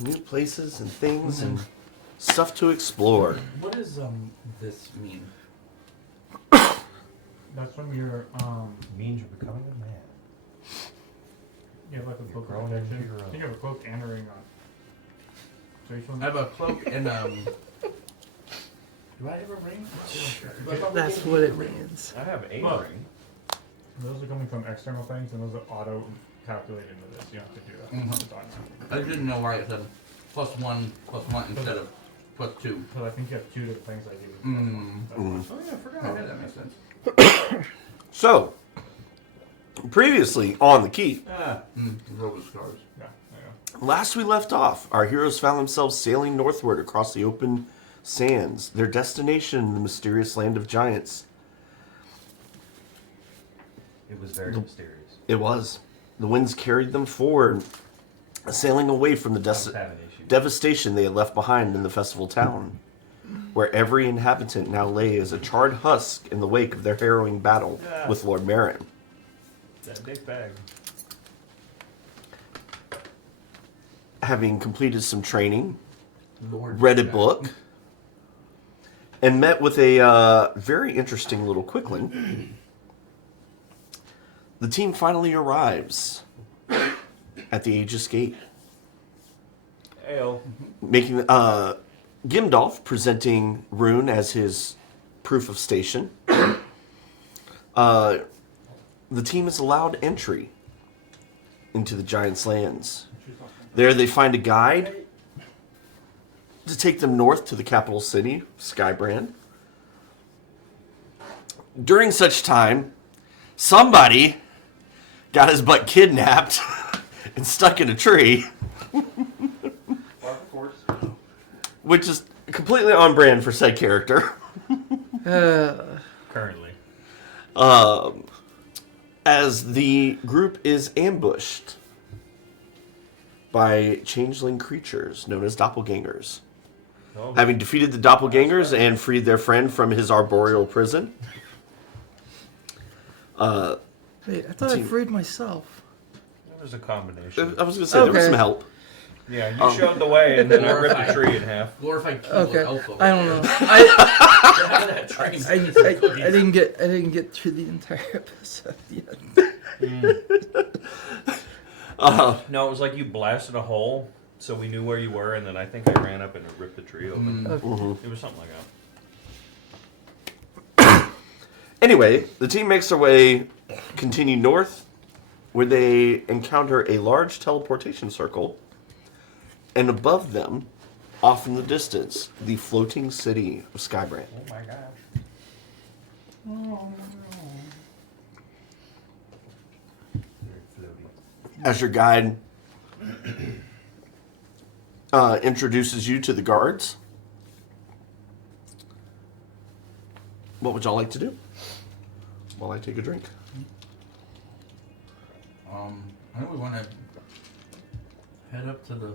new places and things and stuff to explore. What does this mean? That's when you're Means you're becoming a man. you have like a cloak of growing into protection. your I own. think you have a cloak and a ring on. So each one. I have a cloak and Do I have a ring? That's what it means. I have a Look. ring. Those are coming from external things, and those are auto calculated into this. You don't have to do that. It's automatic. I didn't know why it said +1 instead of +2. So I think you have 2 different things I gave you. Oh yeah, I forgot. Okay, that makes sense. So, previously on the keep, Robo scars. Yeah, I know. last we left off, our heroes found themselves sailing northward across the open sands, their destination, the mysterious land of giants. It was very mysterious. It was. The winds carried them forward, sailing away from the I was having issues. devastation they had left behind in the festival town, where every inhabitant now lay as a charred husk in the wake of their harrowing battle with Lord Marin. That big bag. Having completed some training, Lord read a Jack. book, and met with a very interesting little quickling, the team finally arrives at the Aegis Gate, Ale. making Gimdolf presenting Rune as his proof of station. The team is allowed entry into the Giants' lands. There they find a guide to take them north to the capital city, Skybrand. During such time, somebody got his butt kidnapped and stuck in a tree, Of course. which is completely on brand for said character. Currently. As the group is ambushed by changeling creatures known as doppelgangers. Oh, Having defeated the doppelgangers and freed their friend from his arboreal prison, Wait, I thought I freed myself. it was a combination. I was going to say there was Okay. some help. Yeah, you showed the way, and then I ripped the tree in half. Glorified keyboard Okay, elf over I don't there. know. I, That train. I didn't get through the entire episode yet. No, it was like you blasted a hole, so we knew where you were, and then I think I ran up and ripped the tree open. It was something like that. Anyway, the team makes their way, continue north, where they encounter a large teleportation circle, and above them, off in the distance, the floating city of Skybrand. Oh my gosh. Very floaty. As your guide introduces you to the guards, what would y'all like to do while I take a drink? I know we want to head up to the.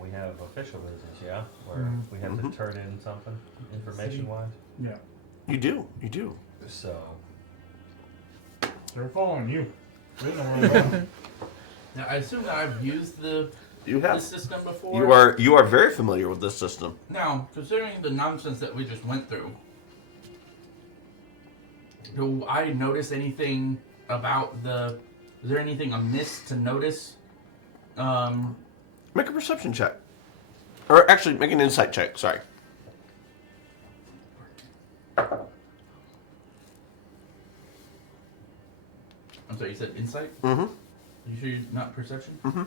We have official business, yeah? Where we have to turn in something, information-wise. Yeah. You do. So, They're following you. They don't know where we're going. Now, I assume that I've used You this have. system before. You are very familiar with this system. Now, considering the nonsense that we just went through, do I notice anything about the? Is there anything amiss to notice? Make a perception check. Or actually, make an insight check, sorry. I'm sorry, you said insight? Mm-hmm. You sure you're not perception? Mhm.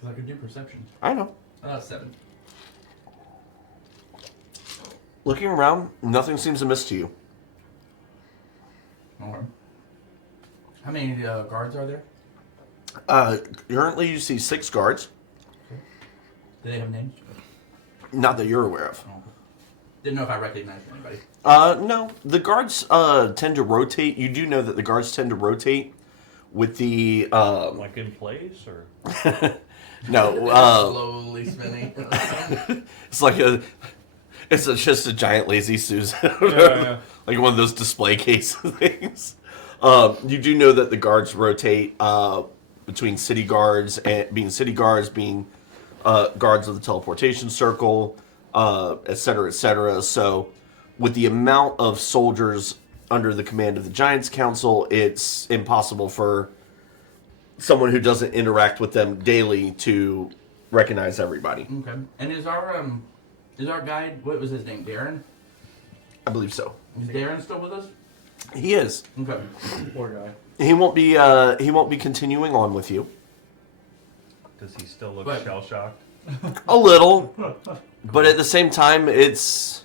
Because I could do perception. I know. 7. Looking around, nothing seems amiss to you. Okay. How many guards are there? Currently, you see 6 guards. Do they have names? Not that you're aware of. Oh. Didn't know if I recognized anybody. No. The guards tend to rotate. You do know that the guards tend to rotate with the... like in place, or? no. Slowly spinning. It's like just a giant lazy Susan. Yeah. Like one of those display case things. You do know that the guards rotate between city guards and being guards of the teleportation circle, et cetera, et cetera. So, with the amount of soldiers under the command of the Giants Council, it's impossible for someone who doesn't interact with them daily to recognize everybody. Okay. And is our guide, what was his name, Darren? I believe so. Is Darren still with us? He is. Okay. Poor guy. He won't be continuing on with you. Does he still look But- shell shocked? A little, but at the same time, it's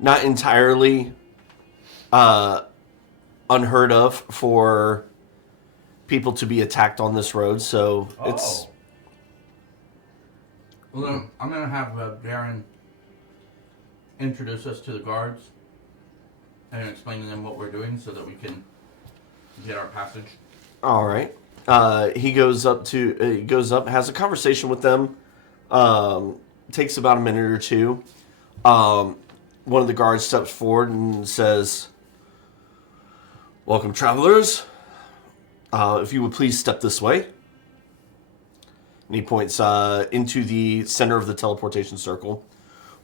not entirely unheard of for people to be attacked on this road. So it's Well, then, I'm going to have Darren introduce us to the guards and explain to them what we're doing so that we can get our passage. all right. He goes up, has a conversation with them. Takes about a minute or two. One of the guards steps forward and says, "Welcome, travelers. If you would please step this way." And he points into the center of the teleportation circle,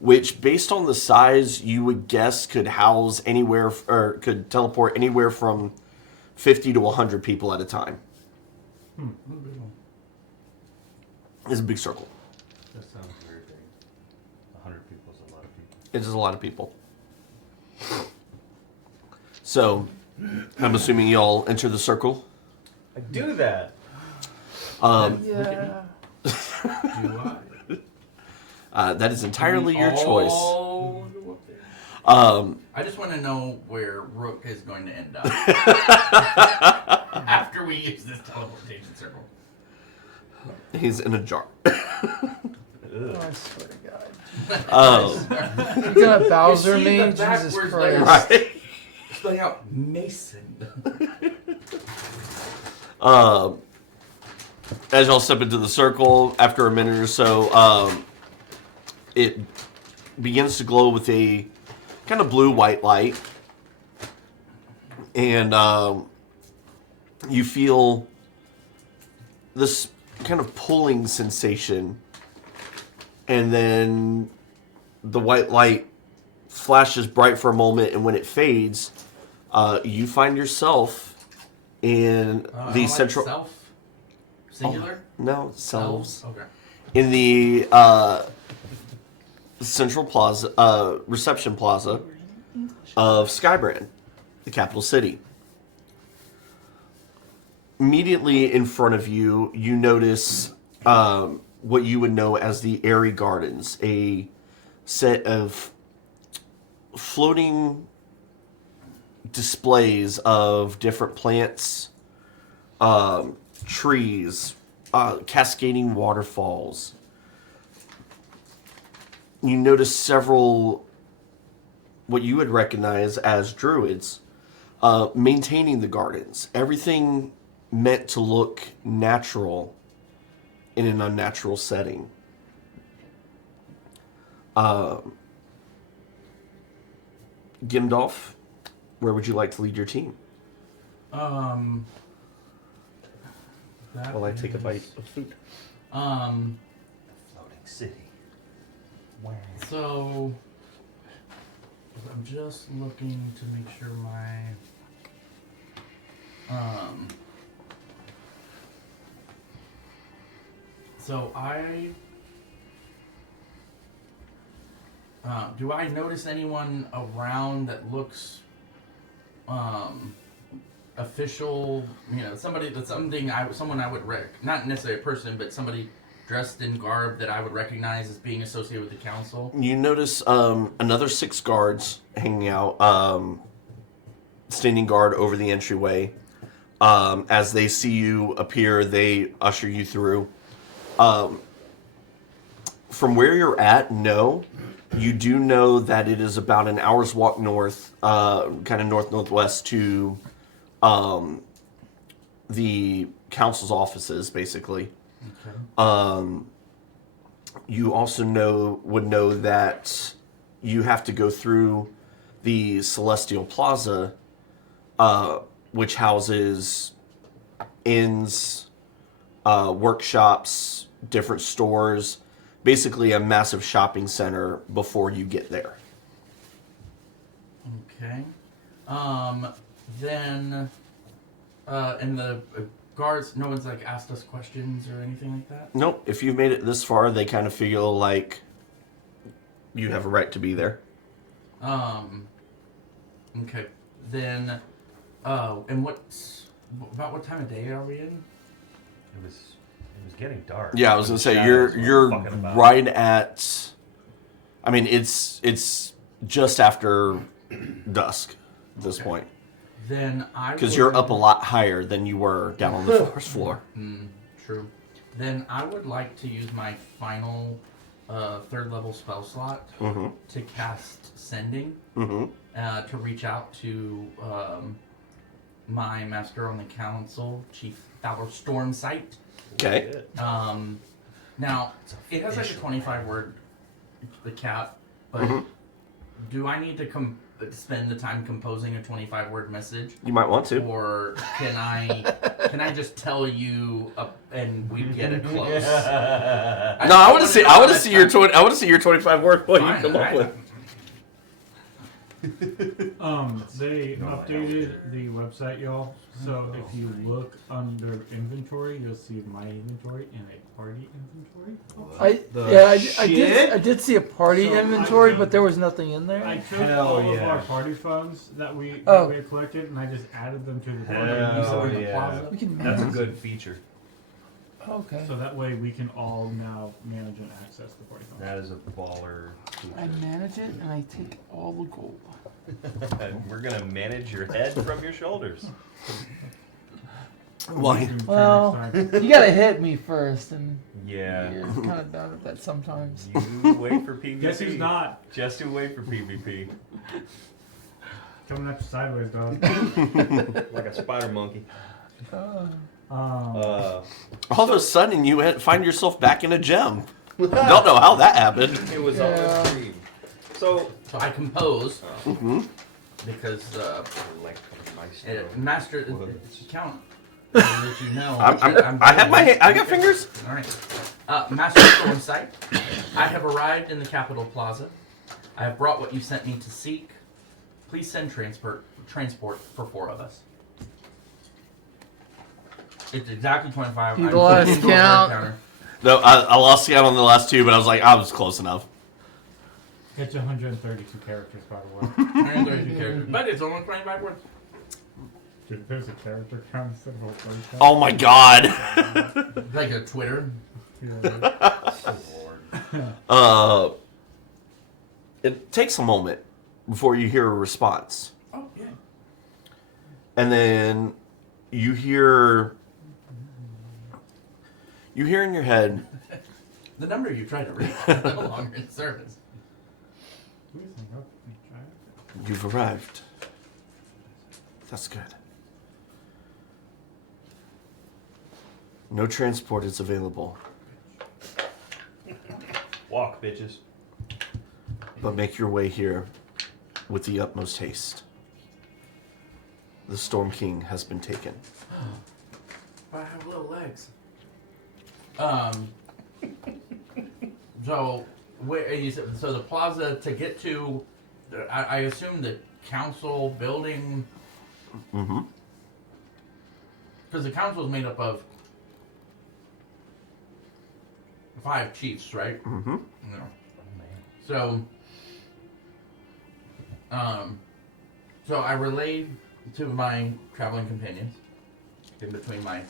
which, based on the size, you would guess could house anywhere, or could teleport anywhere from 50 to 100 people at a time. It's a big circle. That sounds very big. 100 people is a lot of people. It is a lot of people. So, I'm assuming y'all enter the circle. I do that. Yeah. Do I? That is entirely your choice. All go up there? I just want to know where Rook is going to end up after we use this teleportation circle. He's in a jar. Oh, I swear to God. You're gonna Bowser You see me? the backwards Jesus letters. Christ. Right. Spelling out Mason. As y'all step into the circle, after a minute or so, it begins to glow with a kind of blue-white light. And you feel this kind of pulling sensation. And then the white light flashes bright for a moment, and when it fades, you find yourself in the central... Self? Singular? No, selves. Okay. In the central plaza, reception plaza of Skybrand, the capital city. Immediately in front of you, you notice what you would know as the Airy Gardens, a set of floating displays of different plants, trees, cascading waterfalls. You notice several what you would recognize as druids maintaining the gardens. Everything meant to look natural in an unnatural setting. Gimdolf, where would you like to lead your team? That While I take a is- bite of food. Um, Floating city. Wow. so I'm just looking to make sure so do I notice anyone around that looks official, someone I would not necessarily a person, but somebody dressed in garb that I would recognize as being associated with the council? You notice another 6 guards hanging out, standing guard over the entryway. As they see you appear, they usher you through. From where you're at, no. You do know that it is about an hour's walk north, kind of north-northwest to the council's offices, basically. Okay. You also would know that you have to go through the Celestial Plaza, which houses inns, workshops, different stores, basically a massive shopping center before you get there. Okay. Then, and the guards, no one's like asked us questions or anything like that? Nope, if you've made it this far, they kind of feel like you have a right to be there. Okay. Then, and about what time of day are we in? It was getting dark. Yeah, I was gonna say Shadows you're were fucking about. right at. I mean, it's just after dusk at this point Then because you're up a lot higher than you were down on the first floor. True. Then I would like to use my final third level spell slot to cast Sending to reach out to my master on the council, Chief Thalor Stormsight. Okay. Now it has like a 25 word the cap, but do I need to spend the time composing a 25 word message? You might want to. Or can I just tell you and we get it close? No, I want to see. I want to see your 20. I want to see your 25 word. What you Fine, come up alright. with. They updated the website, y'all. So if you look under inventory, you'll see my inventory and a party inventory. I did see a party So inventory, I- but there was nothing in there. I took Hell all of yeah. our party phones that we Oh. had collected, and I just added them to the Hell in the yeah. plaza. We can That's a manage. good feature. Okay. So that way we can all now manage and access the party phones. That is a baller I feature. manage it and I take all the gold. We're gonna manage your head from your shoulders. Why? Well, you gotta hit me first, and Yeah. you're kind of done with that sometimes. You wait for PvP. Guess who's not? Just to wait for PvP. Coming at you sideways, dog. Like a spider monkey. All of a sudden, you find yourself back in a gem. Don't know how that happened. It was all Yeah. a dream. So, So I compose because master count. That you know, I have my. I got fingers. All right. Master Stormsight, I have arrived in the Capitol Plaza. I have brought what you sent me to seek. Please send transport for 4 of us. It's exactly 25. You I'm lost putting it into a word count. counter. No, I lost count on the last 2, but I was like, I was close enough. Get you 132 characters, by the way. 132 characters, but it's only 25 words. Dude, there's a character count instead of a word count. Oh my god. Like a Twitter. It takes a moment before you hear a response, Oh yeah. and then you hear in your head, The number you tried to reach is no longer in service. "You've arrived." That's good. No transport is available, walk, bitches. but make your way here with the utmost haste. The Storm King has been taken. But I have little legs. So, so the plaza to get to, I assume the council building. Mm-hmm. Because the council is made up of 5 chiefs, right? Mm-hmm. No. So, so I relayed to my traveling companions in between my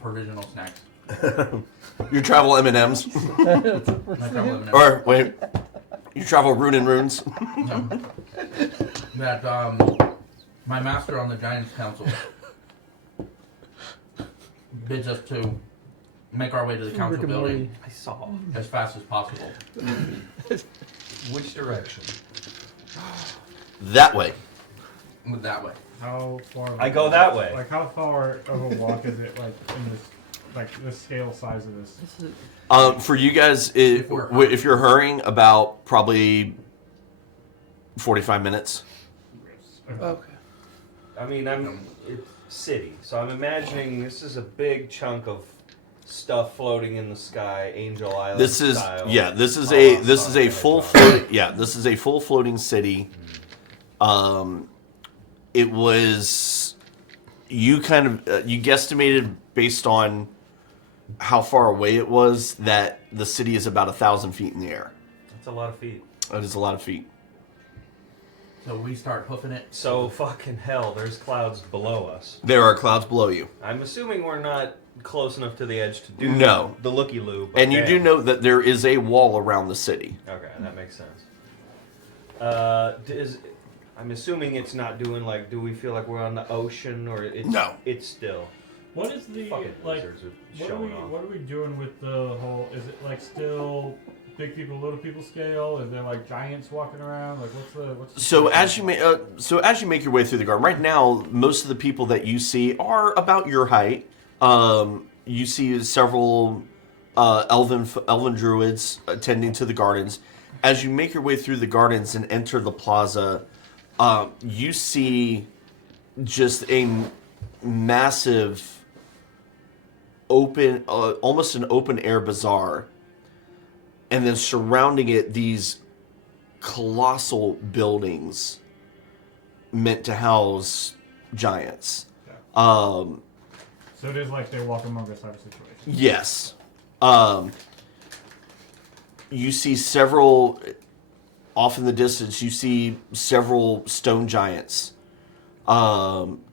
provisional snacks. You travel M&Ms. My travel M&Ms. Or, wait. You travel Rune and Runes. No. That my master on the Giants Council bids us to make our way to the council Rick and building Morty. I saw. as fast as possible. Which direction? That way. With that way. How far? I go that way. Like, how far of a walk is it, like, in this, like, the scale size of this? This is- For you guys, we're hurrying. if you're hurrying, about probably 45 minutes. Okay. I mean, it's city, so I'm imagining this is a big chunk of stuff floating in the sky, Angel Island This is style. this is Oh, a full floating this is a full floating city. It was you kind of you guesstimated based on how far away it was that the city is about 1,000 feet in the air. That's a lot of feet. That is a lot of feet. So we start hoofing it. So fucking hell, there's clouds below us. There are clouds below you. I'm assuming we're not close enough to the edge to do No. the looky-loo. but And you do damn. know that there is a wall around the city. Okay, that makes sense. I'm assuming it's not doing like. Do we feel like we're on the ocean or it's No. It's still. What is the Fucking like? lizards are What are showing off. we doing with the whole? Is it like still big people, little people scale? Is there like giants walking around? Like what's the So as you make your way through the garden, right now most of the people that you see are about your height. You see several elven druids attending to the gardens. As you make your way through the gardens and enter the plaza, you see just a massive open, almost an open air bazaar, and then surrounding it these colossal buildings meant to house giants. So it is like they walk among us type of situation. Yes. You see several, off in the distance, you see several stone giants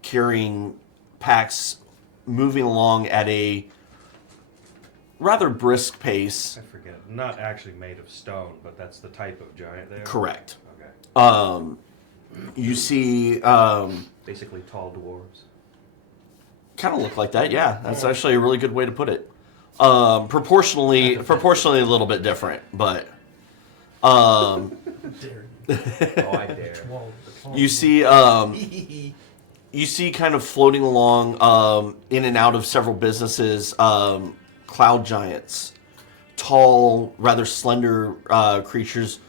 carrying packs, moving along at a rather brisk pace. I forget. Not actually made of stone, but that's the type of giant they are. Correct. Okay. You see, Basically tall dwarves. kind of look like that. Yeah, that's actually a really good way to put it. Proportionally a little bit different, but Oh, I dare. you see, you see, kind of floating along, in and out of several businesses, cloud giants, tall, rather slender creatures,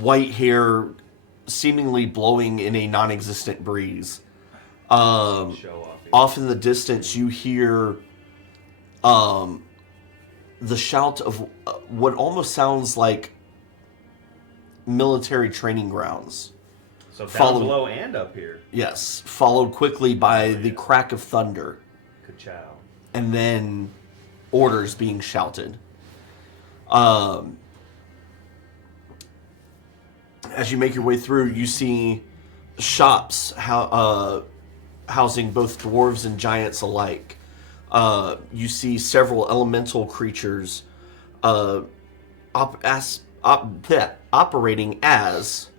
white hair, seemingly blowing in a non-existent breeze. Show off. Off in the distance, you hear the shout of what almost sounds like military training grounds. So down Follow- below and up here. Yes, followed quickly by the crack of thunder, Ka-chow. and then orders being shouted. As you make your way through, you see shops housing both dwarves and giants alike. You see several elemental creatures operating as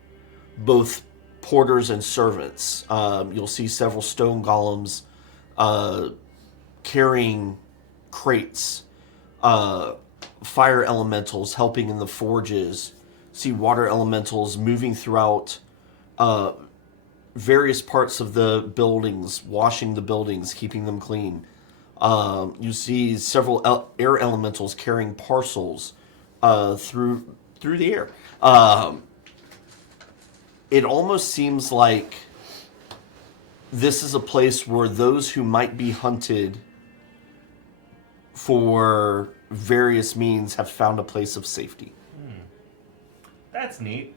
both porters and servants. You'll see several stone golems carrying crates, fire elementals helping in the forges, see water elementals moving throughout various parts of the buildings, washing the buildings, keeping them clean. You see several air elementals carrying parcels through the air. It almost seems like this is a place where those who might be hunted for various means have found a place of safety. That's neat.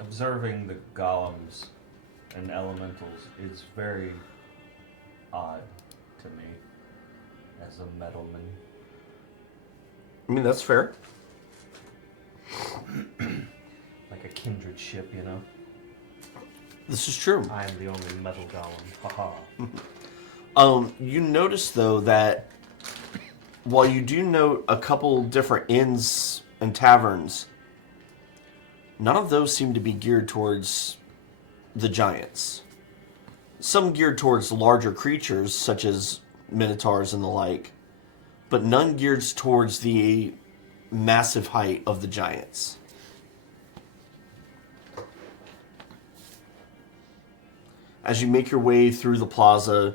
Observing the golems and elementals is very odd to me as a metalman. I mean, that's fair. Like a kindred ship, you know? This is true. I am the only metal golem. Haha. You notice, though, that while you do note a couple different inns and taverns, none of those seem to be geared towards the giants. Some geared towards larger creatures, such as minotaurs and the like, but none geared towards the massive height of the giants. As you make your way through the plaza,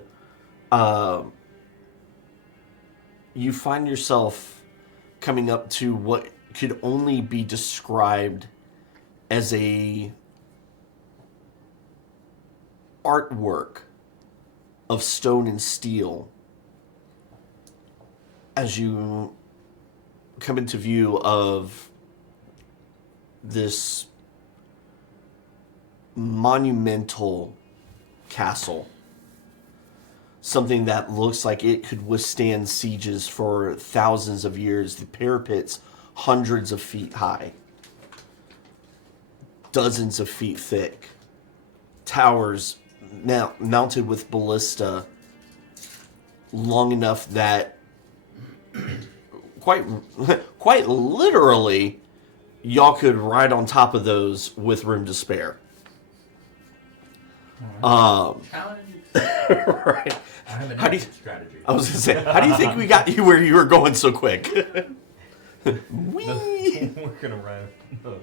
you find yourself coming up to what could only be described as a artwork of stone and steel as you come into view of this monumental castle. Something that looks like it could withstand sieges for thousands of years. The parapets hundreds of feet high, dozens of feet thick, towers mounted with ballista long enough that quite literally y'all could ride on top of those with room to spare. Challenge. Right. I have an How do you- exit strategy. I was gonna say, how do you think we got you where you were going so quick? Whee! We're gonna run a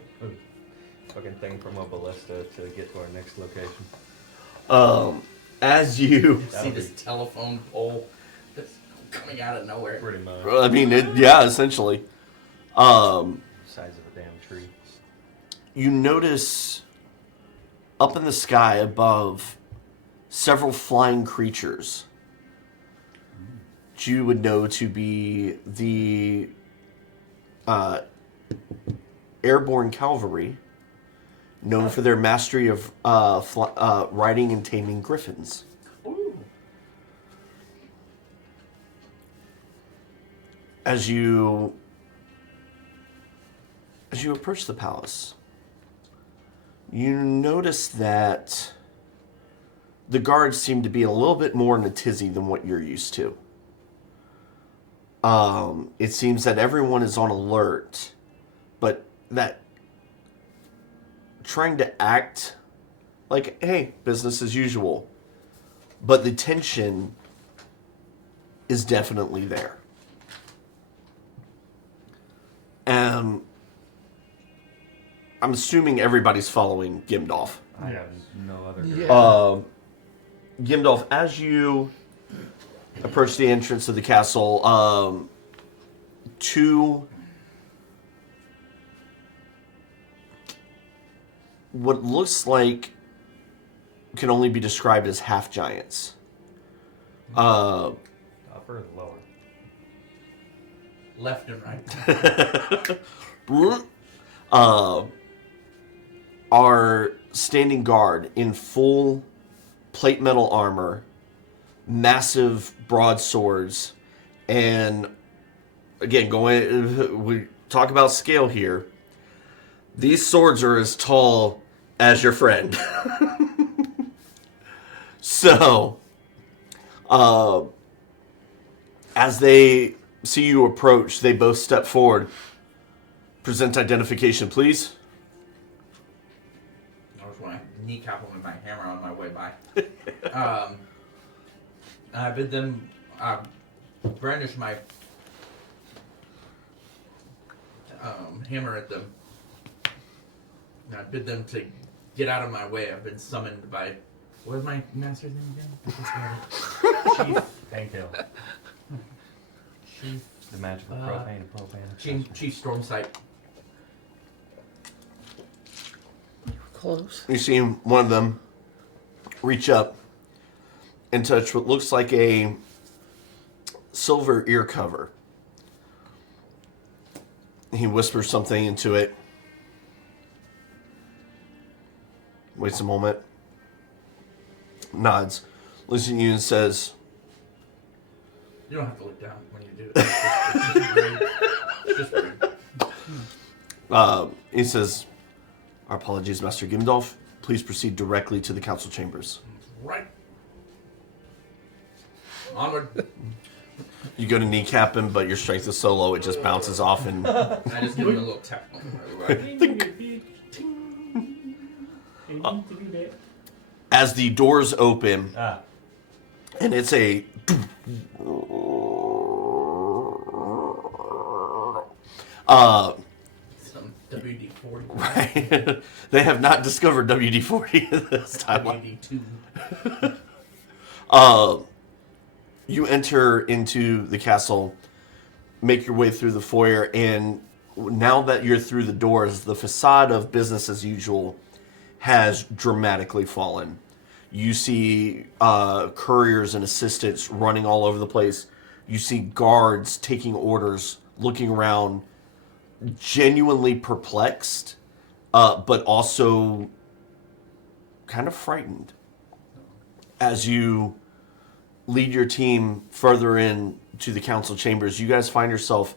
fucking thing from a ballista to get to our next location. As you, See this telephone pole that's coming out of nowhere. Pretty much. I mean, yeah, essentially. Size of a damn tree. You notice up in the sky above several flying creatures that you would know to be the airborne cavalry, known for their mastery of riding and taming griffins. Ooh. As you approach the palace, you notice that the guards seem to be a little bit more in a tizzy than what you're used to. It seems that everyone is on alert, but that trying to act like, hey, business as usual. But the tension is definitely there. I'm assuming everybody's following Gimdolf. I have no other. Yeah. Gimdolf, as you approach the entrance of the castle, two what looks like can only be described as half giants. Upper or lower? Left and right. Are standing guard in full plate metal armor, massive broadswords, and again, we talk about scale here. These swords are as tall as your friend. So, as they see you approach, they both step forward. Present identification, please. I was going to kneecap him with my hammer on my way by. I bid them brandish my hammer at them. And I bid them to get out of my way. I've been summoned by... What is my master's name again? Chief Paintail. Chief... The magical propane and propane. Chief Stormsight. Close. You see one of them reach up and touch what looks like a silver ear cover. He whispers something into it. Waits a moment. Nods. Looks at you and says, You don't have to look down when you do it. It's just rude. he says, our apologies, Master Gimdolf. Please proceed directly to the council chambers. Right. Onward. You go to kneecap him, but your strength is so low it just bounces off and I just give him a little tap. as the doors open, Ah. and it's a Some WD-40. right. They have not discovered WD-40 this time. WD-2. You enter into the castle, make your way through the foyer, and now that you're through the doors, the facade of business as usual has dramatically fallen. You see couriers and assistants running all over the place. You see guards taking orders, looking around, genuinely perplexed, but also kind of frightened as you lead your team further in to the council chambers. You guys find yourself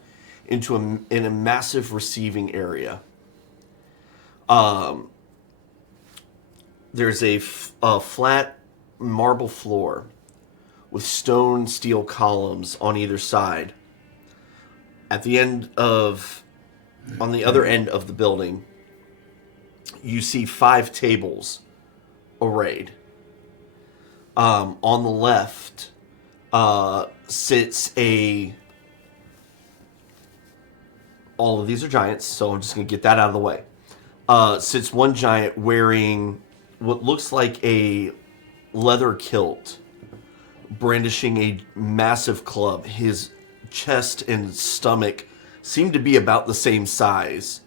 in a massive receiving area. There's a flat marble floor with stone steel columns on either side. On the other end of the building, you see 5 tables arrayed. On the left sits all of these are giants, so I'm just going to get that out of the way. Sits one giant wearing what looks like a leather kilt, brandishing a massive club. His chest and stomach seem to be about the same size,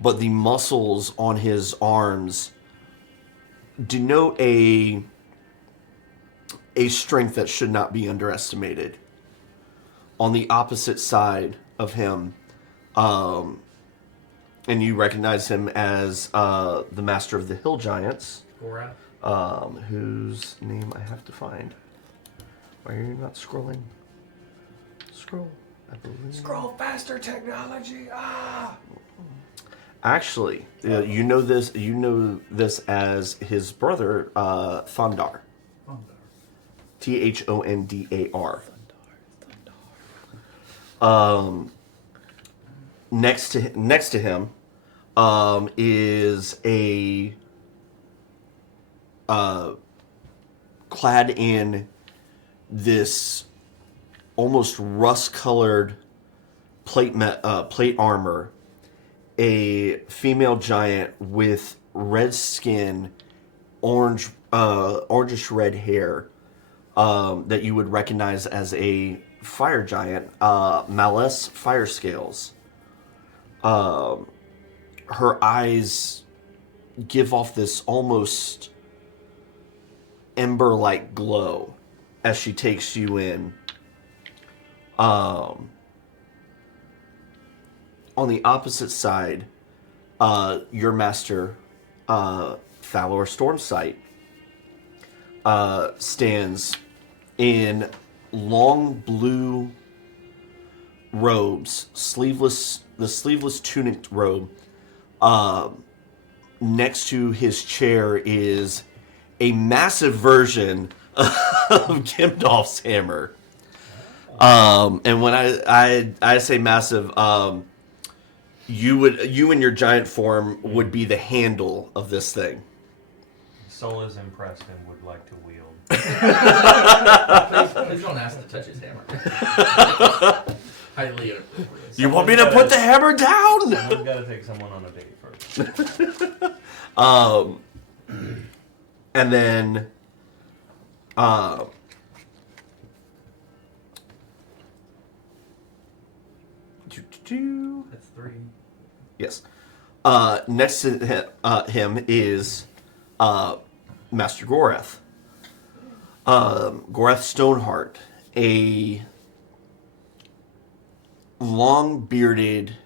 but the muscles on his arms denote a strength that should not be underestimated. On the opposite side of him, and you recognize him as the master of the hill giants, whose name I have to find. Why are you not scrolling? Scroll, I believe. Scroll faster, technology. Actually, you know this as his brother, Thondar. Thondar. Next to him is a clad in this almost rust-colored plate armor, a female giant with red skin, orangish red hair, that you would recognize as a fire giant, Maless Firescales. Her eyes give off this almost ember-like glow as she takes you in. On the opposite side, your master, Thalor Stormsight, stands in long blue robes, the sleeveless tunic robe. Next to his chair is a massive version of Gimdolf's hammer. And when I say massive, you in your giant form would be the handle of this thing. Soul is impressed and would like to wield. Please don't ask to touch his hammer. Highly inappropriate. You want me to put the hammer down? Someone's got to take someone on a date first. And then, That's 3. yes. Next to him is Master Goreth. Goreth Stoneheart, a long-bearded,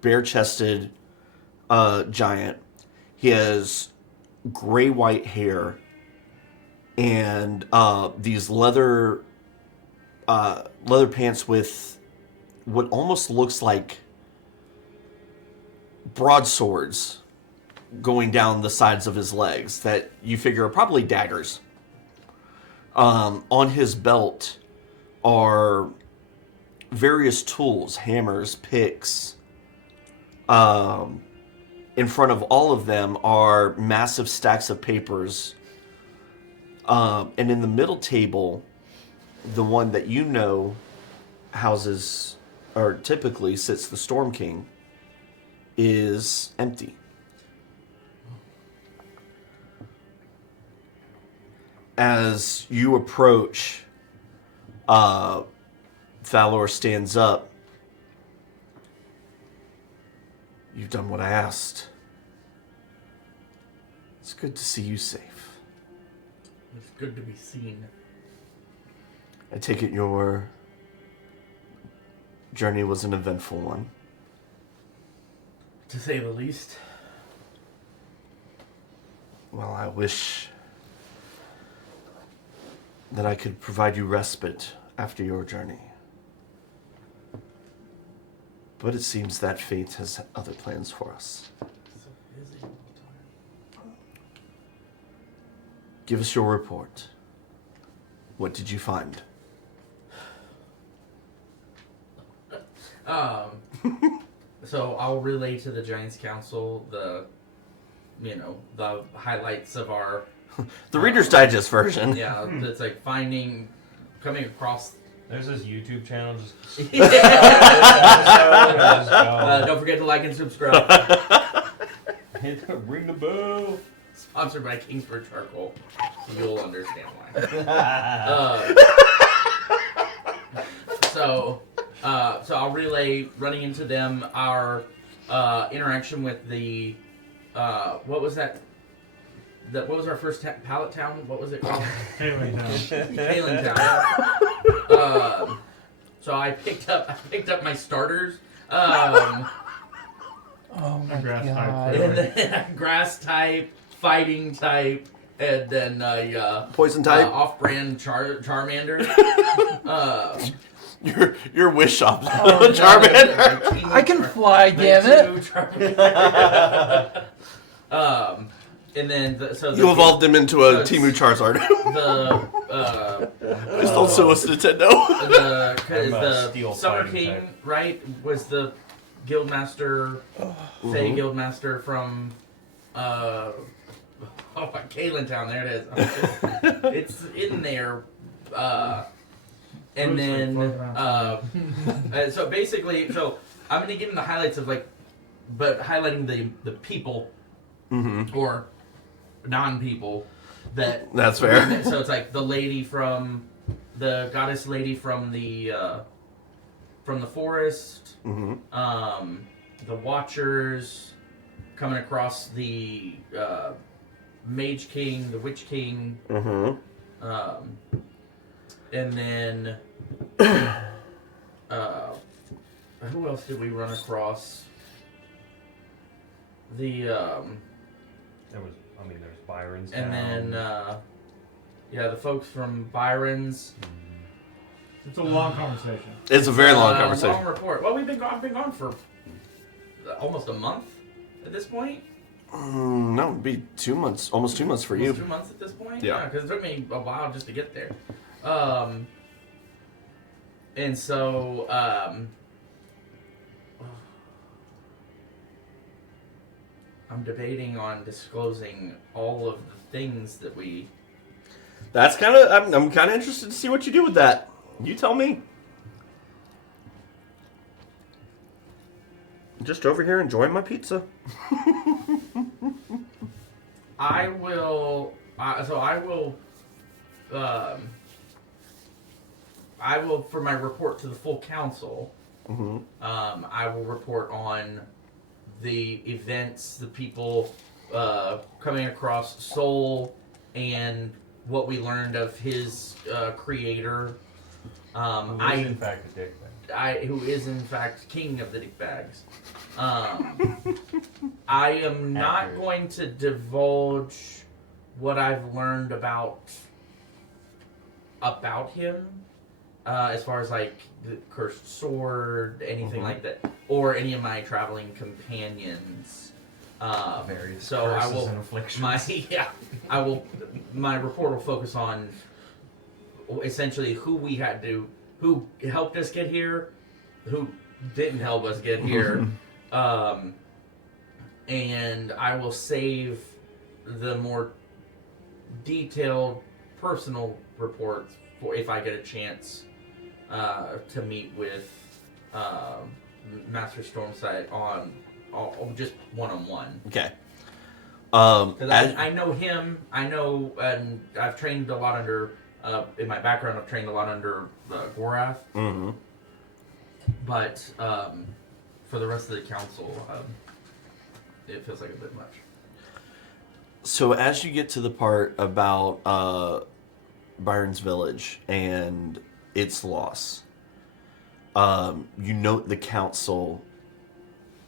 bare-chested giant. He has gray-white hair and these leather pants with what almost looks like broadswords going down the sides of his legs that you figure are probably daggers. On his belt are various tools, hammers, picks. In front of all of them are massive stacks of papers. And in the middle table, the one that you know houses, or typically sits the Storm King, is empty. As you approach, Thalor stands up. You've done what I asked. It's good to see you safe. good to be seen. I take it your journey was an eventful one. To say the least. Well, I wish that I could provide you respite after your journey. But it seems that fate has other plans for us. So busy all the time. Give us your report. What did you find? So I'll relay to the Giants Council the highlights of our The Reader's Digest version. yeah. It's like coming across. There's this YouTube channel just. Don't forget to like and subscribe. Ring the bell. Sponsored by Kingsford Charcoal. So you'll understand why. So I'll relay running into them our interaction with the what was that? What was our first pallet town? What was it called? Hailing Town. Hailing Town. So I picked up my starters. Oh my Grass type. god. And then grass type, fighting type, and then Poison type. off-brand Charmander. Your wish shop. Oh, Charmander. I can fly, damn it. And then You evolved him into a so Timu Charizard. Please don't sue us, Nintendo. The Summer fighting King, type. right, was the Guildmaster, Fey Guildmaster from Kalen Town. There it is. It's in there. And then so basically, I'm gonna give him the highlights of but highlighting the people or non-people That's fair. So it's like the goddess lady from the forest, the Watchers coming across the Mage King, the Witch King, and then who else did we run across? There's Byron's And Town. then the folks from Byron's. It's a long conversation. It's a very long conversation. Long report. Well, I've been gone for almost a month at this point. No, it'd be 2 months, almost 2 months for you. Almost 2 months at this point. Yeah. Because it took me a while just to get there. And so I'm debating on disclosing all of the things that we. That's kind of. I'm kind of interested to see what you do with that. You tell me. Just over here enjoying my pizza. I will. I will, for my report to the full council. I will report on the events, the people coming across Soul, and what we learned of his creator. Who is in fact a dickbag. Who is in fact king of the dick bags. I am not Accurate. going to divulge what I've learned about him, as far as like the cursed sword, anything like that, or any of my traveling companions. Various so I curses will and afflictions. my report will focus on essentially who helped us get here, who didn't help us get here, and I will save the more detailed personal reports for if I get a chance to meet with Master Stormsight on just one-on-one. Okay. Because I know him, and I've trained a lot under, in my background, I've trained a lot under Gorath. But for the rest of the council, it feels like a bit much. So as you get to the part about Byron's village and its loss, you note the council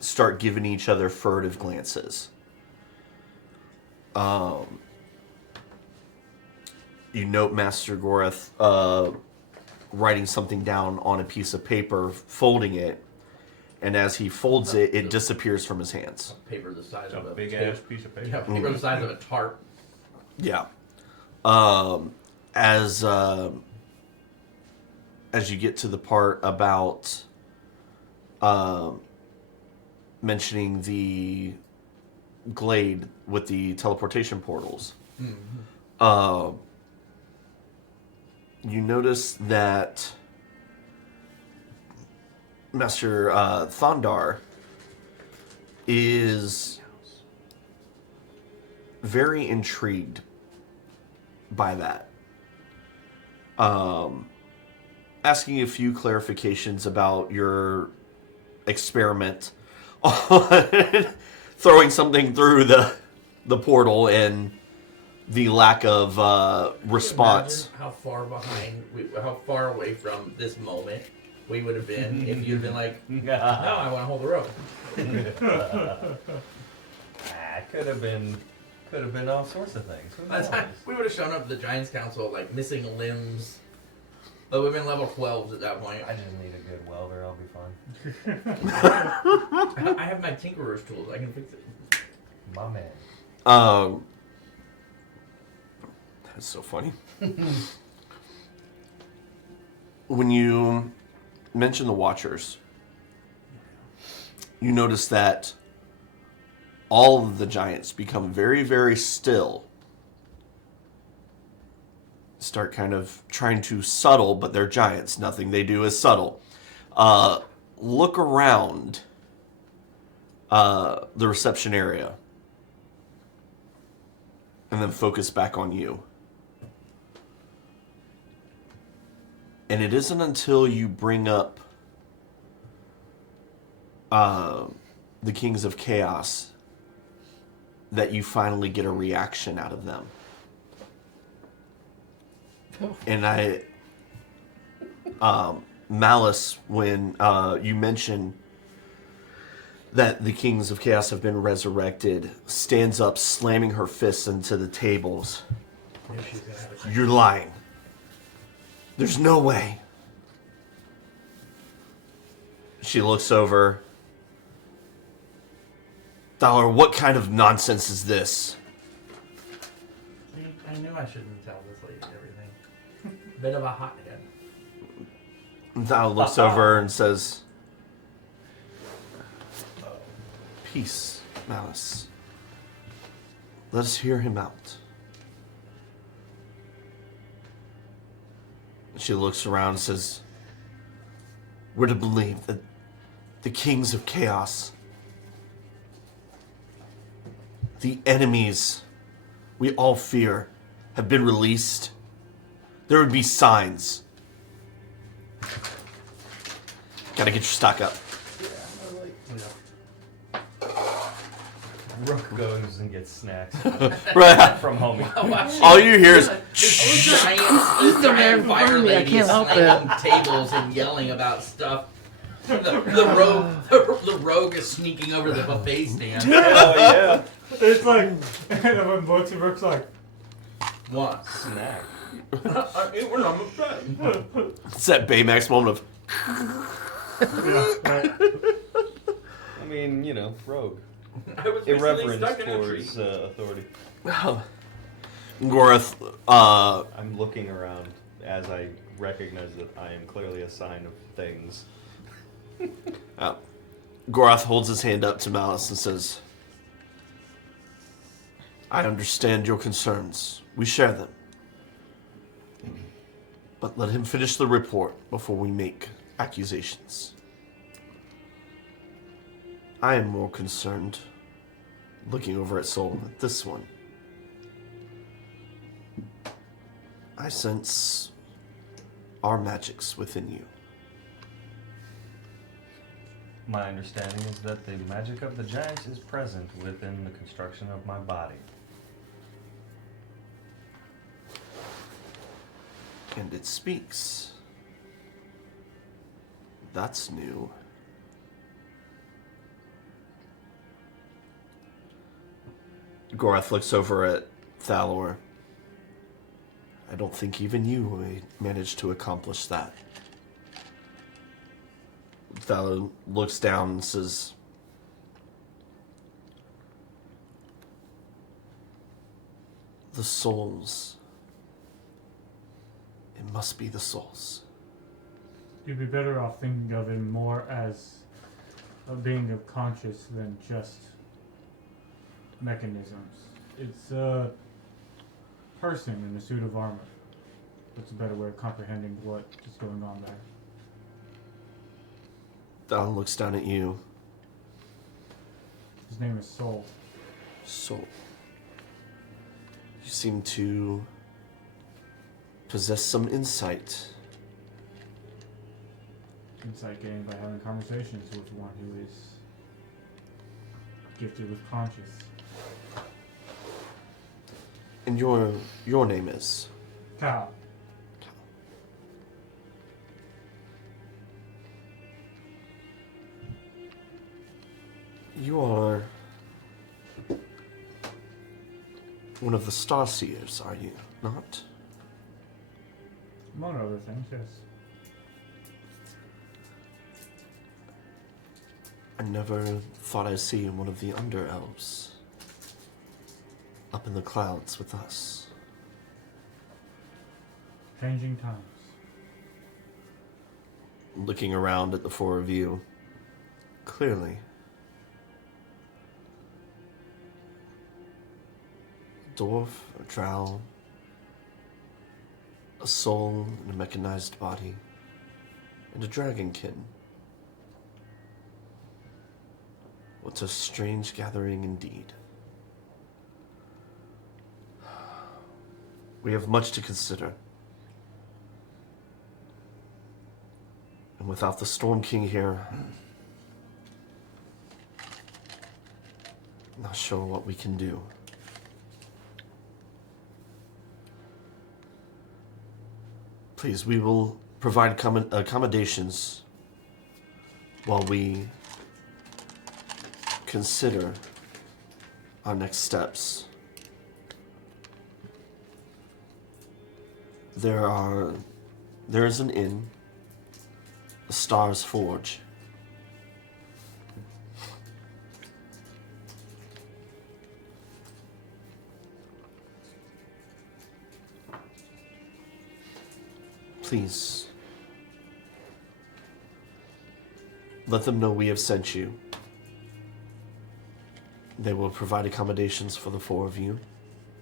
start giving each other furtive glances. You note Master Gorath writing something down on a piece of paper, folding it, and as he folds it, it disappears from his hands. Paper the size A of a big tape. ass piece of paper. Yeah, paper the size of a tarp. Yeah. As you get to the part about mentioning the glade with the teleportation portals, you notice that Master Thondar is very intrigued by that. Asking a few clarifications about your experiment on throwing something through the portal and the lack of response. Imagine how far behind, how far away from this moment we would have been if you'd been like, no, I want to hold the rope. Could have been all sorts of things. Who By the time knows? we would have shown up at the Giants Council like missing limbs. But we've been level 12s at that point. I just need a good welder. I'll be fine. I have my Tinkerer's tools. I can fix it. My man. That's so funny. When you mention the Watchers, you notice that all of the giants become very, very still. Start kind of trying to subtle, but they're giants. Nothing they do is subtle. Look around the reception area and then focus back on you. And it isn't until you bring up the Kings of Chaos that you finally get a reaction out of them. And Malice, when you mention that the Kings of Chaos have been resurrected, stands up, slamming her fists into the tables. You're lying. There's no way. She looks over. Dollar, what kind of nonsense is this? I knew I shouldn't tell this lady everything. Bit of a hothead. Thal looks over and says, Peace, Malice. Let us hear him out. She looks around and says, we're to believe that the Kings of Chaos, the enemies we all fear, have been released. There would be signs. Gotta get your stock up. Rook goes and gets snacks Right. from homie. All you hear is This giant fire me, I lady can't is help slamming tables and yelling about stuff. The rogue is sneaking over the buffet stand. Oh yeah. It's like, and then when Brooks and Brooks like, What? Snack. We're not upset. it's that Baymax moment of yeah, right. I mean, you know, rogue. I was recently Irreverence stuck in a tree. towards authority. Gorath. I'm looking around as I recognize that I am clearly a sign of things. Gorath holds his hand up to Malice and says, I understand your concerns. We share them. But let him finish the report before we make accusations. I am more concerned, looking over at Solomon, at this one. I sense our magics within you. My understanding is that the magic of the giants is present within the construction of my body. And it speaks. That's new. Gorath looks over at Thalor. I don't think even you managed to accomplish that. Thalor looks down and says, the souls. It must be the souls. You'd be better off thinking of it more as a being of conscious than just mechanisms. It's a person in a suit of armor. That's a better way of comprehending what is going on there. Don looks down at you. His name is Soul. Soul. You seem to possess some insight. Insight gained by having conversations with one who is gifted with conscious. And your name is? Cal. You are one of the Starseers, are you not? Among other things, yes. I never thought I'd see one of the Under-Elves up in the clouds with us. Changing times. Looking around at the four of you, clearly, a dwarf, a drow, a soul in a mechanized body, and a dragonkin. What a strange gathering indeed. We have much to consider. And without the Storm King here, I'm not sure what we can do. Please, we will provide accommodations while we consider our next steps. There is an inn, the Star's Forge. Please, let them know we have sent you. They will provide accommodations for the four of you,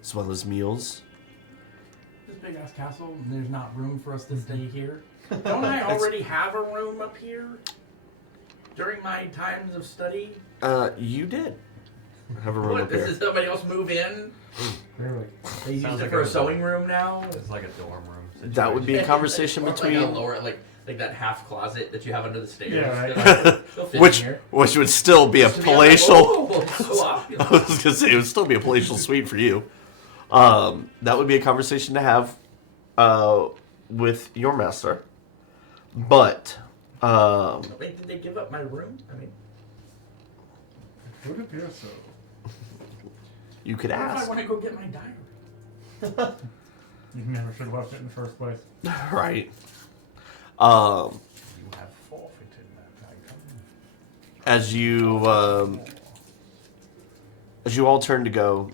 as well as meals. This big ass castle, and there's not room for us to stay here. Don't I already have a room up here? During my times of study? You did have a room What, up here. does somebody else move in? Really? They use Sounds it like for it a was sewing room now? It's like a dorm room situation. That would be a conversation Or between... like a lower, like that half closet that you have under the stairs. Yeah, right. They'll fit which in here. would still be a Just to be like, palatial... oh, so I opulent. was gonna say it would still be a palatial suite for you. That would be a conversation to have with your master. But Wait, did they give up my room? I mean, It would appear so. you could what if I ask, want to go get my diary? You never should have left it in the first place. right? You have forfeited that item. As you all turn to go,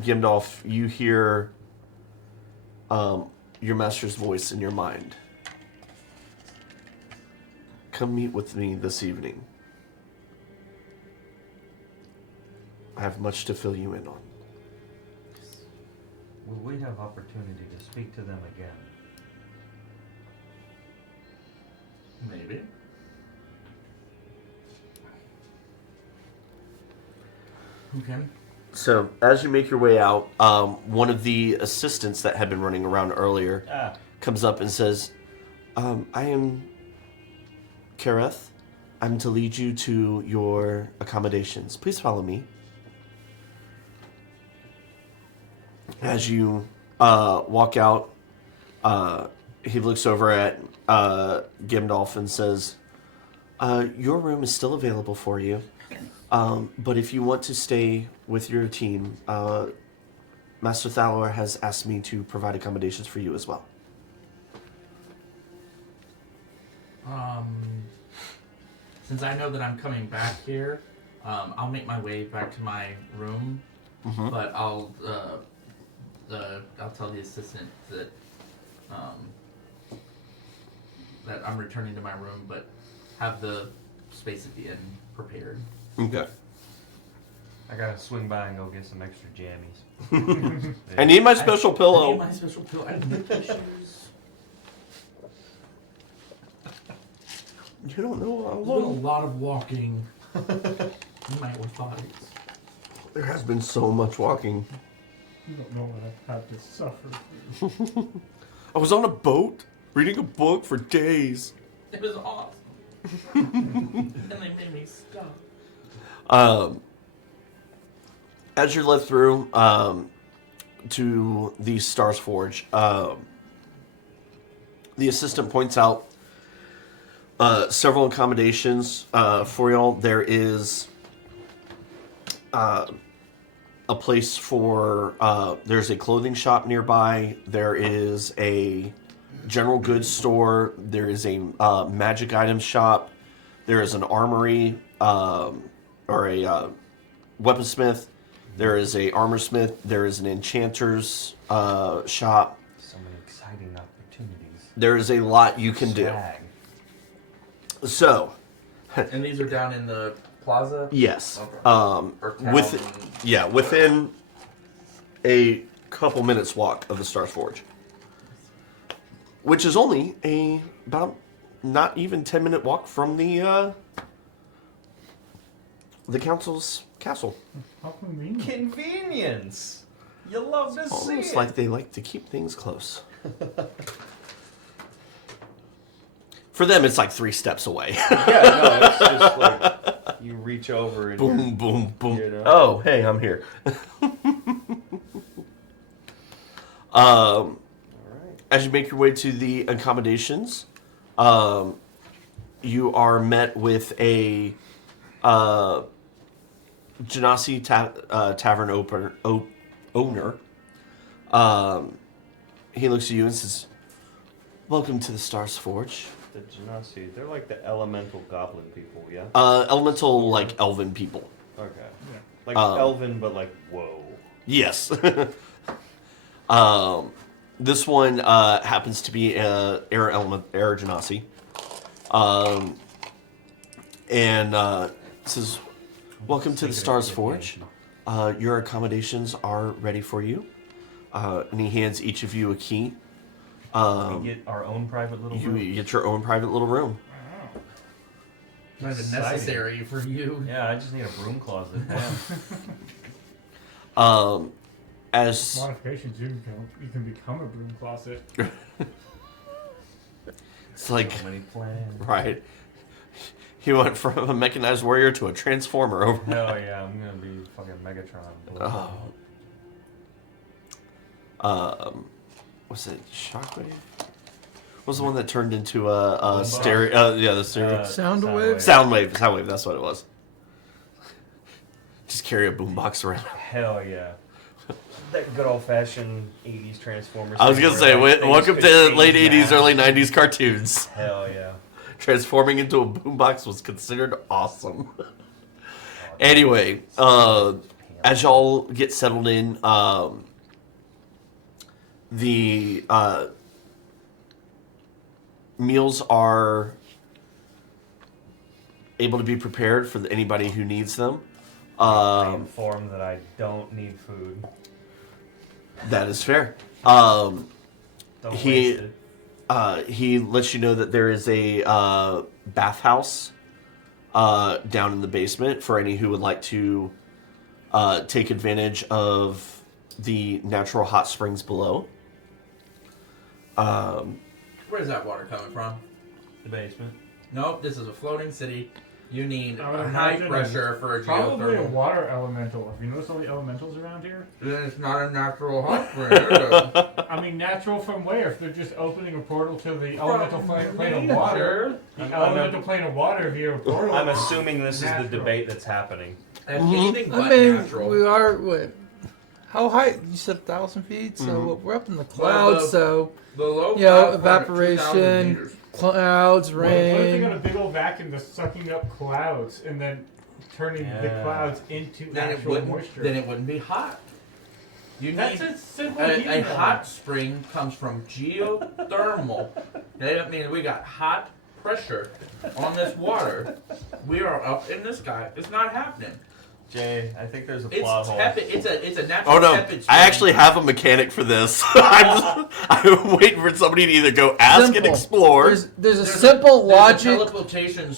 Gimdolf, you hear your master's voice in your mind. Come meet with me this evening. I have much to fill you in on. Will we have opportunity to speak to them again? Maybe. Okay. So, as you make your way out, one of the assistants that had been running around earlier comes up and says, I am Kareth. I'm to lead you to your accommodations. Please follow me. As you walk out, he looks over at Gimdolf and says, your room is still available for you. But if you want to stay with your team, Master Thalor has asked me to provide accommodations for you as well. Since I know that I'm coming back here, I'll make my way back to my room, but I'll tell the assistant that that I'm returning to my room, but have the space at the end prepared. Okay. I gotta swing by and go get some extra jammies. I need my special I pillow. need my special pillow. I need new tissues. You don't know how There's been a long. lot of walking in my orthotics. There has been so much walking. You don't know what I've had to suffer through. I was on a boat reading a book for days. It was awesome. And they made me stop. As you're led through to the Stars Forge, the assistant points out several accommodations for y'all. There is a place for, there's a clothing shop nearby. There is a general goods store. There is a magic items shop. There is an armory or a weaponsmith. There is a armorsmith. There is an enchanter's shop. So many exciting opportunities. There is a lot you can do. Swag. So, And these are down in the plaza? yes, Okay. Or town. within a couple minutes walk of the Stars Forge, which is only about not even 10-minute walk from the council's castle. How convenient. Convenience. You love to see Almost it. like they like to keep things close. For them, it's like 3 steps away. Yeah, no, it's just like you reach over and Boom, you're- boom, boom. You know? Oh, hey, I'm here. All right. As you make your way to the accommodations, you are met with a Genasi tavern owner. He looks at you and says, "Welcome to the Stars Forge." The Genasi, they're like the elemental goblin people, yeah? Elemental, like elven people. Okay. Yeah. Like elven, but like, whoa. Yes. This one happens to be air Genasi. And says, "Welcome to the Stars Forge. Your accommodations are ready for you." And he hands each of you a key. We get our own private little room. You get your own private little room. Kind of Exciting. necessary for you. Yeah, I just need a broom closet. As Modifications, you can become a broom closet. it's like, So many plans. right. He went from a mechanized warrior to a transformer over. Hell yeah, I'm gonna be fucking Megatron. Was it Shockwave? What was the one that turned into a stereo? Yeah, the stereo. Soundwave? Soundwave, that's what it was. Just carry a boombox around. Hell yeah. That good old fashioned 80s Transformers. I was thing gonna say, where, like, things welcome could to change late 80s, now. early 90s cartoons. Hell yeah. Transforming into a boombox was considered awesome. Anyway, as y'all get settled in, the meals are able to be prepared for anybody who needs them. I'm informed that I don't need food. That is fair. Don't He- waste it. He lets you know that there is a bathhouse down in the basement for any who would like to take advantage of the natural hot springs below. Where's that water coming from? The basement. Nope, this is a floating city. You need I would a high imagine pressure for a Probably a geothermal. water elemental. Have you noticed all the elementals around here? Then it's not a natural hot spring. Is it? I mean, natural from where? If they're just opening a portal to the elemental plane nature. of water. The I'm- elemental plane of water via a portal. I'm assuming this is the Natural. debate that's happening. That's anything I but mean, natural. we are what? How high? You said 1,000 feet, so we're up in the clouds. the- So The low you know, cloud point at 2,000 evaporation, meters. clouds, What if they got a rain. big old vacuum that's sucking up clouds and then turning the Yeah. clouds into Then it actual wouldn't. moisture? Then it wouldn't be hot. You That's need a simple a heating hot spring comes from geothermal. That means we got hot pressure on this water. We are up in the sky. It's not happening. Jay, I think there's a It's plot hole. tepid. It's a natural Oh no! tepid spring. I actually have a mechanic for this. I'm waiting for somebody to either go ask and Simple. explore. There's a There's simple there's logic. A teleportation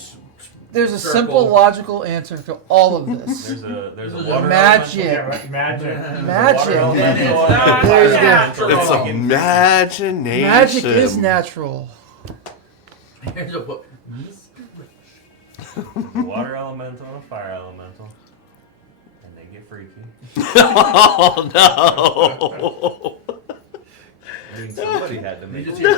There's a circle. simple logical answer to all of this. There's a There's water magic. Yeah, right, magic. Magic. Then it's elemental. not There you go. natural. It's imagination. Magic is natural. Here's a book. There's a water elemental and a fire elemental. And they get freaky. Oh no! I mean, somebody had to You make just it. hear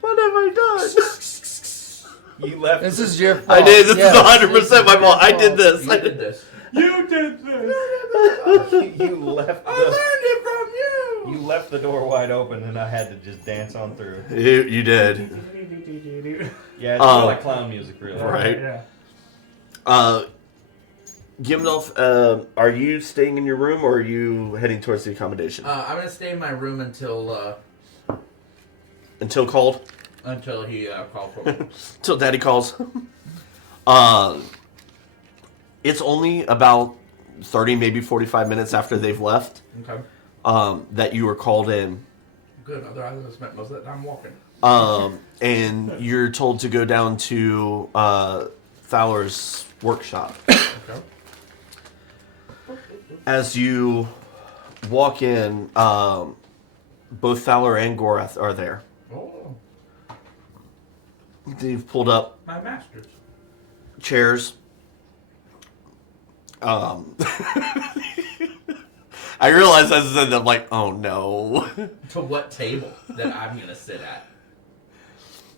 What have I done? You left. This is your fault. I did. This Yes, is 100% my your fault. I did fault. this. You did this. You did this! You left. I The, learned it from you. you left the door wide open, and I had to just dance on through. You did. Yeah, it's Oh. more like clown music, really. Right. Yeah. Gimdolf, are you staying in your room or are you heading towards the accommodation? I'm gonna stay in my room until Until called? he calls for me. Till Daddy calls. It's only about 30, maybe 45 minutes after they've left Okay. that you were called in. Good. Otherwise, I spent most of that time walking. And you're told to go down to Fowler's workshop. Okay. As you walk in, both Fowler and Gorath are there. Oh, They've pulled up my masters. chairs. I realized as I said that, I'm like, oh no. To what table that I'm gonna sit at?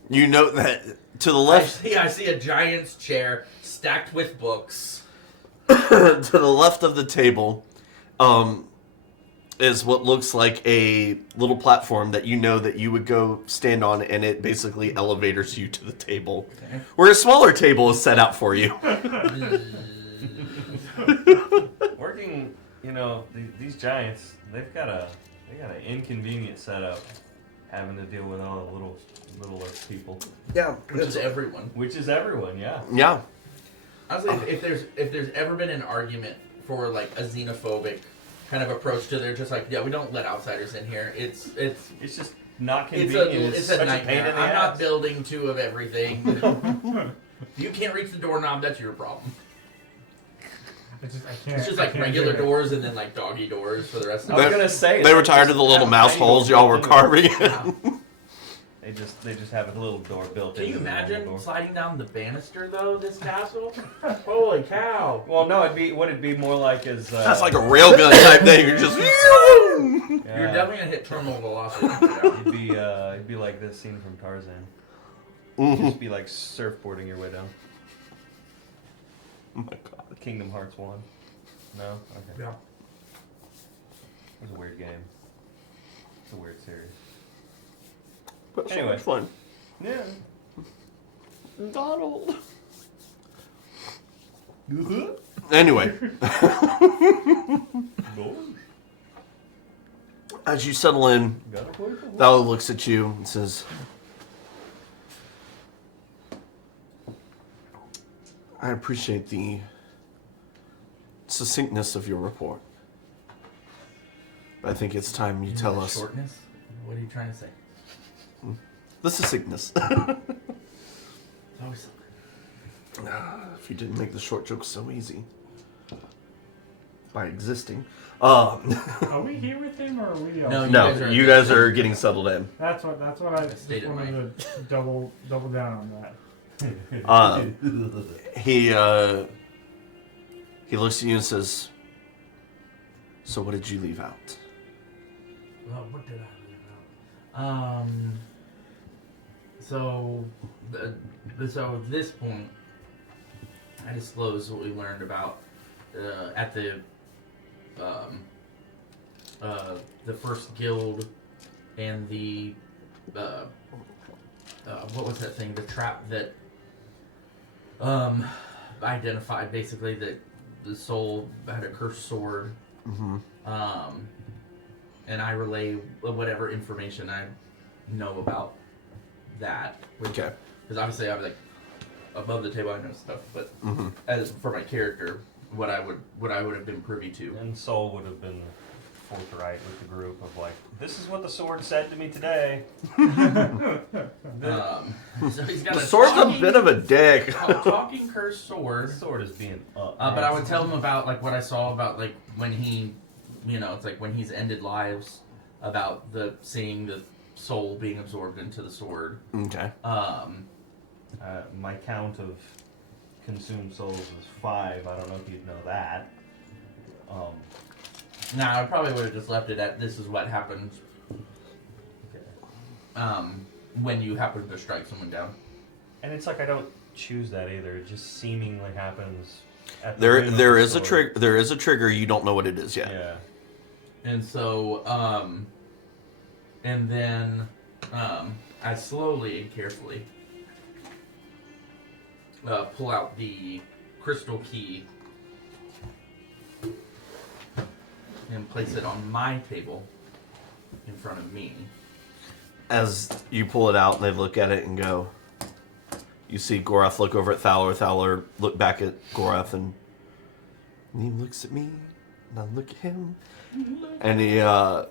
You note that to the I left, see a giant's chair stacked with books. to the left of the table, is what looks like a little platform that you know that you would go stand on, and it basically elevators you to the table, Okay. where a smaller table is set out for you. Working, these giants, they got an inconvenient setup, having to deal with all the littler people, Yeah, Which is everyone. which is everyone, yeah. yeah. Honestly, if there's ever been an argument for like a xenophobic kind of approach to, they're just like, yeah, we don't let outsiders in here. It's It's just not it's convenient. a such a pain nightmare. in the I'm ass. not building two of everything. If you can't reach the doorknob, that's your problem. I can't. It's just I like can't regular do it. doors and then like doggy doors for the rest I of was it. gonna say They were like, tired just of the little have mouse tiny holes doors y'all were built carving. Wow. They just have a little door built in. Can you the normal imagine door. sliding down the banister though? This castle? Holy cow! Well, no, would it be more like as That's like a railgun type thing. You're just. You're definitely gonna hit terminal velocity. It'd be like this scene from Tarzan. Mhm. Just be like surfboarding your way down. Oh my god. Kingdom Hearts 1. No? Okay. Yeah. It was a weird game. It's a weird series. But so Anyway. much fun. Yeah. Donald. Anyway, as you settle in, Vala looks at you and says, I appreciate the succinctness of your report. But I think it's time you tell us Shortness? What are you trying to say? the succinctness. It's always something. If you didn't make the short jokes so easy. by existing. Are we here with him or are we? No, No, you guys are getting settled in. That's what I just Stated wanted to double down on that. He looks at you and says, "So what did you leave out?" Well, what did I leave out? So at this point, I disclosed what we learned about at the first guild and the what was that thing? The trap that identified basically that the soul had a cursed sword. Mm-hmm. And I relay whatever information I know about that. Okay. Because obviously I'm like above the table, I know stuff, but Mm-hmm. as for my character, what I would have been privy to. And Soul would have been forthright with the group of like, this is what the sword said to me today. So he's got The a sword's a talking, bit of a dick. talking cursed The sword. sword is being up. But I would tell him about like what I saw about like when he, it's like when he's ended lives, about seeing the soul being absorbed into the sword. Okay. My count of consumed souls is 5. I don't know if you'd know that. Nah, I probably would have just left it at this is what happens when you happen to strike someone down. And it's like I don't choose that either. It just seemingly happens. At the There whim of there the is a sword. trigger. There is a trigger. You don't know what it is yet. Yeah. And so, and then I slowly and carefully pull out the crystal key and place it on my table in front of me. As you pull it out and they look at it and go, you see Gorath look over at Thaler. Thaler look back at Gorath and he looks at me and I look at him. And he, Trapped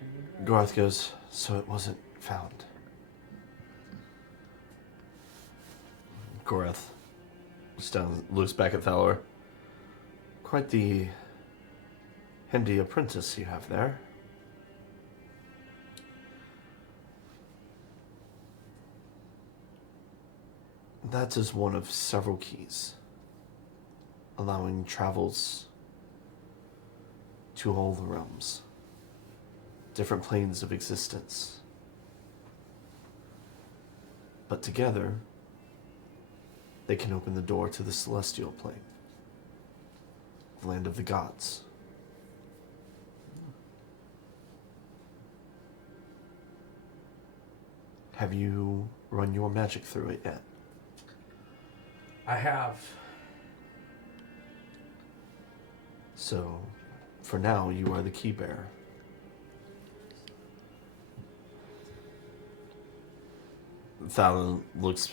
in the Gorath goes, so it wasn't found. Gorath looks back at Thaler. Quite the handy apprentice you have there. That is one of several keys, allowing travels to all the realms, different planes of existence. But together, they can open the door to the celestial plane, the land of the gods. Have you run your magic through it yet? I have. So, for now, you are the key bearer. Thalon looks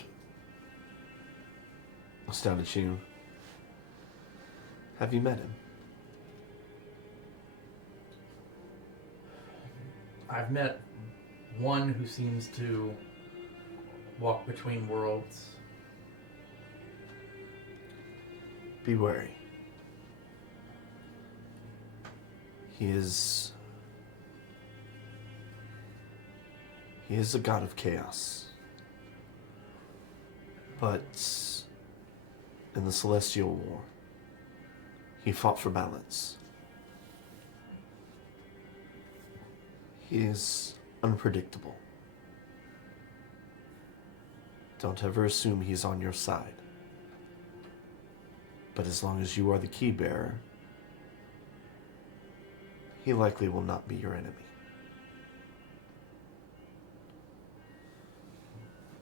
down at you. Have you met him? I've met one who seems to walk between worlds. Be wary. He is a god of chaos. But in the Celestial War, he fought for balance. He is unpredictable. Don't ever assume he's on your side. But as long as you are the key bearer, he likely will not be your enemy.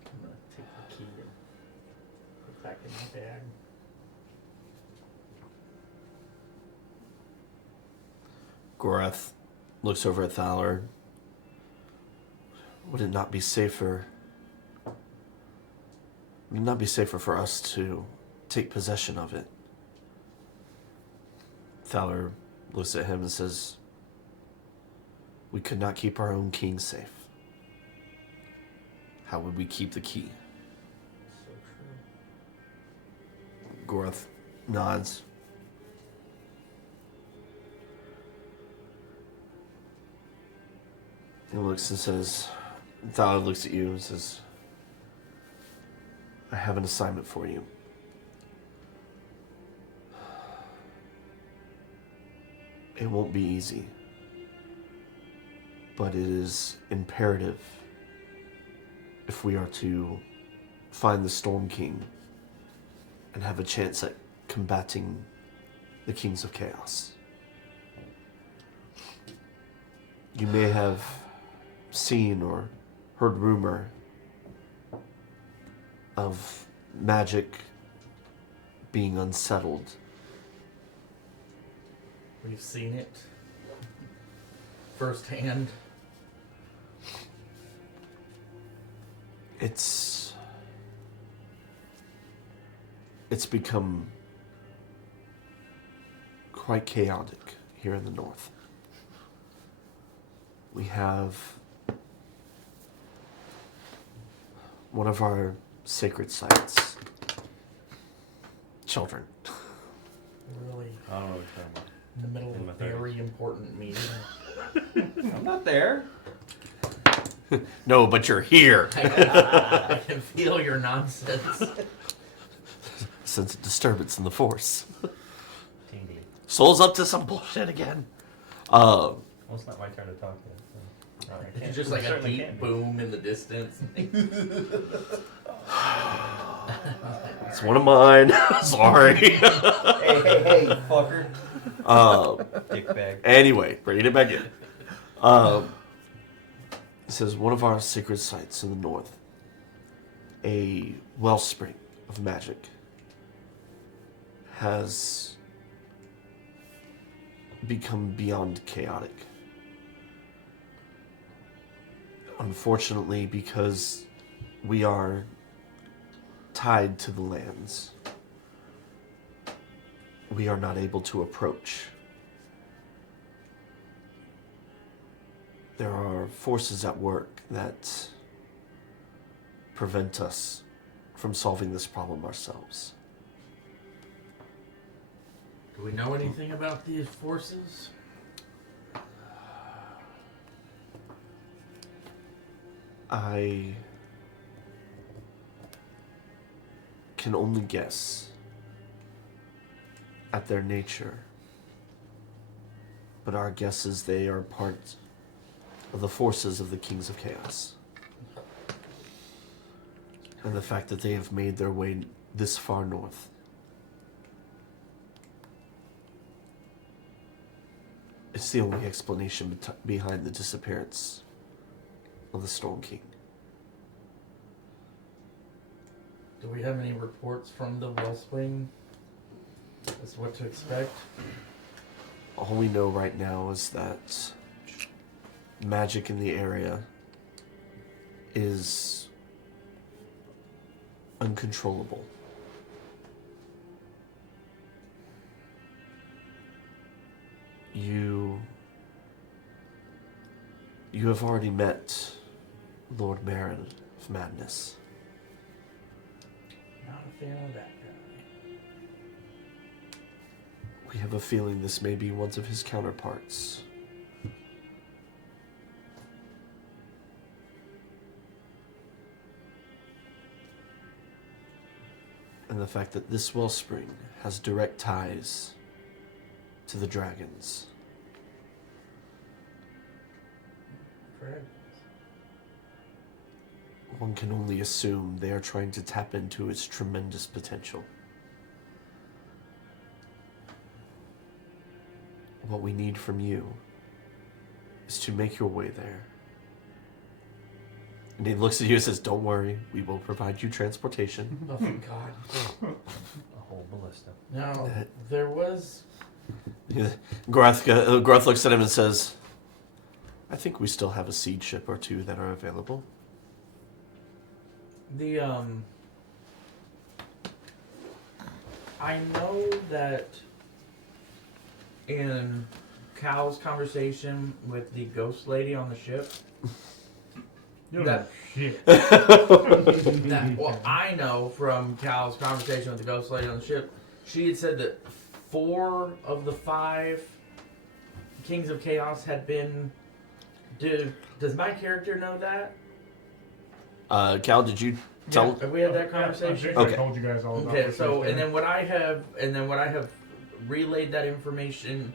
I'm gonna take the key and put it back in my bag. Gorath looks over at Thaler. Would it not be safer? Would it not be safer for us to take possession of it? Thaler looks at him and says, we could not keep our own king safe. How would we keep the key? So true. Gorath nods. He looks and says, Thala looks at you and says, I have an assignment for you. It won't be easy, but it is imperative if we are to find the Storm King and have a chance at combating the Kings of Chaos. You may have seen or heard rumor of magic being unsettled. We've seen it firsthand. It's become quite chaotic here in the north. We have one of our sacred sites. Children. Really, I don't know what you're talking about. in the middle of In a my 30s. very important meeting. I'm not there. No, but you're here. I can feel your nonsense. Sense a disturbance in the force. Tingly. Soul's up to some bullshit again. Well, it's not my turn to talk yet. So. I can't- It's just I like a certainly deep can't be. boom in the distance. It's one of mine. Sorry. Hey, fucker. Dick bag. Anyway, bringing it back in. It says one of our sacred sites in the north, a wellspring of magic, has become beyond chaotic. Unfortunately, because we are tied to the lands, we are not able to approach. There are forces at work that prevent us from solving this problem ourselves. Do we know anything about these forces? I can only guess at their nature, but our guess is they are part of the forces of the Kings of Chaos. And the fact that they have made their way this far north. It's the only explanation behind the disappearance of the Storm King. Do we have any reports from the wellspring as to what to expect? All we know right now is that magic in the area is uncontrollable. You have already met Lord Marin of Madness. Not a fan of that guy. We have a feeling this may be one of his counterparts. And the fact that this wellspring has direct ties to the dragons. Correct. One can only assume they are trying to tap into its tremendous potential. What we need from you is to make your way there. And he looks at you and says, "Don't worry, we will provide you transportation." Oh, thank God. A whole ballista. Now, there was... Groth looks at him and says, "I think we still have a seed ship or two that are available." I know that in Cal's conversation with the ghost lady on the ship, You That- shit. well, I know from Cal's conversation with the ghost lady on the ship, she had said that 4 of the 5 Kings of Chaos had been Does my character know that? Cal, did you tell? Have we had that I conversation? think Okay. I told you guys all about Okay, what so she's and doing. then what I have relayed that information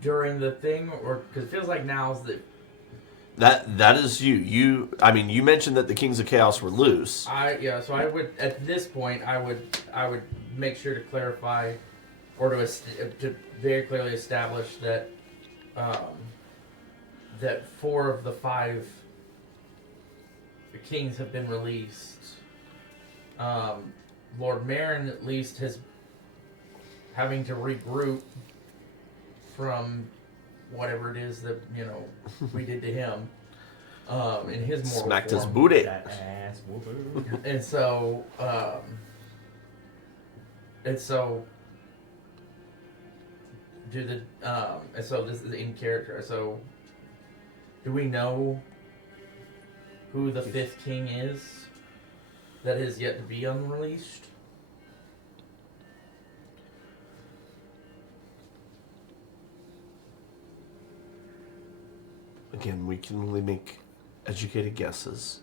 during the thing, or because it feels like now's the That is you. I mean, you mentioned that the Kings of Chaos were loose. So I would at this point I would make sure to clarify, or to very clearly establish that that 4 of the 5 kings have been released. Lord Marin at least has having to regroup from whatever it is that we did to him in his mortal Smacked his form. booty. That ass whooping. And so this is in character. So do we know who the 5th king is that is yet to be unreleased? Again, we can only make educated guesses.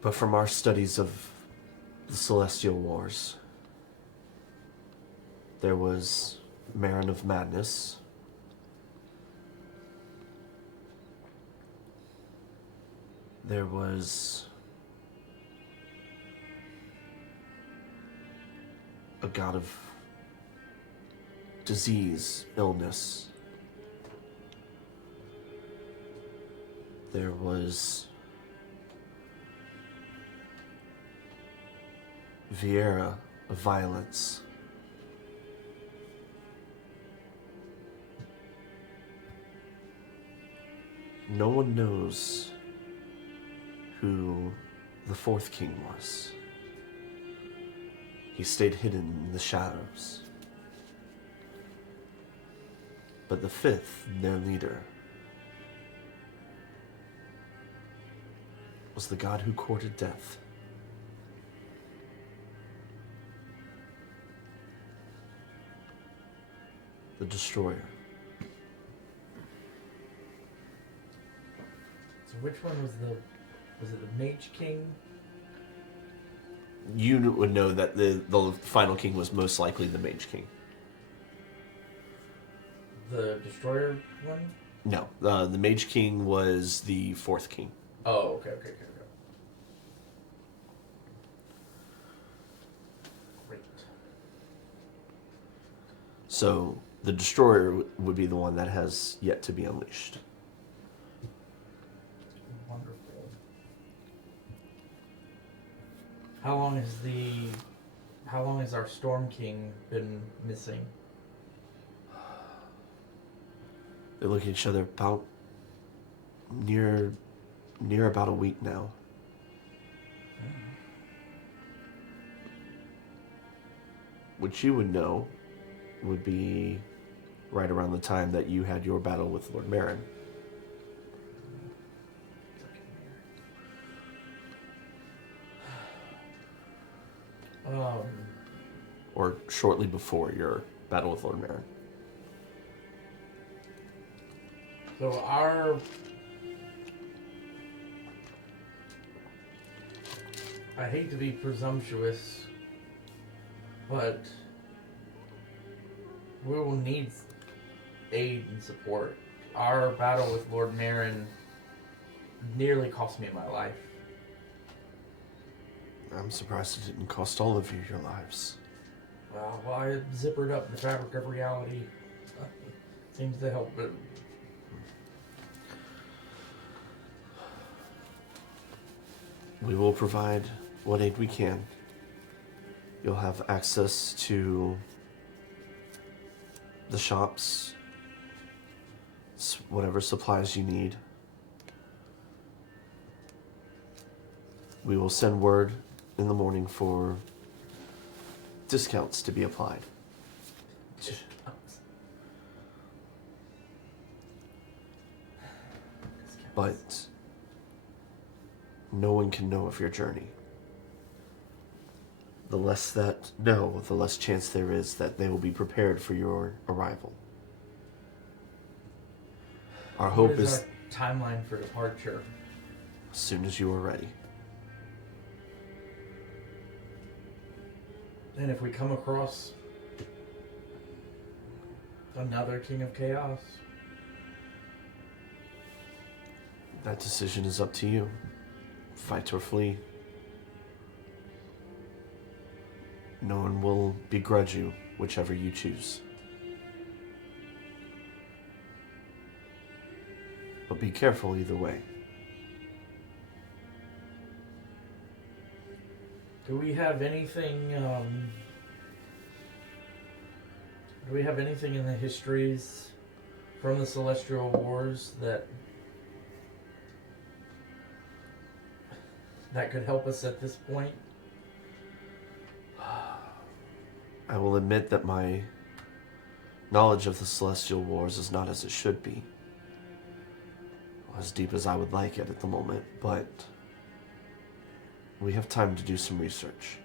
But from our studies of the Celestial Wars, there was Marin of Madness. There was a god of disease, illness. There was Vieira of violence. No one knows who the 4th king was. He stayed hidden in the shadows. But the 5th, their leader, was the god who courted death. The Destroyer. So which one was it the Mage King? You would know that the final king was most likely the Mage King. The Destroyer one? No, the Mage King was the 4th king. Oh, okay. Great. So the Destroyer would be the one that has yet to be unleashed. Wonderful. How long has our Storm King been missing? They look at each other about near about a week now. Which you would know would be right around the time that you had your battle with Lord Marin. Or shortly before your battle with Lord Marin. So I hate to be presumptuous, but we will need aid and support. Our battle with Lord Marin nearly cost me my life. I'm surprised it didn't cost all of you your lives. Well, I zippered up the fabric of reality. Seems to help, but We will provide what aid we can. You'll have access to the shops, whatever supplies you need. We will send word in the morning for discounts to be applied. But no one can know of your journey. The less that know, the less chance there is that they will be prepared for your arrival. Our hope What is is our timeline for departure? as soon as you are ready. And if we come across another King of Chaos, That decision is up to you. Fight or flee. No one will begrudge you, whichever you choose. But be careful either way. do we have anything? Do we have anything in the histories from the Celestial Wars that could help us at this point? I will admit that my knowledge of the Celestial Wars is not as it should be. As deep as I would like it at the moment, but we have time to do some research.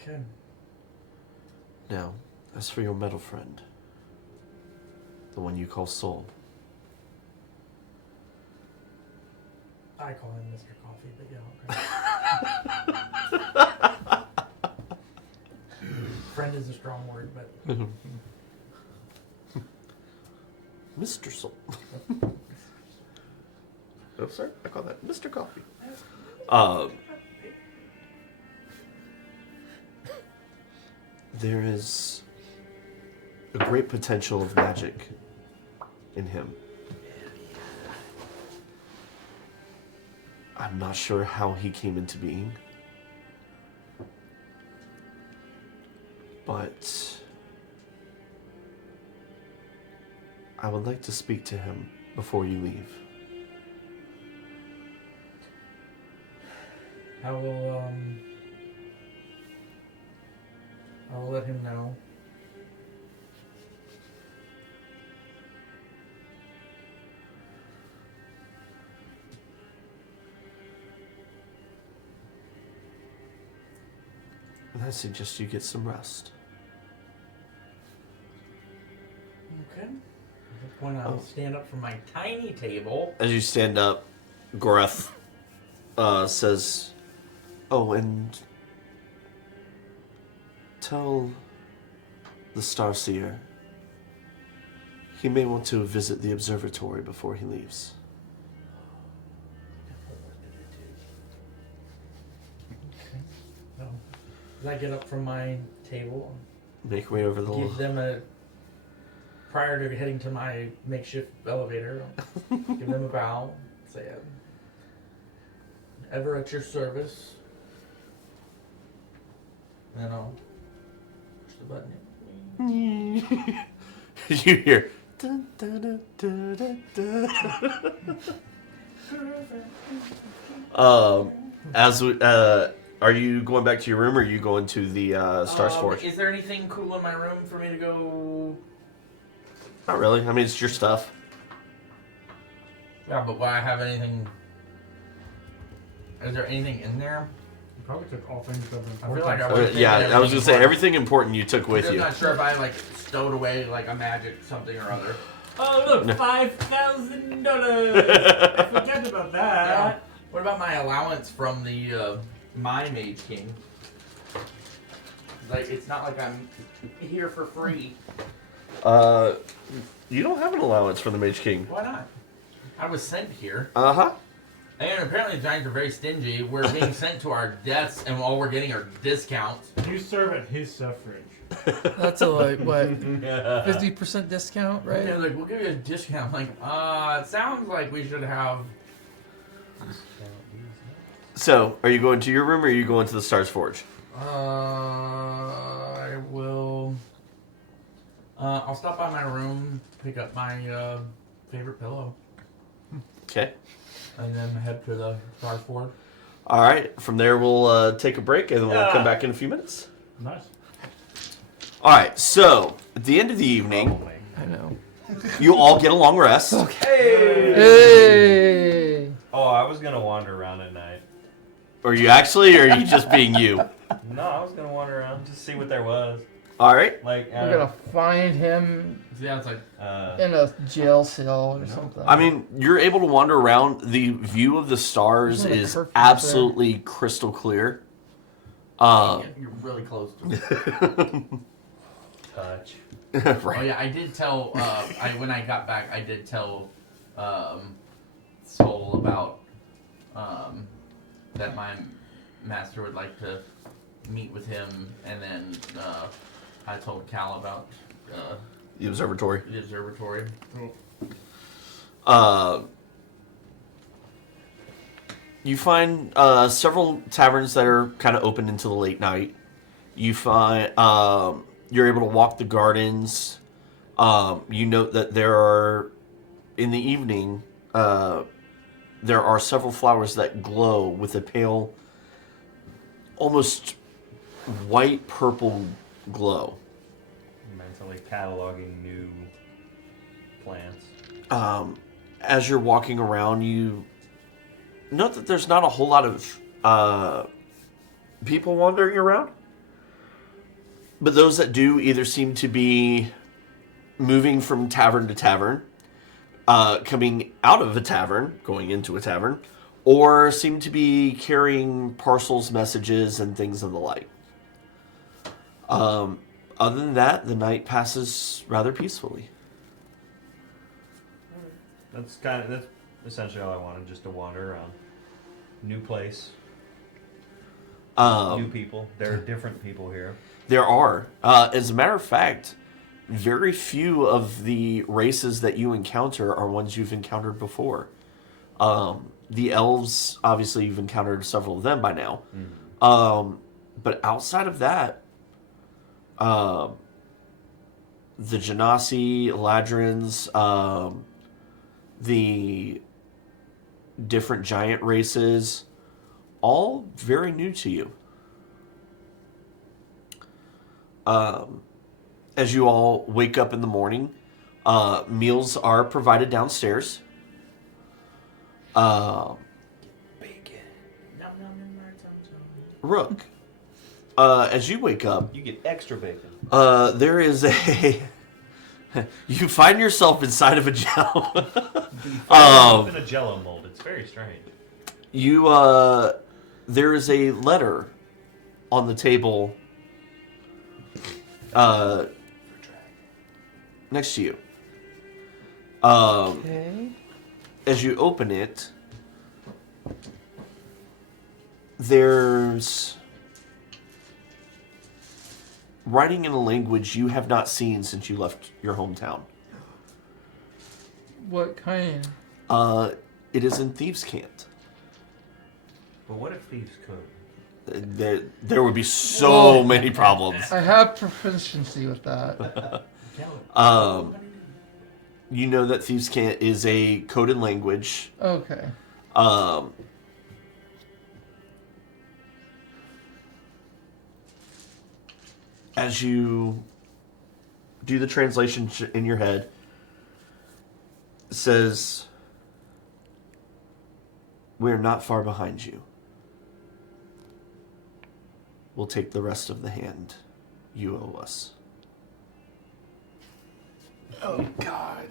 Okay. Now, as for your metal friend, the one you call Soul, I call him Mr. Coffee, but yeah, okay. Friend is a strong word, but Mr. Soul. Oh, sorry, I call that Mr. Coffee. There is a great potential of magic in him. I'm not sure how he came into being, but I would like to speak to him before you leave. I will let him know. And I suggest you get some rest. Okay. At this point, I'll stand up from my tiny table. As you stand up, Goreth says, "Oh, and tell the Starseer he may want to visit the observatory before he leaves." So, as I get up from my table, Make way over the give them a, prior to heading to my makeshift elevator, I'll give them a bow, say, ever at your service. And then I'll push the button. You hear. Dun, dun, dun, dun, dun, dun. As we, are you going back to your room, or are you going to the Stars Forge? Is there anything cool in my room for me to go? Not really. I mean, it's your stuff. Yeah, but will I have anything? Is there anything in there? You probably took all things of importance. I feel like I would. Yeah, I was gonna say everything important you took with I'm you. not sure if I like stowed away like a magic something or other. Oh look, $5,000. I forget about that. Yeah. What about my allowance from the my Mage King? Like, it's not like I'm here for free. You don't have an allowance for the Mage King. Why not? I was sent here, Uh-huh. and apparently the Giants are very stingy. We're being sent to our deaths, and all we're getting are discounts. You serve at his suffrage. That's a like what 50% discount, right? Yeah, like, we'll give you a discount. Like, it sounds like we should have. So, are you going to your room, or are you going to the Stars Forge? I will. I'll stop by my room, pick up my favorite pillow, Okay. and then head to the Star Forge. All right. From there, we'll take a break, and then we'll come back in a few minutes. Nice. All right. So, at the end of the evening, I know. you all get a long rest. Hey! Hey! Oh, I was gonna wander around at night. Are you actually, or are you just being you? No, I was gonna wander around just see what there was. All right. Like, We're gonna find him Yeah, it's like in a jail cell or something. I mean, you're able to wander around. The view of the stars Isn't it is curfew absolutely crystal clear. you're really close to it. touch. Right. Oh yeah, I did tell. When I got back, I did tell Soul about that my master would like to meet with him, and then I told Cal about The observatory. the observatory. You find several taverns that are kind of open into the late night. You find you're able to walk the gardens. You note that there are, in the evening, there are several flowers that glow with a pale, almost white purple glow. Mentally cataloging new plants. As you're walking around, you note that there's not a whole lot of people wandering around. But those that do either seem to be moving from tavern to tavern, coming out of a tavern, going into a tavern, or seem to be carrying parcels, messages, and things of the like. Other than that, the night passes rather peacefully. That's essentially all I wanted, just to wander around. New place, new people. There are different people here. There are. As a matter of fact, very few of the races that you encounter are ones you've encountered before. The elves, obviously, you've encountered several of them by now. Mm-hmm. But outside of that, the Genasi, Eladrins, the different giant races, all very new to you. As you all wake up in the morning, meals are provided downstairs. Rook, as you wake up, You get extra bacon. there is a... You find yourself inside of a gel. In a Jello mold. It's very strange. There is a letter on the table next to you. Okay. As you open it, there's writing in a language you have not seen since you left your hometown. What kind? It is in Thieves' Cant. But what if thieves could? There would be so many problems. I have proficiency with that. You know that Thieves' Cant is a coded language. Okay. As you do the translation in your head, it says, "We're not far behind you. We'll take the rest of the hand you owe us." Oh God.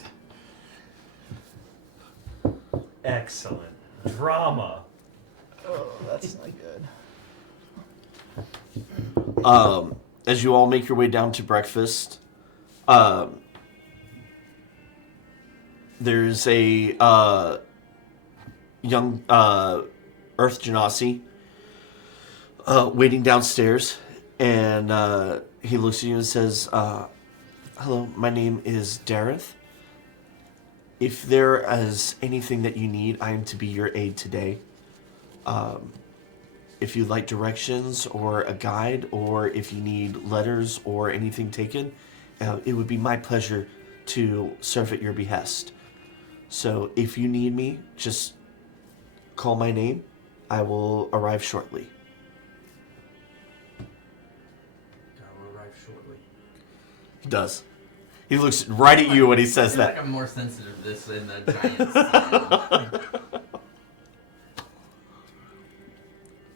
Excellent. Drama. Oh, that's not good. As you all make your way down to breakfast, there's a young Earth Genasi waiting downstairs, and he looks at you and says, "Hello, my name is Dareth. If there is anything that you need, I am to be your aid today. If you'd like directions or a guide, or if you need letters or anything taken, it would be my pleasure to serve at your behest. So if you need me, just call my name. I will arrive shortly." I'll arrive shortly. He does. He looks right at you when he says I feel that. like I'm more sensitive to this in the giant.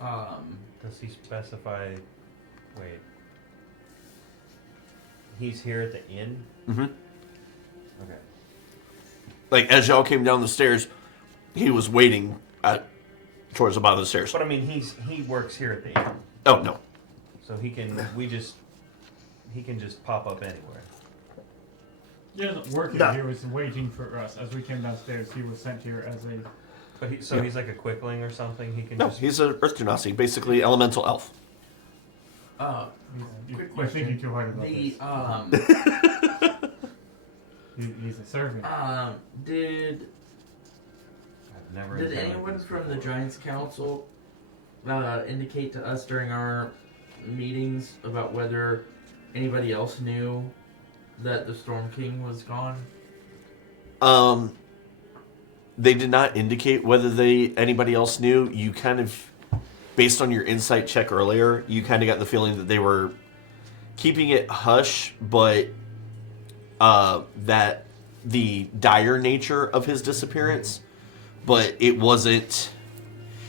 Does he specify? Wait. He's here at the inn. Mm-hmm. Okay. Like, as y'all came down the stairs, he was waiting towards the bottom of the stairs. But I mean, he works here at the inn, Oh, no. so he can just pop up anywhere. He wasn't working. No. He was waiting for us. As we came downstairs, he was sent here as a. But he's like a quickling or something. He can No, just. he's an Earth Genasi, basically elemental elf. You're Quick thinking too hard about the this. He's a servant. did I've never did encountered anyone this from the before. Giants Council indicate to us during our meetings about whether anybody else knew that the Storm King was gone? They did not indicate whether anybody else knew. You kind of, based on your insight check earlier, you kind of got the feeling that they were keeping it hush, but that the dire nature of his disappearance, but it wasn't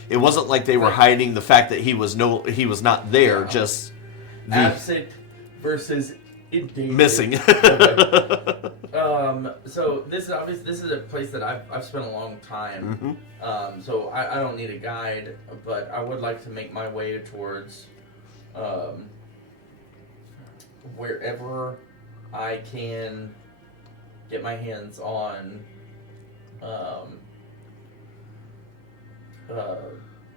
like they were hiding the fact that he was not there, Yeah. just Absent versus endangered. missing. So this is a place that I've spent a long time. Mhm. So I don't need a guide, but I would like to make my way towards wherever I can get my hands on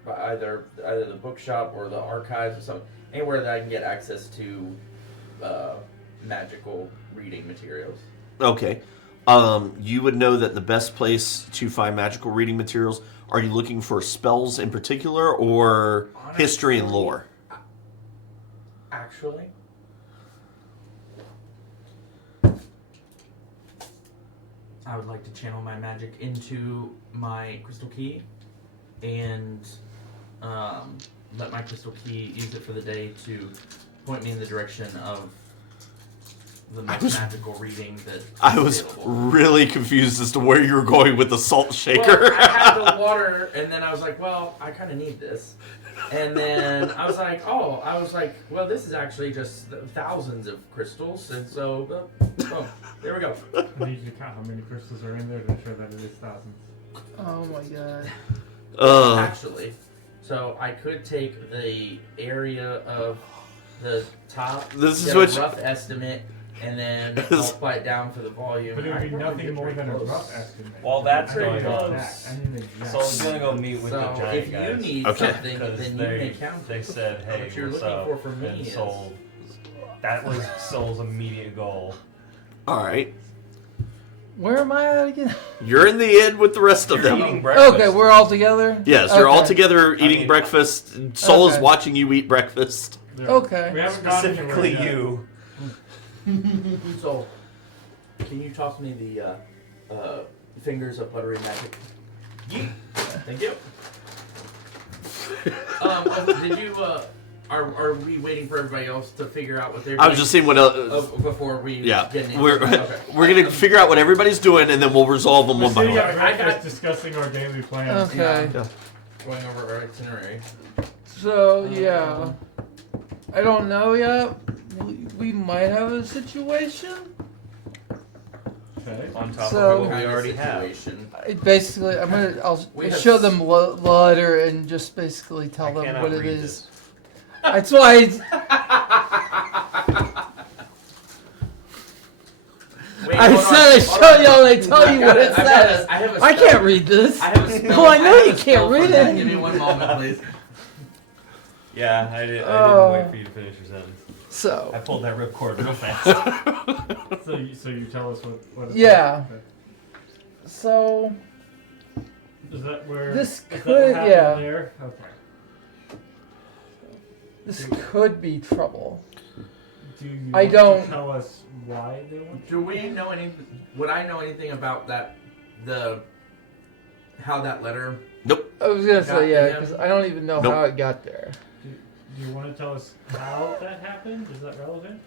either the bookshop or the archives or something, anywhere that I can get access to magical reading materials. Okay. You would know that the best place to find magical reading materials, are you looking for spells in particular or history and lore? Actually, I would like to channel my magic into my crystal key and let my crystal key use it for the day to point me in the direction of the most magical reading that I was available. really confused as to where you were going with the salt shaker. Well, I had the water, and then I was like, well, I kind of need this. And then I was like, well, this is actually just thousands of crystals, and so, boom, there we go. I need you to count how many crystals are in there to show that it is thousands. Oh my god. Actually, so I could take the area of the top, This is get what a rough estimate, and then multiply it down for the volume. But it I would be probably nothing get more pretty than a close. rough estimate. Well, that's I need going an on. exact. I need an exact. So I was gonna go meet with the So giant if guys. you need Okay. something, Because then you may count they it. said, hey, What you're what's looking up? for me And is Soul, that was Soul's immediate goal. All right. Where am I at again? You're in the inn with the rest of You're them. eating breakfast. Okay, we're all together? Yes, you're all Okay. together eating mean- breakfast. Soul is Okay. watching you eat breakfast. There. Okay. We haven't gotten anywhere Specifically yet. you. So, can you toss me the fingers of buttery magic? Yeet. Thank you. Did you? Are we waiting for everybody else to figure out what they're doing? I was just seeing what else. before we Yeah, get into we're okay. we're gonna figure out what everybody's doing, and then we'll resolve them We're one by sitting one. at I got- breakfast discussing our daily plans. Okay. Yeah. going over our itinerary. So, yeah. I don't know yet. We might have a situation. Okay. On top So- of what we Kind of already have. situation. Basically, I'll We have show them the letter and just basically tell I them cannot what it read is. this. That's why. Wait, I hold said on, I hold show on. y'all and I tell you got what a- it I got says. a- I have a I spell. can't read this. I have a spell. Well, I know have you a spell can't read for that. it. Give me one moment, please. Yeah, I didn't Oh. wait for you to finish your sentence. I So, pulled that ripcord real fast. So you tell us what it Yeah. says. so Is that where This is that could- what happened yeah. there? Okay. this could be trouble. Do you I want don't- to tell us why they want Do we know any? Would I know anything about that? How that letter? Nope. I was gonna Got say yeah, him. because I don't even know Nope. how it got there. Do you want to tell us how that happened? Is that relevant?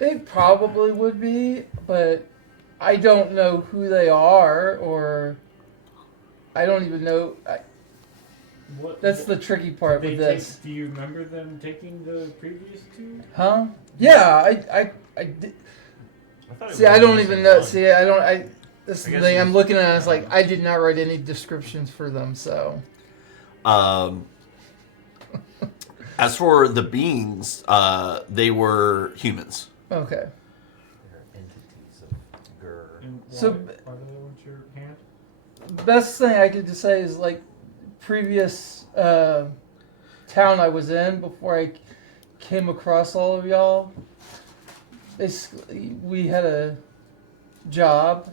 It probably would be, but I don't know who they are, or I don't even know. That's the tricky part with this. Do you remember them taking the previous two? Huh? Yeah, I did. I thought it See, was I don't missing even know. one. See, I don't. This is I the guess thing it I'm was- looking at. It's like I did not write any descriptions for them. So As for the beings, they were humans. okay. They're entities of Gur. And why, So- why do they want your hand? The best thing I could just say is like previous town I was in before I came across all of y'all. Basically, we had a job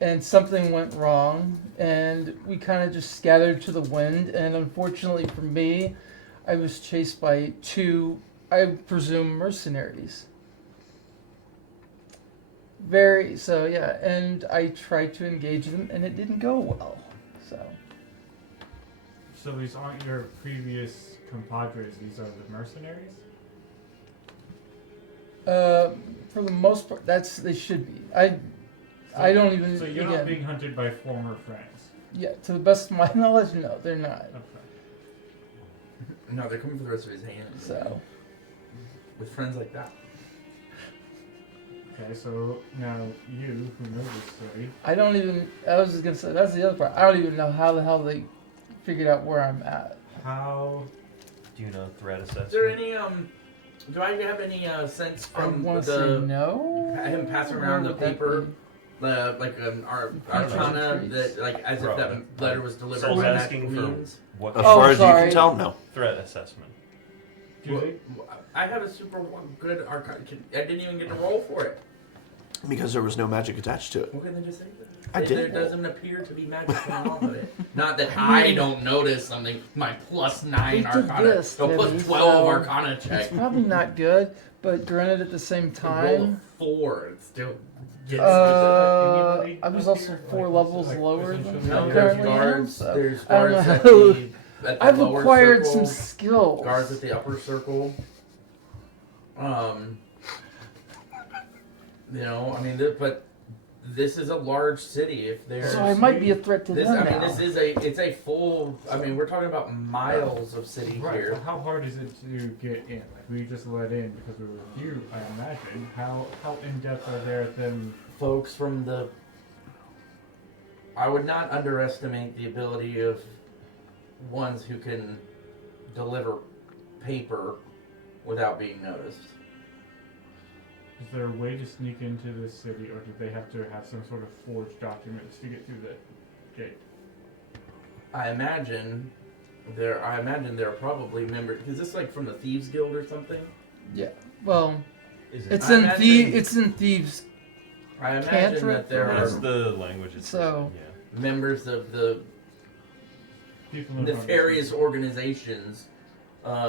and something went wrong and we kind of just scattered to the wind, and unfortunately for me, I was chased by two, I presume, mercenaries. And I tried to engage them and it didn't go well. So these aren't your previous compadres. These are the mercenaries. For the most part, they should be. I don't even. So you're again, not being hunted by former friends. Yeah, to the best of my knowledge, no, they're not. Okay. No, they're coming for the rest of his hand. So With friends like that. Okay, so now you, who know this story, I don't even. I was just gonna say that's the other part. I don't even know how the hell they figured out where I'm at. how Do you know threat assessment? Is there any do I have any sense I from want to say the no. him passing Where around the would that paper? be? Like our Features and arcana traits. that like as if Probably. that letter was delivered So I was by asking magical for means? what As Oh, far as you sorry. can tell, no. threat assessment. do Well, they? I have a super good arcana. I didn't even get to roll for it. Because there was no magic attached to it. What can they just say? I There did. doesn't appear to be magic going on with it. Not that I don't notice something. My +9 We did arcana. this, No, Timmy, +12 so arcana It's check. probably not good, but granted, at the same To roll time, a 4. It still gets I was also 4 levels lower than No, I there's currently am. guards. So There's I don't guards know at how- the I've lower acquired circle, some skills. guards at the upper circle. You know, I mean, but this is a large city. If there's So I might be a threat to this, them I mean, now. this is it's a full. I mean, we're talking about miles of city Right. here. So how hard is it to get in? Like we just let in because we were with you, I imagine. How in depth are there them? Folks from the. I would not underestimate the ability of ones who can deliver paper without being noticed. Is there a way to sneak into this city, or do they have to have some sort of forged documents to get through the gate? I imagine there are probably members. Is this like from the Thieves Guild or something? Yeah. Well, Is it? it's I in imagine- it's in Thieves. I imagine Cantrip that there That's are the language. It's So- yeah. members of the People in nefarious organizations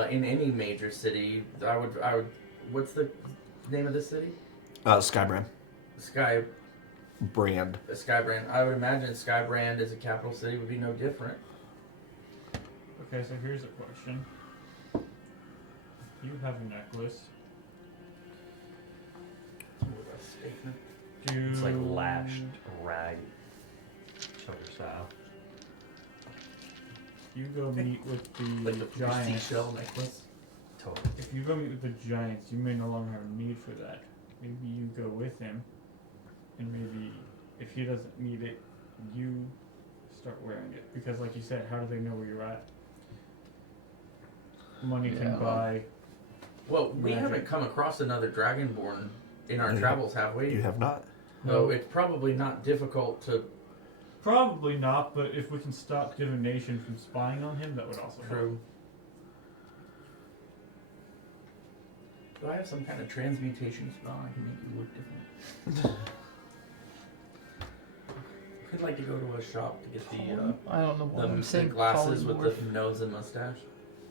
in any major city. I would. What's the name of this city? Skybrand. Brand. Skybrand. I would imagine Skybrand as a capital city would be no different. Okay, so here's a question. You have a necklace. Do It's like lashed rag, choker style. you go meet with the Like the giants? seashell necklace. Totally. If you go meet with the giants, you may no longer have a need for that. Maybe you go with him, and maybe if he doesn't need it, you start wearing it. Because, like you said, how do they know where you're at? Money Yeah. can buy. Well, we Magic. haven't come across another dragonborn in our No, travels, have we? You have not. So it's probably not difficult to. Probably not, but if we can stop divination from spying on him, that would also help. True. Do I have some kind of transmutation spell I can make you look different? I'd like to go to a shop to get the I don't know what I'm the saying. glasses with polymorph. the nose and mustache.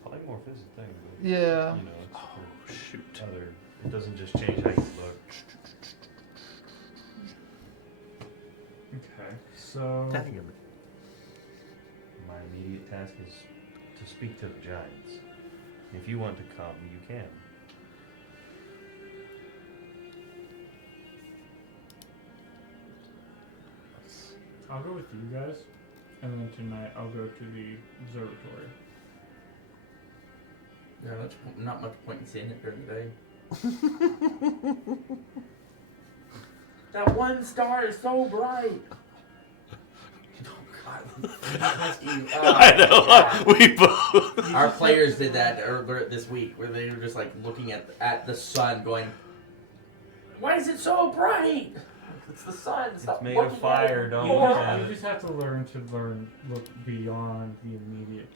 Polymorph is a thing, but Yeah. you know, it's for Shoot. other. It doesn't just change how you look. Okay, so My immediate task is to speak to the giants. If you want to come, you can. I'll go with you guys. and then tonight I'll go to the observatory. Yeah, that's not much point in seeing it during the day. That one star is so bright. Oh God. I know. We both. Our players did that earlier this week, where they were just like looking at the sun, going, "Why is it so bright? It's the sun. Stop It's made looking of fire. at it." Don't You look just, at you it. just have to look beyond the immediate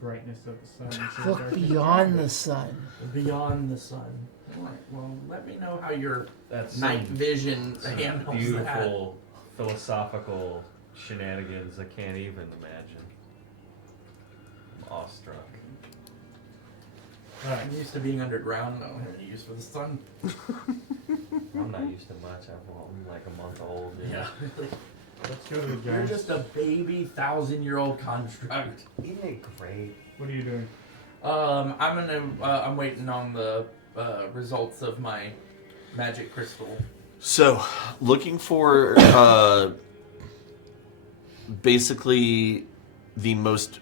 brightness of the sun. and see the Look darkness. beyond the sun. Beyond the sun. All right. Well, let me know how your That's night some vision handles that. beautiful philosophical shenanigans I can't even imagine. I'm awestruck. Alright, I'm used to being underground. I don't have any use for the sun. I'm not used to much. I'm like a month old. Yeah. let's go to the You're giants. just a baby 1,000-year-old construct. Isn't it great? What are you doing? I'm waiting on the results of my magic crystal. So, looking for basically the most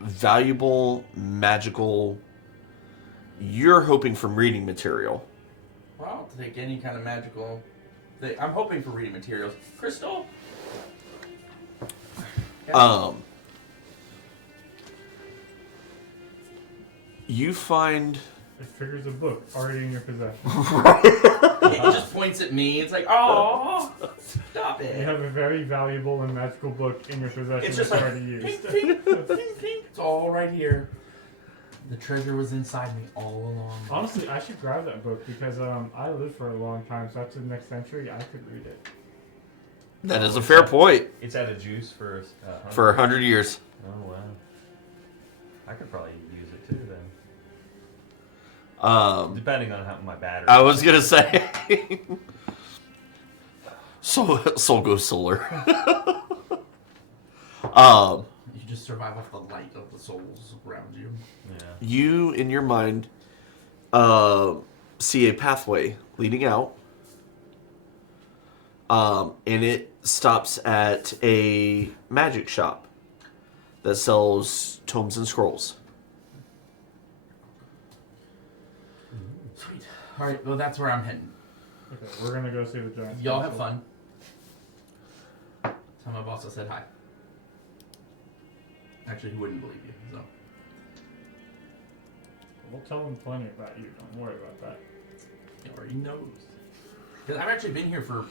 valuable magical. You're hoping from reading material. Well, I'll take any kind of magical thing. I'm hoping for reading materials. Crystal? You find It figures a book already in your possession. It just points at me. It's like, oh, stop You it. have a very valuable and magical book in your possession It's just that's like, already used. pink, pink, pink, pink. It's all right here. The treasure was inside me all along. Honestly, I should grab that book because I lived for a long time, so after the next century, I could read it. that is a fair point It's out of juice for for 100 years. Oh wow. I could probably use it too then. Depending on how my battery. I was gonna say, soul goes solar. You just survive off the light of the souls around you. Yeah. You, in your mind, see a pathway leading out, and it stops at a magic shop that sells tomes and scrolls. Sweet. All right. Well, that's where I'm heading. Okay, we're gonna go see the giants. Y'all have fun. Tell my boss I said hi. Actually, he wouldn't believe you. So. We'll tell them plenty about you. Don't worry about that. He already knows. Because I've actually been here for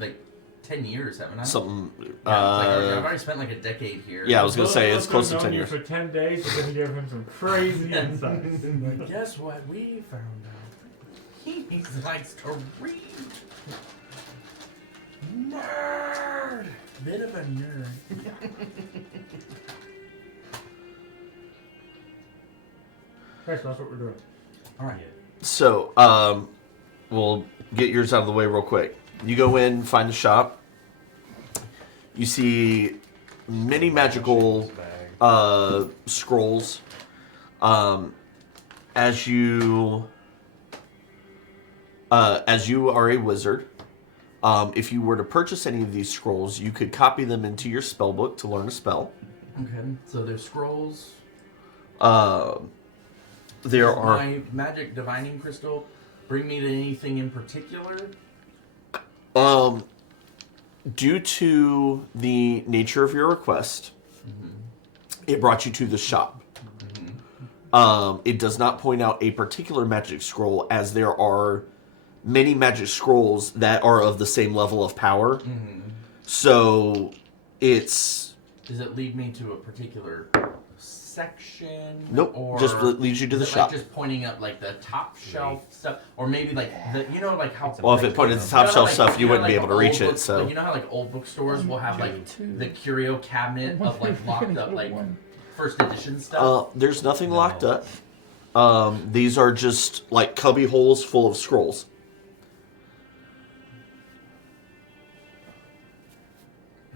like 10 years, haven't I? Something. Yeah, it's like I've already spent like a decade here. Yeah, I was gonna Both say of it's us close to have 10 known you years. for 10 days, but then give him some crazy insights. But guess what we found out? He likes to read. Nerd! Bit of a nerd. Okay, so that's what we're doing. Alright. So, we'll get yours out of the way real quick. You go in, find a shop. You see many magical scrolls. As you are a wizard, if you were to purchase any of these scrolls, you could copy them into your spell book to learn a spell. Okay, so there's scrolls. There Does are my magic divining crystal bring me to anything in particular? due to the nature of your request, it brought you to the shop. It does not point out a particular magic scroll, as there are many magic scrolls that are of the same level of power. So it's Does it lead me to a particular section? nope. Or Just leads you to is the it shop. Like just pointing up like the top shelf stuff, or maybe like the like how. Well, if it pointed to the top You know, shelf like- stuff, you know, wouldn't be like able to old reach it. books- So like, you know how like old bookstores will have like the curio cabinet of like locked up like first edition stuff. there's nothing locked up. These are just like cubby holes full of scrolls.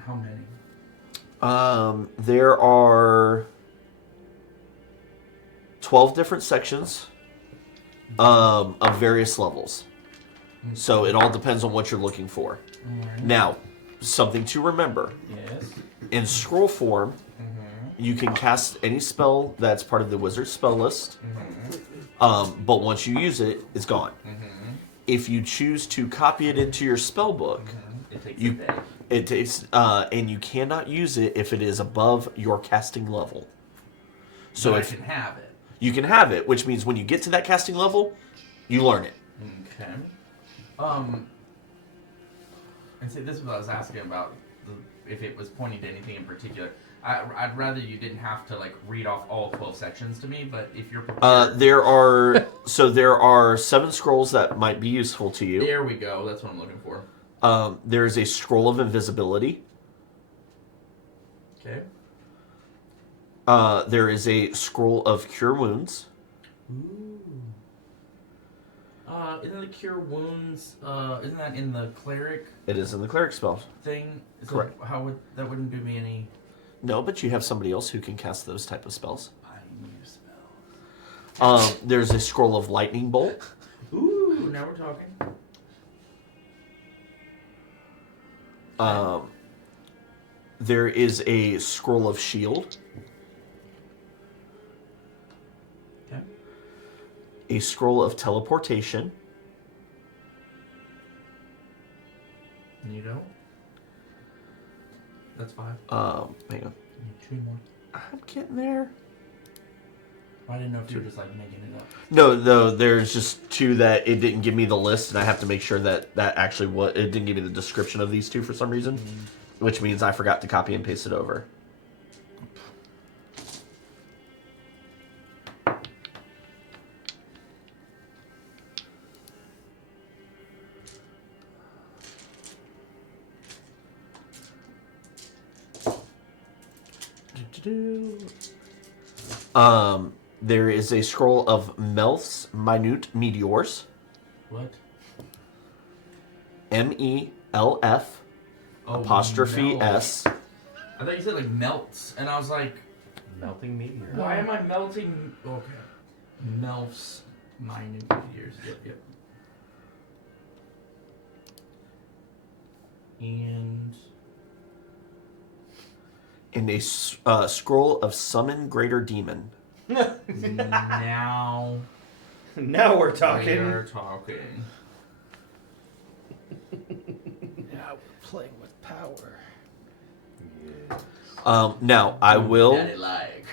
How many? There are 12 different sections of various levels. So it all depends on what you're looking for. Alright. Now, something to remember. Yes. In scroll form, you can cast any spell that's part of the wizard's spell list. But once you use it, it's gone. If you choose to copy it into your spell book, It takes You- a day. it takes and you cannot use it if it is above your casting level. So But if I can have it. you can have it, which means when you get to that casting level, you learn it. Okay. And see, this is what I was asking about, if it was pointing to anything in particular. I'd rather you didn't have to like read off all 12 sections to me, but if you're prepared, There are 7 scrolls that might be useful to you. there we go. That's what I'm looking for. There is a scroll of invisibility. Okay. There is a scroll of cure wounds. Ooh. Isn't the cure wounds? Isn't that in the cleric It is in the cleric spell. thing? So Correct. How would that wouldn't do me any? No, but you have somebody else who can cast those type of spells. I need spells. There's a scroll of lightning bolt. Ooh, now we're talking. There is a scroll of shield. Okay. A scroll of teleportation. Neato. That's 5. Hang on. Need 2 more. I'm getting there. I didn't know if you were just like making it up. No, there's just 2 that it didn't give me the list, and I have to make sure that actually it didn't give me the description of these 2 for some reason, which means I forgot to copy and paste it over. There is a scroll of Melf's minute meteors. What? MELF apostrophe melt. S. I thought you said like melts, and I was like, Melting meteor. why am I melting? Okay. Melts minute years. Yep. And a scroll of summon greater demon. Now Now we're we talking. are talking. Now we're playing with power. Now I will. Daddy like.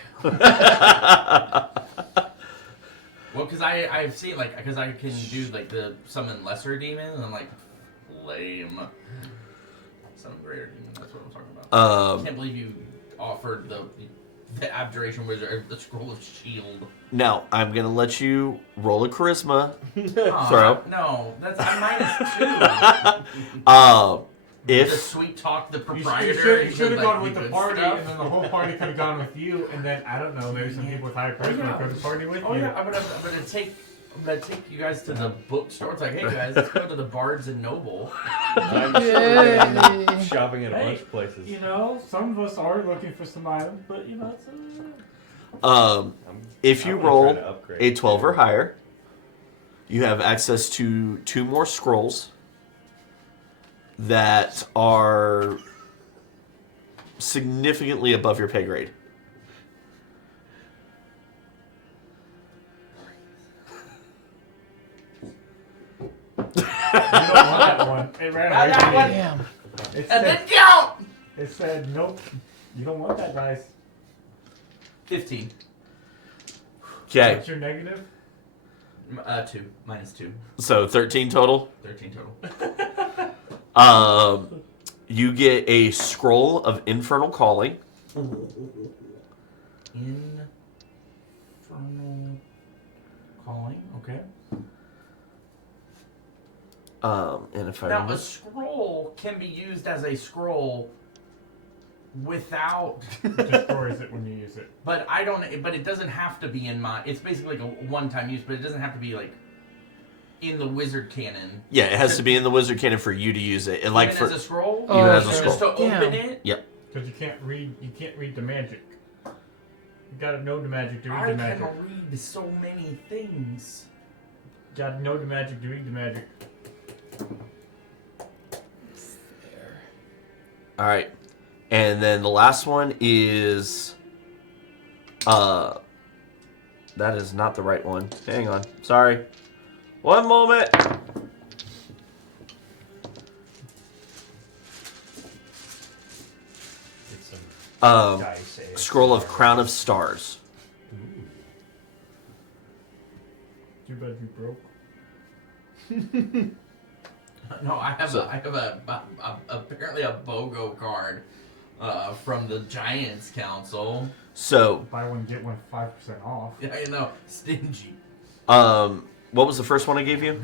Well, because I've seen like because I can do like the summon lesser demon and I'm like lame. Summon greater demon. That's what I'm talking about. I can't believe you offered the abjuration wizard the scroll of shield. Now I'm gonna let you roll a charisma Aw, throw. No, that's I'm -2. The If sweet talk, the You proprietor. should have like, gone with the the good party, stuff. and then the whole party could have gone with you, and then I don't know, maybe some people with higher charisma yeah. go to the party with Oh you. yeah, I'm gonna take you guys to the bookstore. It's like, hey guys, let's go to the Bards and Noble. I'm sure Yay. we're shopping at a Hey, bunch of places. You know, some of us are looking for some items, but you know, it's if you I'm gonna roll try to upgrade a 12 or too. higher, you have access to 2 more scrolls that are significantly above your pay grade. you don't want that one. It ran away that from one. you. Damn. It And said, then count. it said, nope, you don't want that dice. 15. Okay, What's your negative? 2 -2. so 13 total. 13 total. You get a scroll of infernal calling. Infernal calling. Okay. And if I Now a remember, scroll can be used as a scroll without. It destroys it when you use it. But I don't. But it doesn't have to be in my. It's basically like a one-time use, but it doesn't have to be like in the wizard canon. yeah, it has to be in the wizard canon for you to use it. And like Even for as a scroll. Even as a Just scroll. to open Damn. it. yep. Because you can't read the magic. You gotta know the magic to read I the can magic. read so many things. You gotta know the magic to read the magic. All right. And then the last one is that is not the right one. Hang on. Sorry. One moment. Get some dice. Scroll of Crown of Stars. Too bad you broke. No, I have So- a apparently a BOGO card from the Giants Council. So, Buy one, get one 5% off. Yeah, you know, stingy. what was the first one I gave you?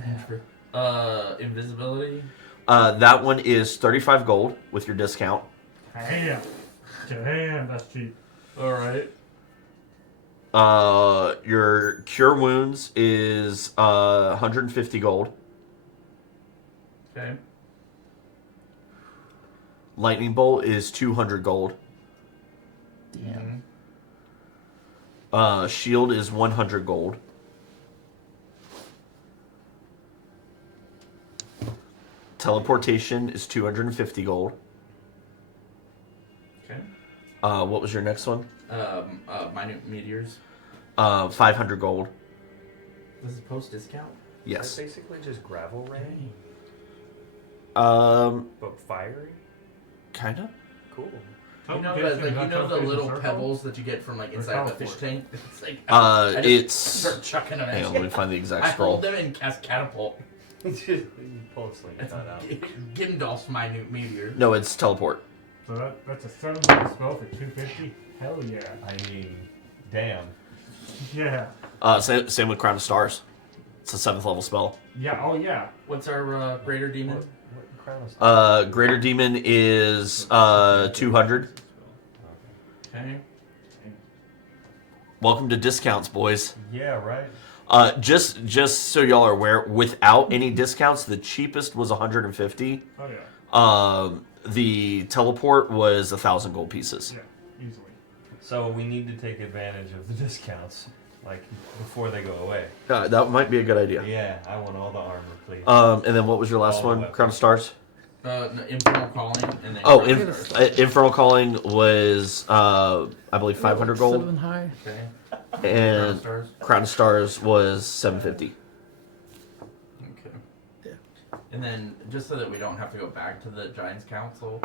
Invisibility. That one is 35 gold with your discount. Damn, that's cheap. All right. Your Cure Wounds is 150 gold. Okay. Lightning Bolt is 200 gold. Damn. Shield is 100 gold. Teleportation is 250 gold. Okay. What was your next one? Minute meteors. 500 gold. This is post discount. Yes. Is that basically just gravel rain, Um, but fiery? kind of. Cool. You know, the little pebbles that you get from like inside the fish tank. It's like I just It's. start chucking them Hang on, at let you. me find the exact I scroll. hold them and cast catapult. You pull a sling It's cut out. Gimdolf's minute meteor. No, it's teleport. So that's a 7-level spell for 250? Hell yeah. I mean, damn. Yeah. Same with Crown of Stars. It's a 7th level spell. Yeah, oh yeah. What's our greater demon? What crown is Greater Demon is 200. Okay. Welcome to discounts, boys. Yeah, right. Just so y'all are aware, without any discounts, the cheapest was 150. Oh yeah. The teleport was 1,000 gold pieces. Yeah, easily. So we need to take advantage of the discounts, like before they go away. That might be a good idea. Yeah, I want all the armor, please. And then what was your last All the one? weapons. Crown of Stars. No, Infernal Calling and then. Oh, Crown of Stars. Infernal Calling was I believe 500 gold, 7 high. Okay. Crown of and Stars. Crown of Stars was 750. Okay. Yeah. And then, just so that we don't have to go back to the Giants Council,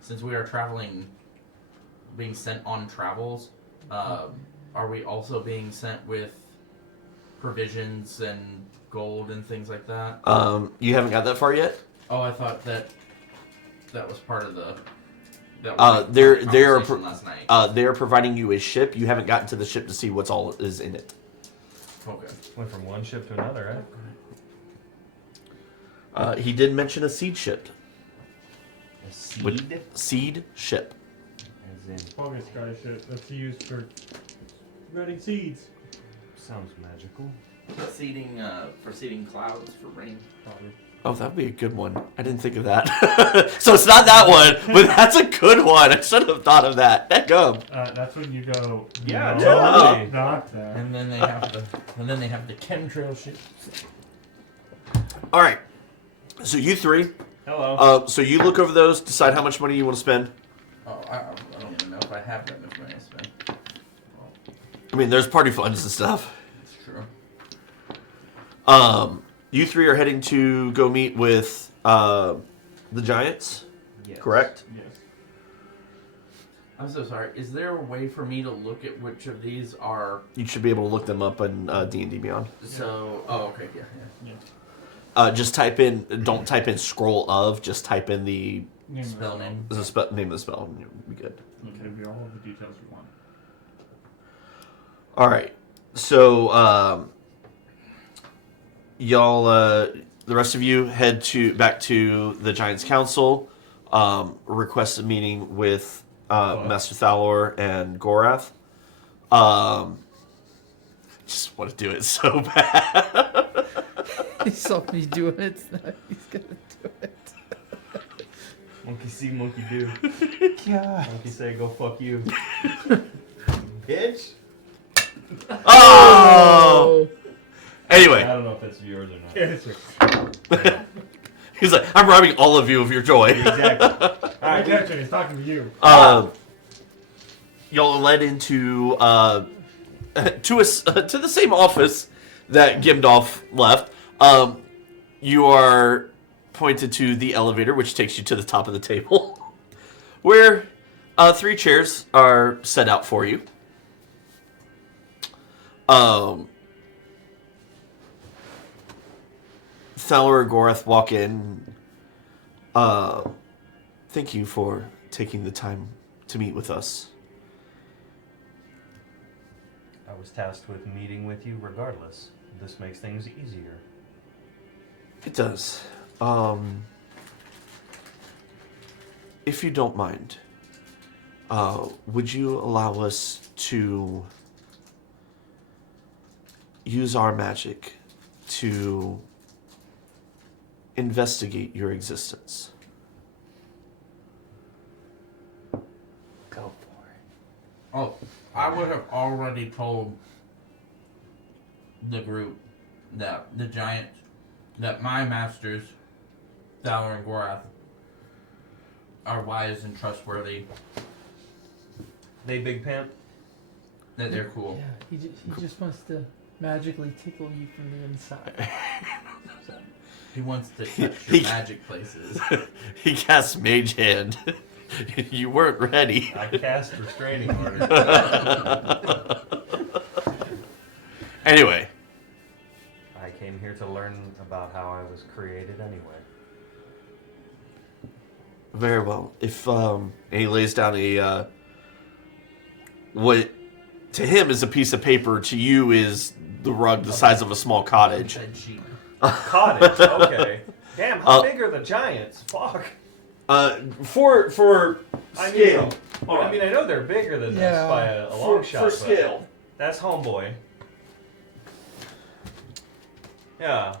since we are traveling, being sent on travels, are we also being sent with provisions and gold and things like that? You haven't got that far yet. Oh, I thought that was part of the. That They're conversation last night. they are providing you a ship. You haven't gotten to the ship to see what's all is in it. Okay. Went from one ship to another, right? He did mention a seed ship. A seed? Seed ship. As in, Probably a sky shit that's used for spreading seeds. sounds magical. Seeding for seeding clouds for rain. Probably. Oh, that'd be a good one. I didn't think of that. So it's not that one, but that's a good one. I should have thought of that. Heck up. That's when you go. Yeah, no, totally. Not that. And then they have the chemtrail shit. All right. So you three. Hello. So you look over those, decide how much money you want to spend. Oh, I don't even know if I have that much money to spend. I mean, there's party funds and stuff. It's true. You three are heading to go meet with the Giants, Yes. correct? Yes. I'm so sorry. Is there a way for me to look at which of these are? You should be able to look them up in D&D Beyond. So, oh, okay, yeah. Just type in, don't type in scroll of, just type in the Name of the Spell name. name of the spell, and you'll be good. Okay, it'll be all of the details you want. All right. So, y'all, the rest of you head back to the Giants Council, request a meeting with Master Thalor and Gorath. Just want to do it so bad. He saw me doing it, so now he's gonna do it. Monkey see, monkey do. God. Monkey say, go fuck you. Bitch. Oh! I Anyway, don't know if that's yours or not. It's He's like, I'm robbing all of you of your joy. Exactly. All Pay right. attention, he's talking to you. Y'all are led into to the same office that Gimdolf left. You are pointed to the elevator, which takes you to the top of the table, where 3 chairs are set out for you. Thaler and Gorath walk in. Thank you for taking the time to meet with us. I was tasked with meeting with you regardless. This makes things easier. It does. If you don't mind, would you allow us to use our magic to investigate your existence? Go for it. Oh, I would have already told the group that the giant, that my masters, Thaler and Gorath, are wise and trustworthy. They big pimp. That they're cool. Yeah, he just wants to magically tickle you from the inside. He wants to touch your magic places. He casts Mage Hand. You weren't ready. I cast restraining order. Anyway. I came here to learn about how I was created anyway. Very well. If and he lays down a what to him is a piece of paper, to you is the rug the size of a small cottage. Bed sheet. Cottage. Okay. Damn. How big are the giants? Fuck. For I scale. mean, I mean, I know they're bigger than Yeah. this by a long shot. For but scale. That's homeboy. Yeah.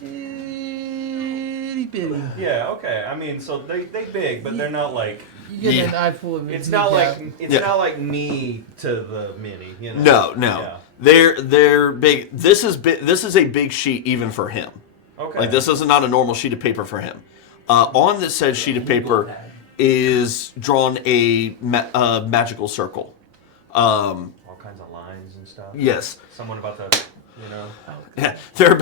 Itty bitty. Yeah. Okay. I mean, so they big, but they're not like. You get Yeah. an eyeful of it. It's not like Yeah. not like me to the mini. You know. No. Yeah. They're big. This is a big sheet even for him. Okay. Like this is not a normal sheet of paper for him. On this said sheet of paper is drawn a magical circle. All kinds of lines and stuff. Yes. Someone about to, you know. Yeah, they're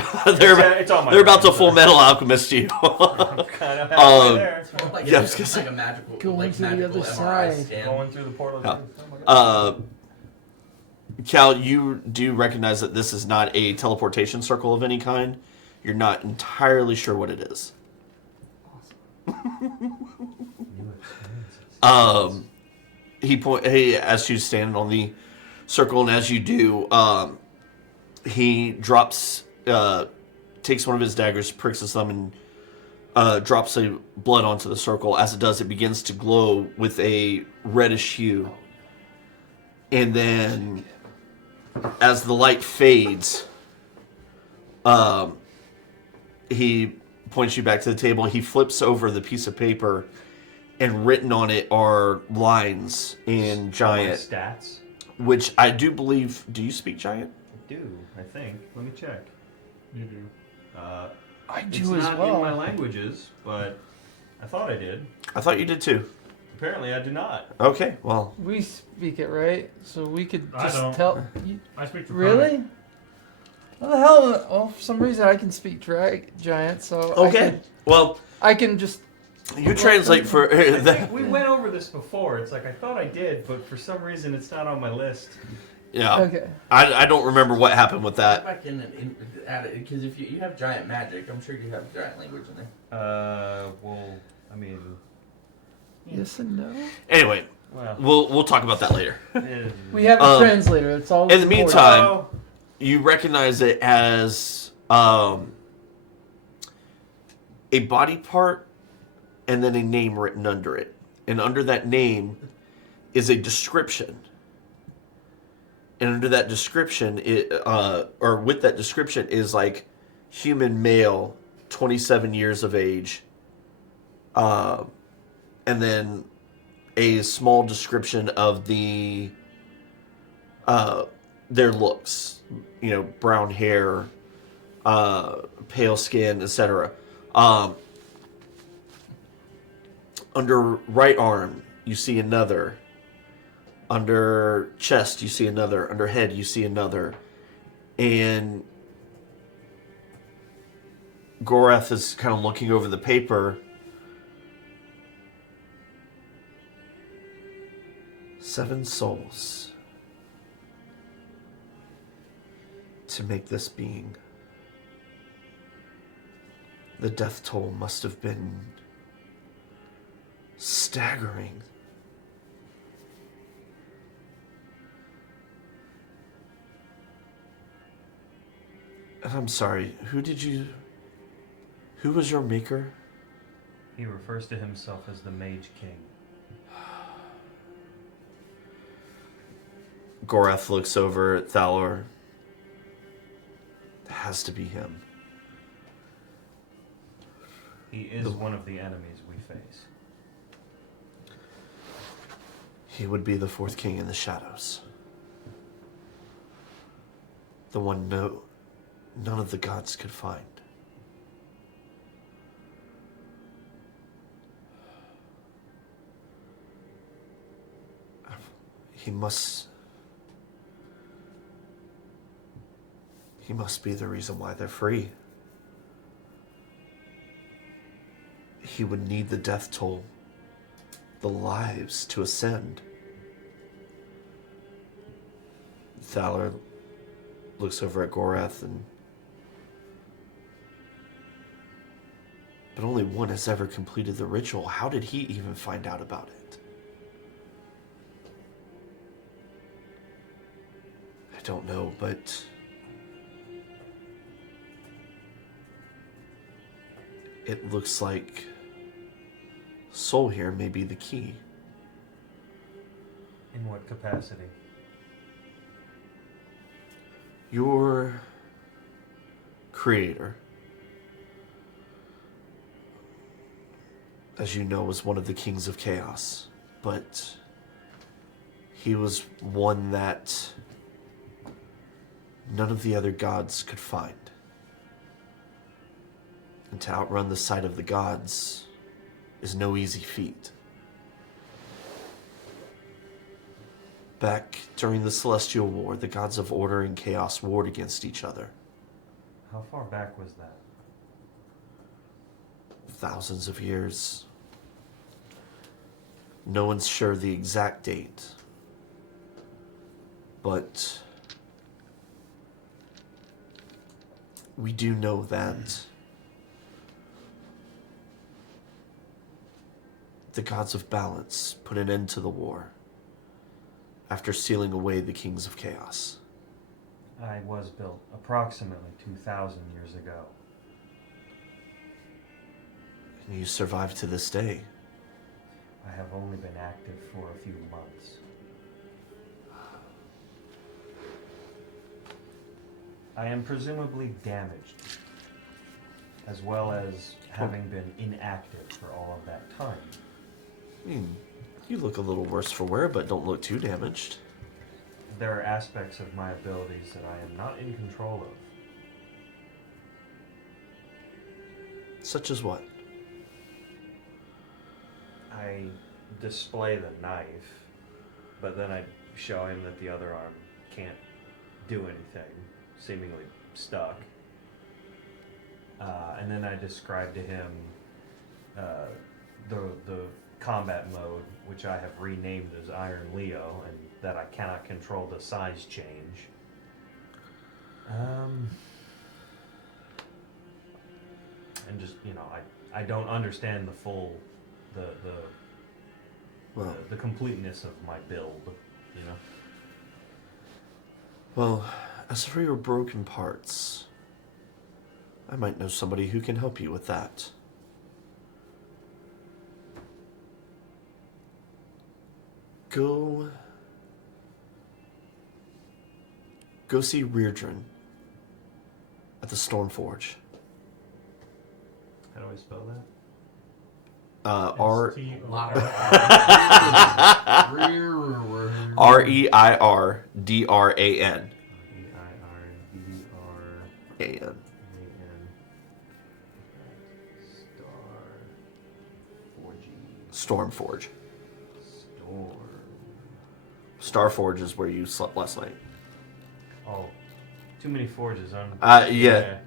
It's on my they're about to brain, Full but- Metal Alchemist you. I'm kind of halfway there. It's more like Yeah, I a, was gonna say- like a magical, Going like to the magical other MRI side. scan. Going through the portal. Yeah. Oh my God. Cal, you do recognize that this is not a teleportation circle of any kind. You're not entirely sure what it is. New experiences. He as you stand on the circle, and as you do, he drops, takes one of his daggers, pricks his thumb, and drops a blood onto the circle. As it does, it begins to glow with a reddish hue. And then, as the light fades, he points you back to the table. He flips over the piece of paper, and written on it are lines in Giant, Stats. which I do believe. Do you speak Giant? I do. I think. Let me check. You do. I It's do as not in my well. languages, but I thought I did. I thought you did too. Apparently, I do not. Okay, well, We speak it, right? So we could I just don't. tell. You, I speak Draconic. really? How the hell? Oh, for some reason I can speak Giant, so okay. Well, I can just. you translate for I that. think we went over this before. It's like I thought I did, but for some reason it's not on my list. Yeah, Okay. I don't remember what happened with Go that. back in and add it, because if you have giant magic, I'm sure you have giant language in there. Well, I mean, Yes and no. Anyway, well, we'll talk about that later. We have a Um, translator. It's all. in the important. meantime- oh, You recognize it as a body part and then a name written under it. And under that name is a description. And under that description, or with that description, is like human male, 27 years of age. And then a small description of their looks. You know, brown hair, pale skin, etc. Under right arm, you see another. Under chest, you see another. Under head, you see another. And Gorath is kind of looking over the paper. 7 souls to make this being. The death toll must have been staggering. And I'm sorry, who was your maker? He refers to himself as the Mage King. Gorath looks over at Thalor. It has to be him. He is one of the enemies we face. He would be the 4th king in the shadows. The one none of the gods could find. He must be the reason why they're free. He would need the death toll, the lives to ascend. Thaler looks over at Gorath but only one has ever completed the ritual. How did he even find out about it? I don't know, but it looks like Soul here may be the key. In what capacity? Your creator, as you know, was one of the kings of chaos, but he was one that none of the other gods could find. And to outrun the sight of the gods is no easy feat. Back during the Celestial War, the gods of order and chaos warred against each other. How far back was that? Thousands of years. No one's sure the exact date. But we do know that the gods of balance put an end to the war after sealing away the kings of chaos. I was built approximately 2,000 years ago. And you survived to this day. I have only been active for a few months. I am presumably damaged, as well as having been inactive for all of that time. I mean, you look a little worse for wear, but don't look too damaged. There are aspects of my abilities that I am not in control of. Such as what? I display the knife, but then I show him that the other arm can't do anything, seemingly stuck. And then I describe to him the combat mode, which I have renamed as Iron Leo, and that I cannot control the size change. And just, I don't understand the full, the completeness of my build, Well, as for your broken parts, I might know somebody who can help you with that. Go see Reardron at the Stormforge. How do I spell that? Reirdran. Eirdran. Stormforge. Storm. Starforge is where you slept last night. Oh, too many forges on. Yeah.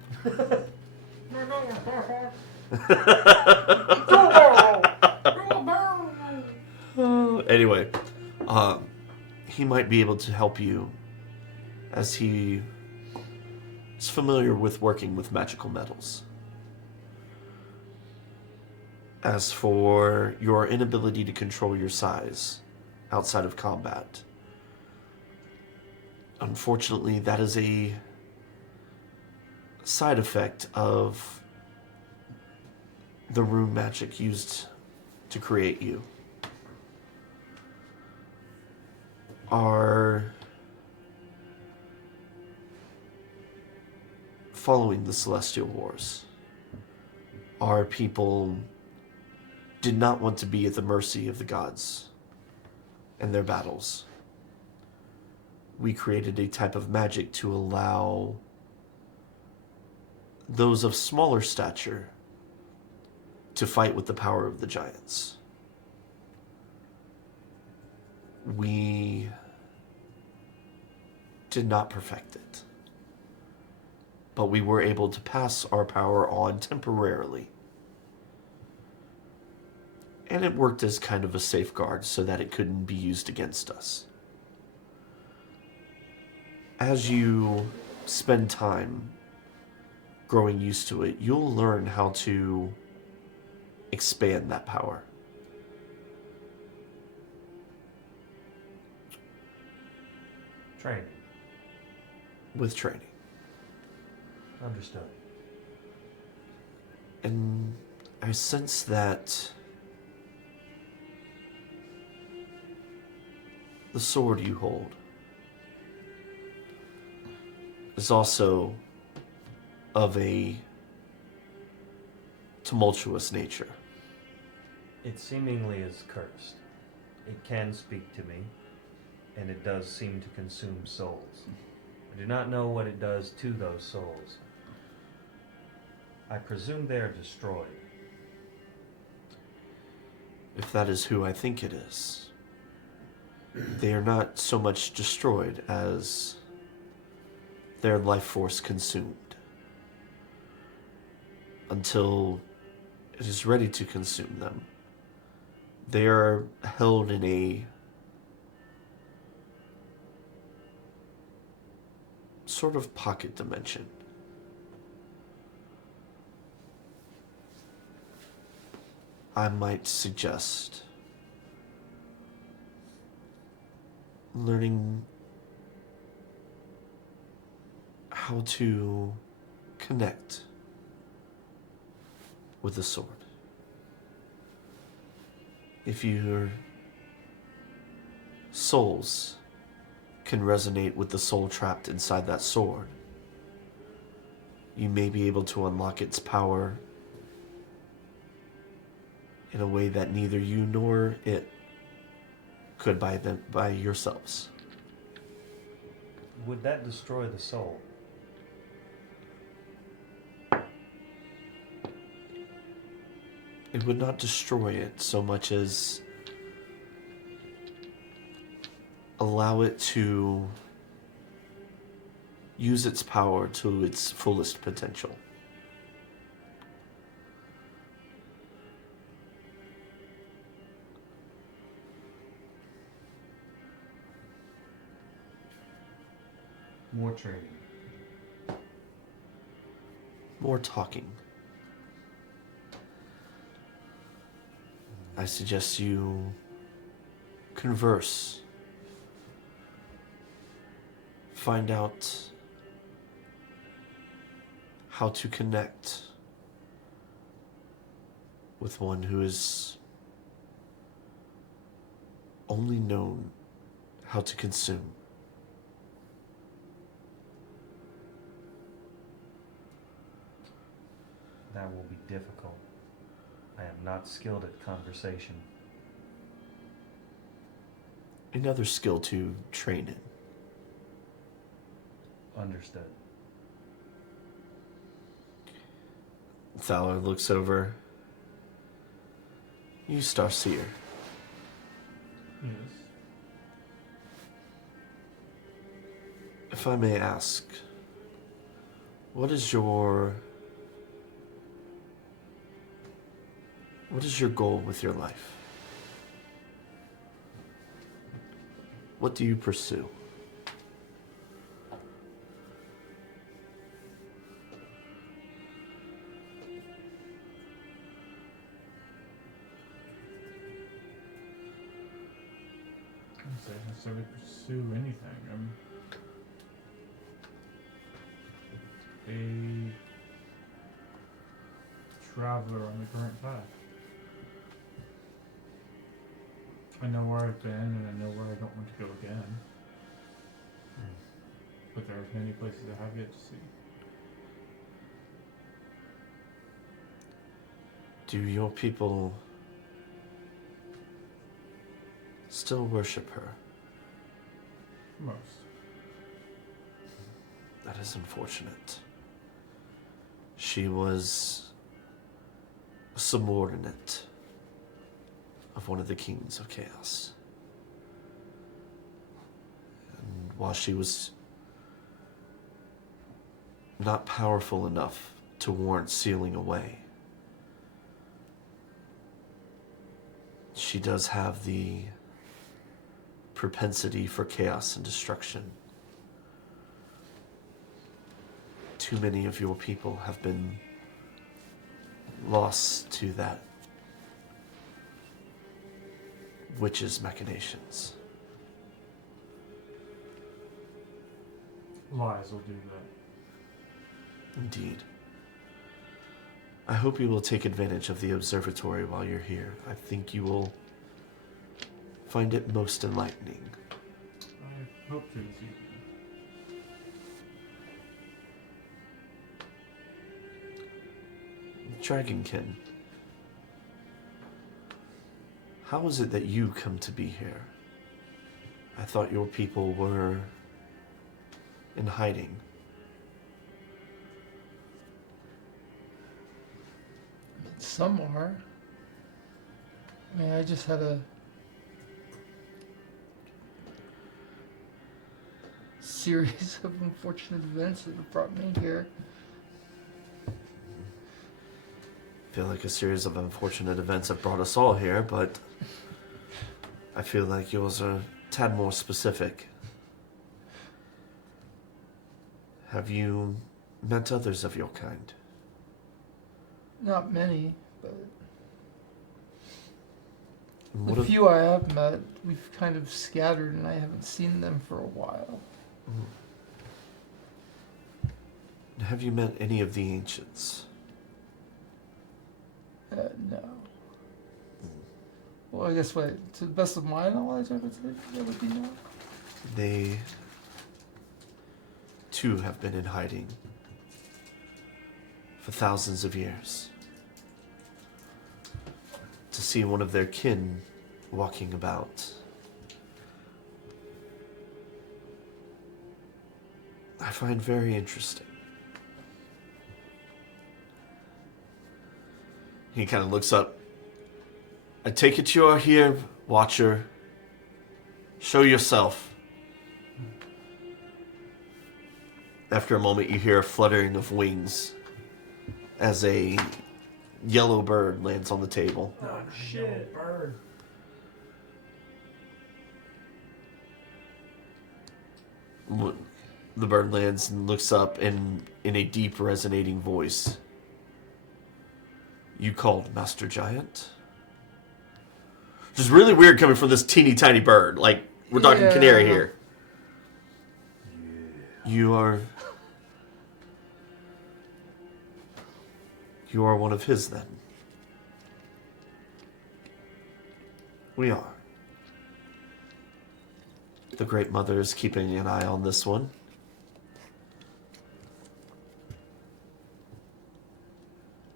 Anyway, he might be able to help you as he is familiar with working with magical metals. As for your inability to control your size outside of combat, unfortunately, that is a side effect of the rune magic used to create you. Are following the Celestial Wars. Our people did not want to be at the mercy of the gods and their battles. We created a type of magic to allow those of smaller stature to fight with the power of the giants. We did not perfect it, but we were able to pass our power on temporarily. And it worked as kind of a safeguard so that it couldn't be used against us. As you spend time growing used to it, you'll learn how to expand that power. Training. With training. Understood. And I sense that the sword you hold is also of a tumultuous nature. It seemingly is cursed. It can speak to me, and it does seem to consume souls. I do not know what it does to those souls. I presume they are destroyed. If that is who I think it is. They are not so much destroyed as their life force consumed. Until it is ready to consume them, they are held in a sort of pocket dimension. I might suggest learning how to connect with the sword. If your souls can resonate with the soul trapped inside that sword, you may be able to unlock its power in a way that neither you nor it could by yourselves. Would that destroy the soul? It would not destroy it so much as allow it to use its power to its fullest potential. More training. More talking. I suggest you converse. Find out how to connect with one who is only known how to consume. That will be difficult. I am not skilled at conversation. Another skill to train in. Understood. Thaler looks over. You, Starseer. Yes. If I may ask, what is your goal with your life? What do you pursue? I don't say necessarily pursue anything. I'm a traveler on the current path. I know where I've been and I know where I don't want to go again. But there are many places I have yet to see. Do your people still worship her? Most. That is unfortunate. She was a subordinate of one of the kings of chaos. And while she was not powerful enough to warrant sealing away, she does have the propensity for chaos and destruction. Too many of your people have been lost to that witch's machinations. Lies will do that. Indeed. I hope you will take advantage of the observatory while you're here. I think you will find it most enlightening. I hope to this evening. Dragonkin, how is it that you come to be here? I thought your people were in hiding. Some are. I mean, I just had a series of unfortunate events that have brought me here. I feel like a series of unfortunate events have brought us all here, but I feel like yours are a tad more specific. Have you met others of your kind? Not many, but What the have- few I have met, we've kind of scattered and I haven't seen them for a while. Have you met any of the ancients? No. Well, I guess what, to the best of my knowledge, I would say that would be no. They, too, have been in hiding for thousands of years. To see one of their kin walking about, I find very interesting. He kind of looks up. I take it you are here, Watcher. Show yourself. After a moment, you hear a fluttering of wings as a yellow bird lands on the table. Oh, shit. Bird. The bird lands and looks up and in a deep, resonating voice. You called Master Giant? Which is really weird coming from this teeny tiny bird. Like, we're talking Yeah. canary here. You are one of his then. We are. The Great Mother is keeping an eye on this one.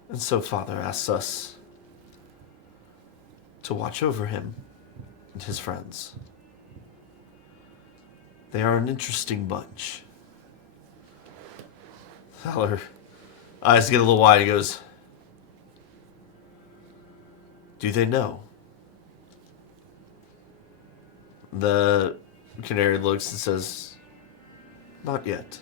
And so Father asks us to watch over him and his friends. They are an interesting bunch. Fowler eyes get a little wide. He goes, Do they know? The canary looks and says, not yet.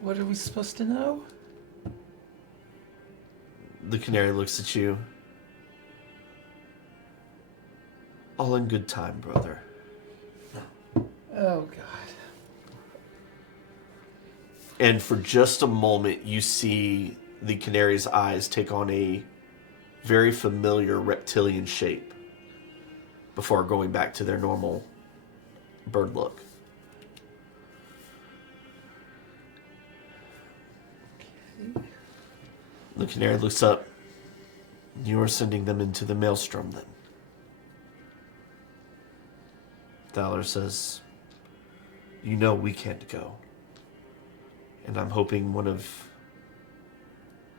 What are we supposed to know? The canary looks at you. All in good time, brother. Oh God. And for just a moment, you see the canary's eyes take on a very familiar reptilian shape before going back to their normal bird look. The canary looks up. You are sending them into the maelstrom, then? Thaler says, you know we can't go. And I'm hoping one of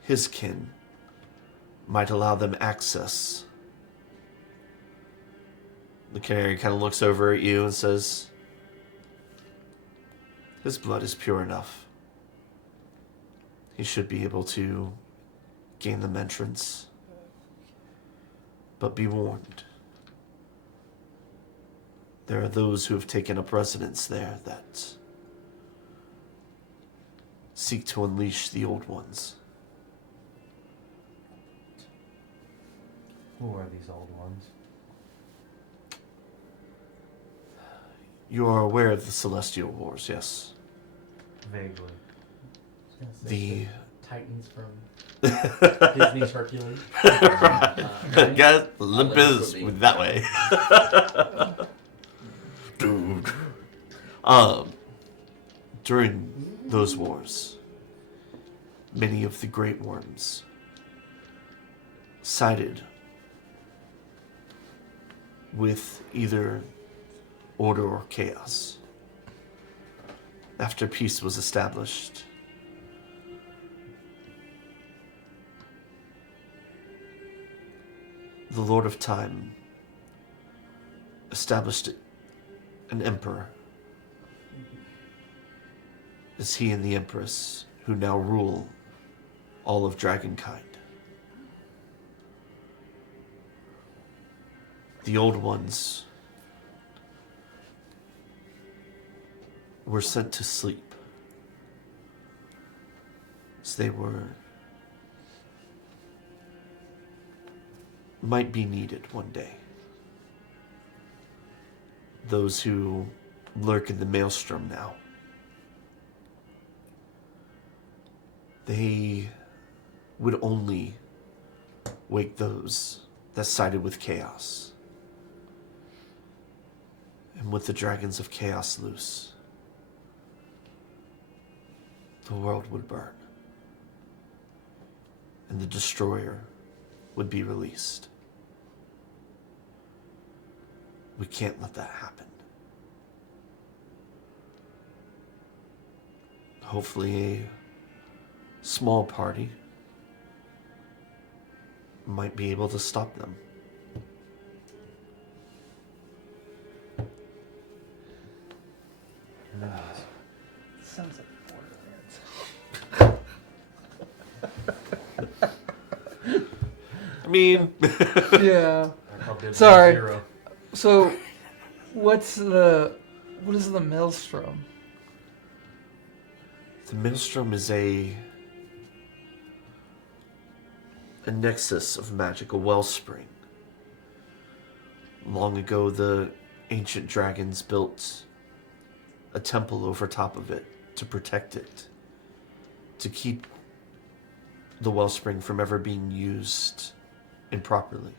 his kin might allow them access. The canary kind of looks over at you and says, his blood is pure enough. He should be able to gain them entrance. But be warned. There are those who have taken up residence there that seek to unleash the old ones. Who are these old ones? You are aware of the Celestial Wars, yes? Vaguely. I was gonna say The Titans from Disney's Hercules. Guys, limp Olympic is movie. that way. Dude. During those wars, many of the great worms sided with either order or chaos. After peace was established, the Lord of Time established an emperor. It's he and the Empress who now rule all of Dragonkind. The old ones were sent to sleep, as they might be needed one day. Those who lurk in the maelstrom now, they would only wake those that sided with chaos. And with the dragons of chaos loose, the world would burn. And the destroyer would be released. We can't let that happen. Hopefully a small party might be able to stop them. Sounds like Borderlands. I mean, Yeah. I called dibs on Sorry. 0. So, what is the maelstrom? the Maelstrom is a nexus of magic, a wellspring. Long ago, the ancient dragons built a temple over top of it to protect it, to keep the wellspring from ever being used improperly.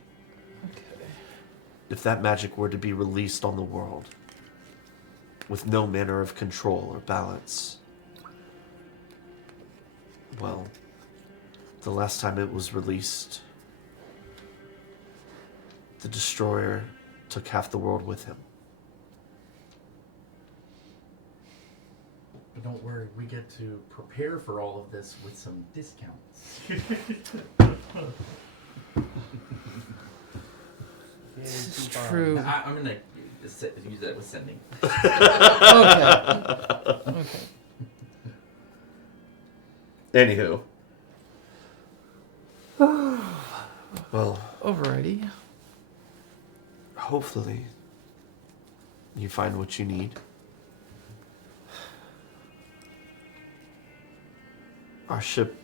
Okay. If that magic were to be released on the world, with no manner of control or balance, well, the last time it was released, the Destroyer took half the world with him. But don't worry, we get to prepare for all of this with some discounts. This is true. I'm gonna use that with sending. Okay. Okay. Anywho. Well, Alrighty. hopefully you find what you need. Our ship,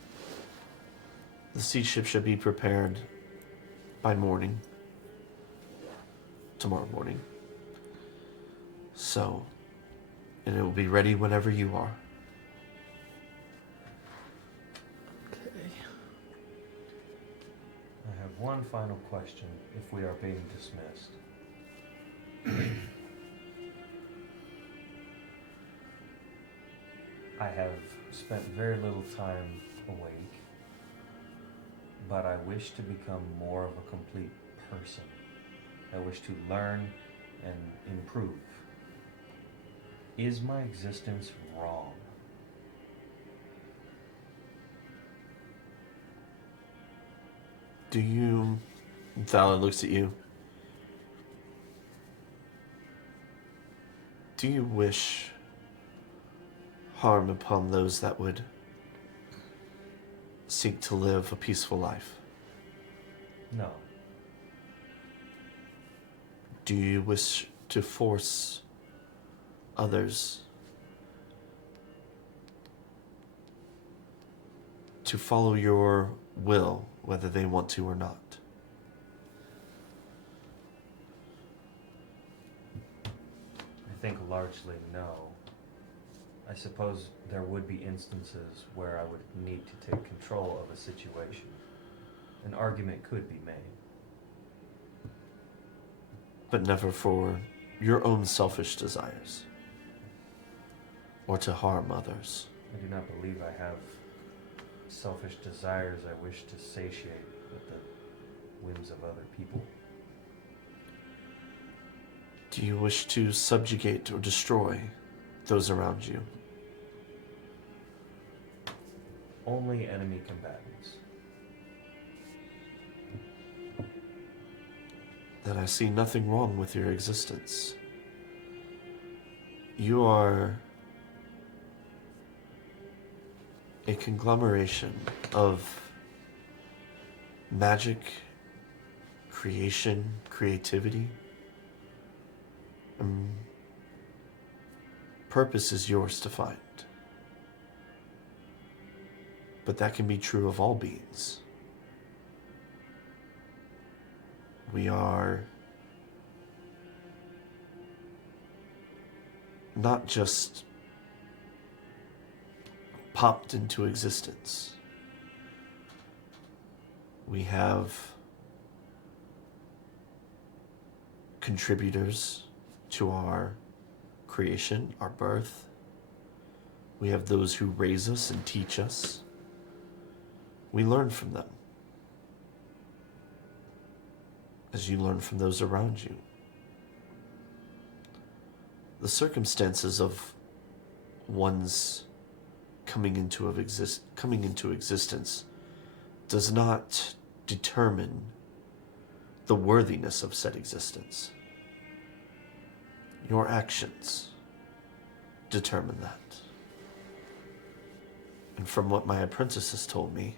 the sea ship, should be prepared by morning. Tomorrow morning. So, and it will be ready whenever you are. Okay. I have one final question, if we are being dismissed. I have spent very little time awake, but I wish to become more of a complete person. I wish to learn and improve. Is my existence wrong? Do you... Thaler looks at you. Do you wish harm upon those that would seek to live a peaceful life? No. Do you wish to force others to follow your will, whether they want to or not? I think largely no. I suppose there would be instances where I would need to take control of a situation. An argument could be made. But never for your own selfish desires or to harm others. I do not believe I have selfish desires I wish to satiate with the whims of other people. Do you wish to subjugate or destroy those around you? Only enemy combatants. Then I see nothing wrong with your existence. You are a conglomeration of magic, creation, creativity. Purpose is yours to find. But that can be true of all beings. We are not just popped into existence. We have contributors to our creation, our birth. We have those who raise us and teach us. We learn from them, as you learn from those around you. The circumstances of one's coming into existence does not determine the worthiness of said existence. Your actions determine that. And from what my apprentice has told me,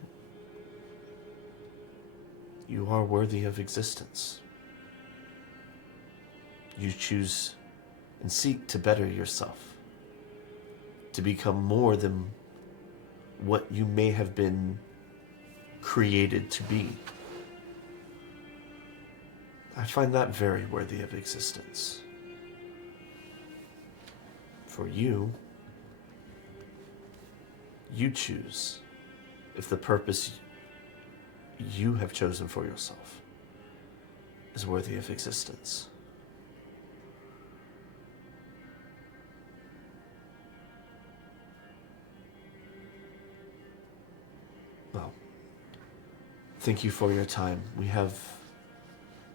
you are worthy of existence. You choose and seek to better yourself, to become more than what you may have been created to be. I find that very worthy of existence. For you, you choose if the purpose you have chosen for yourself is worthy of existence. Well, thank you for your time. We have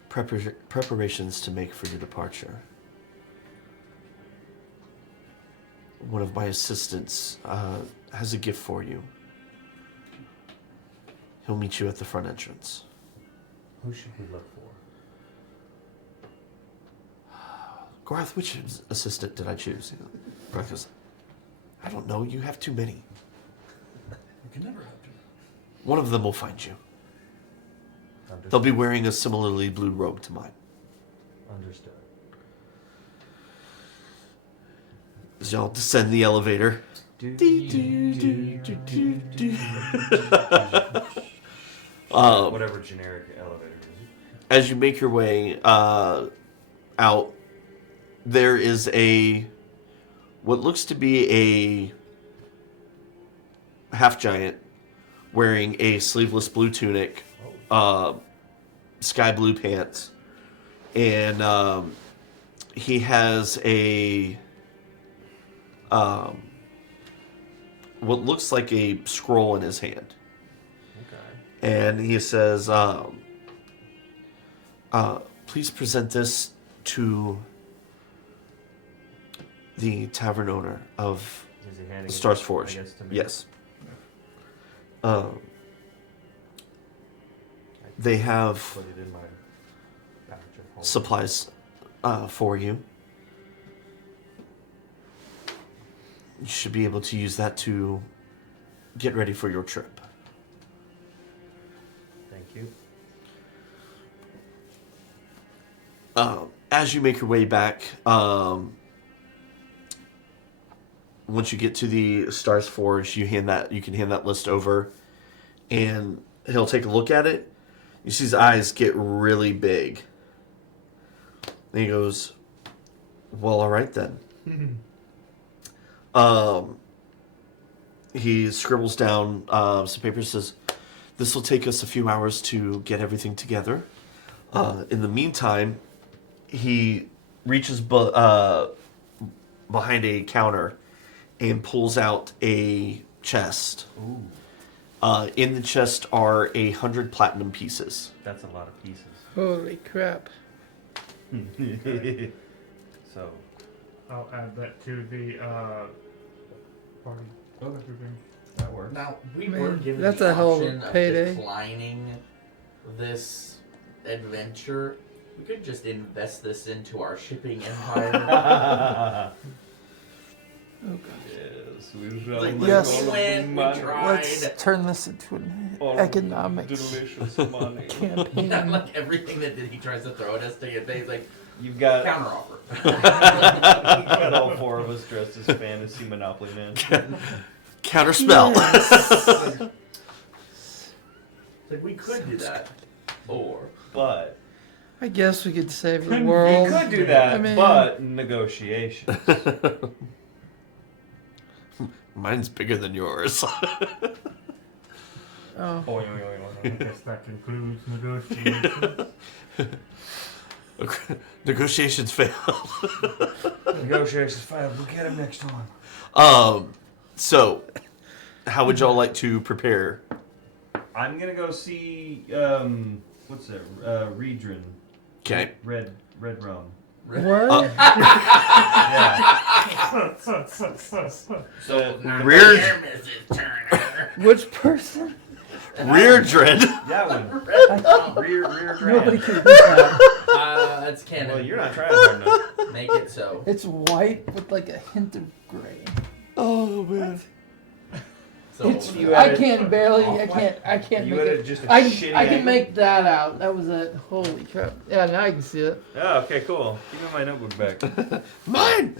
preparations to make for your departure. One of my assistants has a gift for you. He'll meet you at the front entrance. Who should we look for? Garth, which assistant did I choose? Garth goes, I don't know, you have too many. can never have too One of them will find you. Understood. They'll be wearing a similarly blue robe to mine. Understood. As y'all descend the elevator. Whatever generic elevator is. As you make your way out, there is what looks to be a half giant wearing a sleeveless blue tunic, sky blue pants, and he has what looks like a scroll in his hand. Okay. And he says, please present this to the tavern owner of Is he handing Stars it, Forge. I guess, to me? Yes. They have Put it in my pouch at home. supplies for you. You should be able to use that to get ready for your trip. Thank you. As you make your way back, once you get to the Stars Forge, you can hand that list over, and he'll take a look at it. You see his eyes get really big. And he goes, "Well, all right then." He scribbles down some papers. Says, "This will take us a few hours to get everything together. In the meantime," he reaches behind a counter and pulls out a chest. Ooh, In the chest are 100 platinum pieces. that's a lot of pieces. Holy crap. So, I'll add that to the party. that works. Now, we Man, were given that's the a hell of a option of payday. declining this adventure. We could just invest this into our shipping empire. Oh god. Yes, we shall Like, make Yes. all we of went, the we money. tried. Let's turn this into an All of the economics delicious money. campaign. like everything that he tries to throw at us to get things like You've got counter offer. you've got all four of us dressed as fantasy Monopoly men. Counterspell. Like we could do that, or But I guess we could save the We world. we could do that, I mean- but negotiations. Mine's bigger than yours. Oh. I guess that concludes negotiations. Negotiations fail. Negotiations failed. We'll get him next time. So, how would y'all like to prepare? I'm gonna go see what's that? Redrin. Okay. Red rum. What? Yeah. so Rear- Mrs. Turner. Which person? Rear dread. That one. Rear Nobody dram. can do that. That's canon. Well, you're not trying hard enough. Make it so. It's white with like a hint of gray. Oh man. So It's, You I added- can't barely. I can't You make had it. just a I shitty can angle? make that out. That was it. Holy crap! Yeah, now I can see it. Oh, okay, cool. Give me my notebook back. Mine.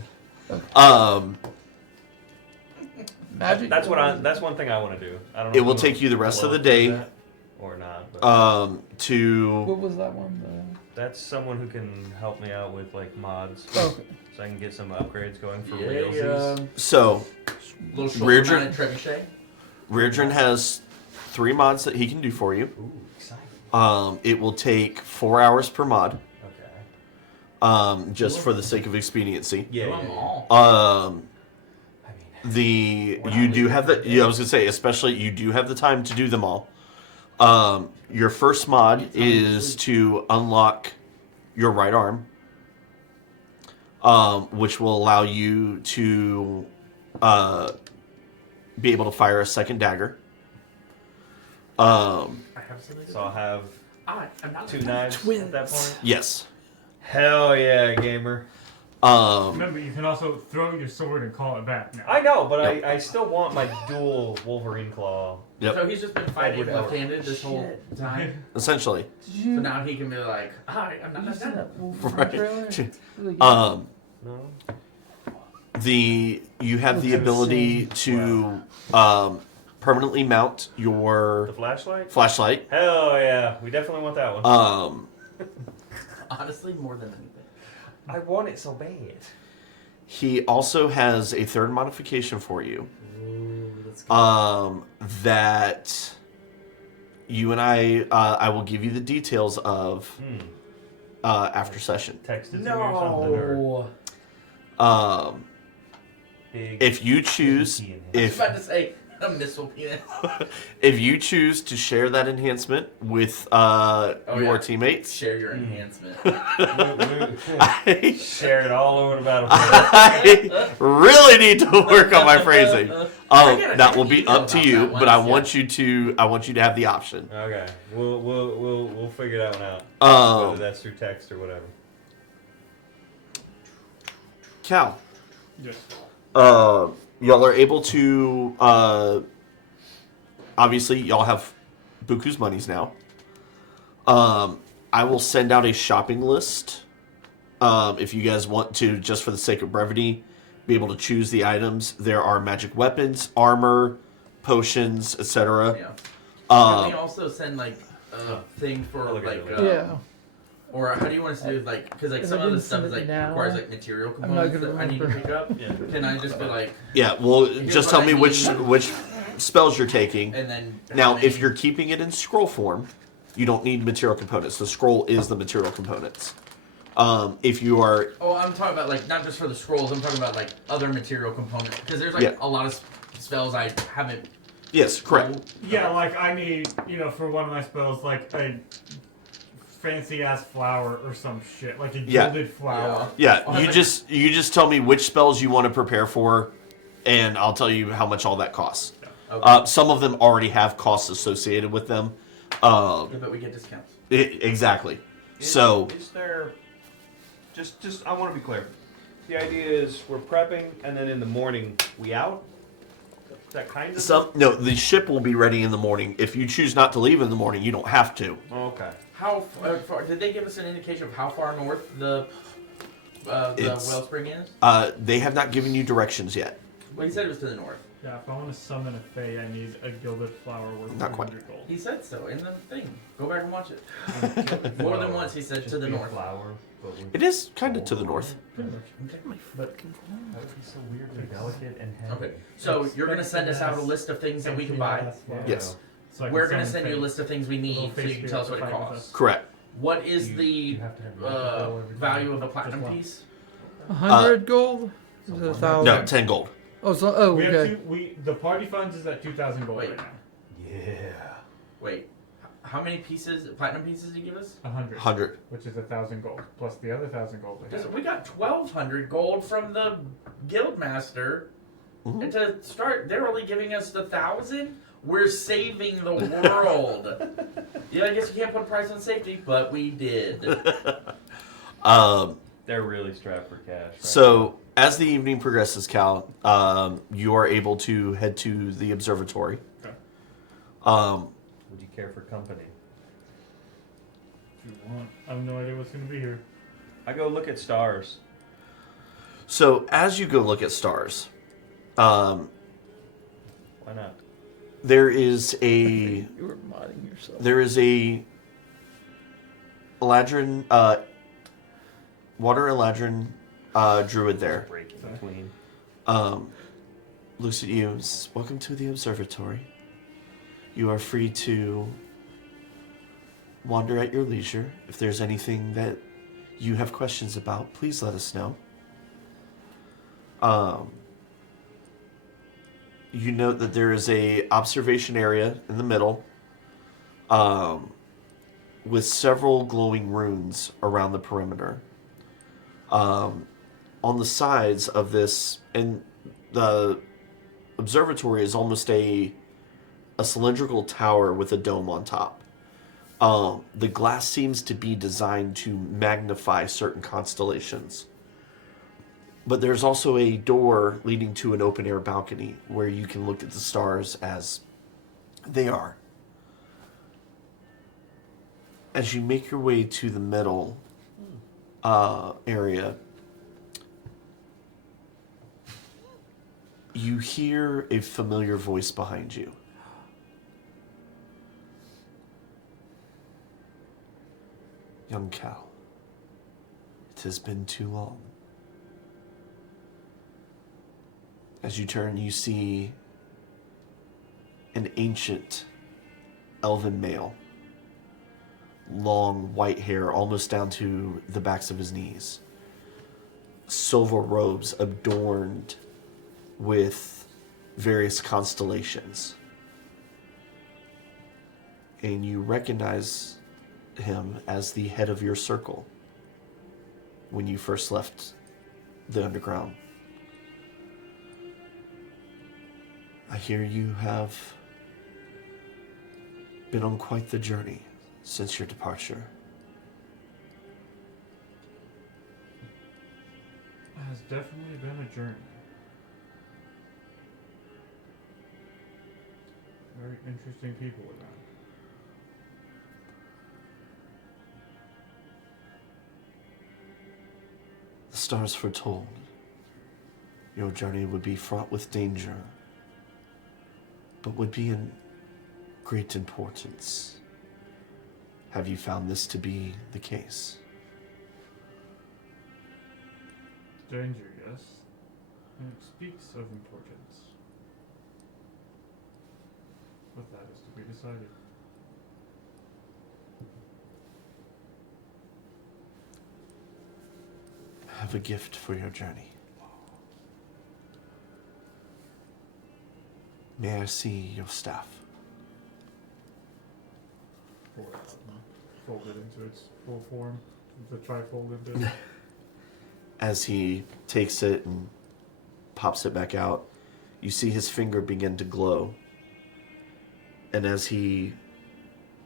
Magic. That's one thing I want to do. I don't know. It if will I'm take you the rest of the qualified day. for that or not. But To What was that one? that's someone who can help me out with like mods, Okay. so I can get some upgrades going for yeah, realsies. so little shoulder Rear mounted trebuchet. Reardron has 3 mods that he can do for you. Ooh, exciting. It will take 4 hours per mod. Okay. Just for the sake of expediency. Yeah. Do yeah, them yeah. all. I mean, You do have the. Yeah, I was gonna say, especially you do have the time to do them all. Your first mod is to unlock your right arm, which will allow you to be able to fire a second dagger. I have something. so I'll have I'm not 2 knives at that point. Yes. Hell yeah, gamer. Remember, you can also throw your sword and call it back now. I know, but Yep. I still want my dual Wolverine claw. Yep. So he's just been fighting Edward Elric. left-handed this whole time. Essentially. Did So you? now he can be like, "Hi, I'm Did not you see done." that Wolverine Right. trailer? Really good. Um, No. you have the Looks ability to permanently mount The your flashlight? flashlight. Hell yeah, we definitely want that one. Honestly, more than anything. I want it so bad. He also has a third modification for you. Ooh, let's go. That you and I will give you the details of after session. Texted to me or something? Or No. big If you choose, pinky in I was if about to say a missile penis. if you choose to share that enhancement with your yeah. teammates, Share your enhancement. I, Share it all over the battlefield. I really need to work on my phrasing. gotta That check will be details up to about you, that but I once, want you to have the option. Okay, we'll figure that one out. Whether that's through text or whatever. Cal, Yes. y'all are able to obviously y'all have Buku's monies now. I will send out a shopping list if you guys want to, just for the sake of brevity, be able to choose the items. There are magic weapons, armor, potions, etc. Yeah. Can we Um, also send like a thing for I'll look like, at it later. Yeah. or how do you want us to do like, because like If some I of the didn't stuff send is it like now, requires like material I'm not components gonna that I need to remember. pick up. Yeah. Can I just be like, yeah, well, Here's just what tell I me which need. spells you're taking. and then how Now, many- if you're keeping it in scroll form, you don't need material components. The scroll is the material components. If you are, Oh, I'm talking about like not just for the scrolls. I'm talking about like other material components because there's like Yeah. a lot of spells I haven't. yes, correct. Yeah, like I need, for one of my spells, like a fancy ass flower or some shit, like a Yeah. gilded flower. Yeah, Oh, you like- just tell me which spells you want to prepare for, and I'll tell you how much all that costs. Okay. Some of them already have costs associated with them. Yeah, but we get discounts. Exactly. So is there just I want to be clear. The idea is we're prepping, and then in the morning we out. Is that kind of the ship will be ready in the morning. If you choose not to leave in the morning, you don't have to. Okay. How far did they give us an indication of how far north the It's- wellspring is? They have not given you directions yet. Well, he said it was to the north. Yeah, if I want to summon a fae, I need a gilded flower worth Not quite. 100 gold. He said so in the thing. Go back and watch it. More than once he said Just to the be a north. flower, but with It is kind of to the north. Pretty much. Okay. But that would be so weirdly delicate and heavy. Okay. So you're gonna send us out a list of things that we can buy. Yes. So I can We're gonna summon send you a fae. list of things we need, Little so you face can tell us what it spirit to fight with costs. Correct. What is You the have to have multiple every time. value of a platinum one. piece? 100 gold? Is it 1,000? No, 10 gold. Oh, so, oh, We have okay. the party funds is at 2,000 gold Wait. right now. Yeah. Wait, how many pieces, platinum pieces did you give us? 100, 100. which is 1,000 gold plus the other 1,000 gold we Because have. we got 1,200 gold from the guild master, and to start, they're only giving us the 1,000. We're saving the world. Yeah, I guess you can't put a price on safety, but we did. They're really strapped for cash. Right So, as the evening progresses, Cal, you are able to head to the observatory. Okay. Would you care for company? If you want. I have no idea what's going to be here. I go look at stars. So, as you go look at stars, Why not? there is a You were modding yourself. Eladrin, water Eladrin druid there. Breaking between. Looks at you and says, "Welcome to the observatory. You are free to wander at your leisure. If there's anything that you have questions about, please let us know." You note that there is a observation area in the middle, with several glowing runes around the perimeter. On the sides of this, and the observatory is almost a cylindrical tower with a dome on top. The glass seems to be designed to magnify certain constellations. But there's also a door leading to an open air balcony where you can look at the stars as they are. As you make your way to the middle area, you hear a familiar voice behind you. Young Cal, it has been too long. As you turn, you see an ancient elven male. Long white hair almost down to the backs of his knees. Silver robes adorned with various constellations. And you recognize him as the head of your circle when you first left the underground. I hear you have been on quite the journey since your departure. It has definitely been a journey. Very interesting people around. The stars foretold your journey would be fraught with danger, but would be in great importance. Have you found this to be the case? Danger, yes. And it speaks of importance. But that is to be decided. I have a gift for your journey. May I see your staff? Pull it out, fold it into its full form, the tri-folded bit. As he takes it and pops it back out, you see his finger begin to glow. And as he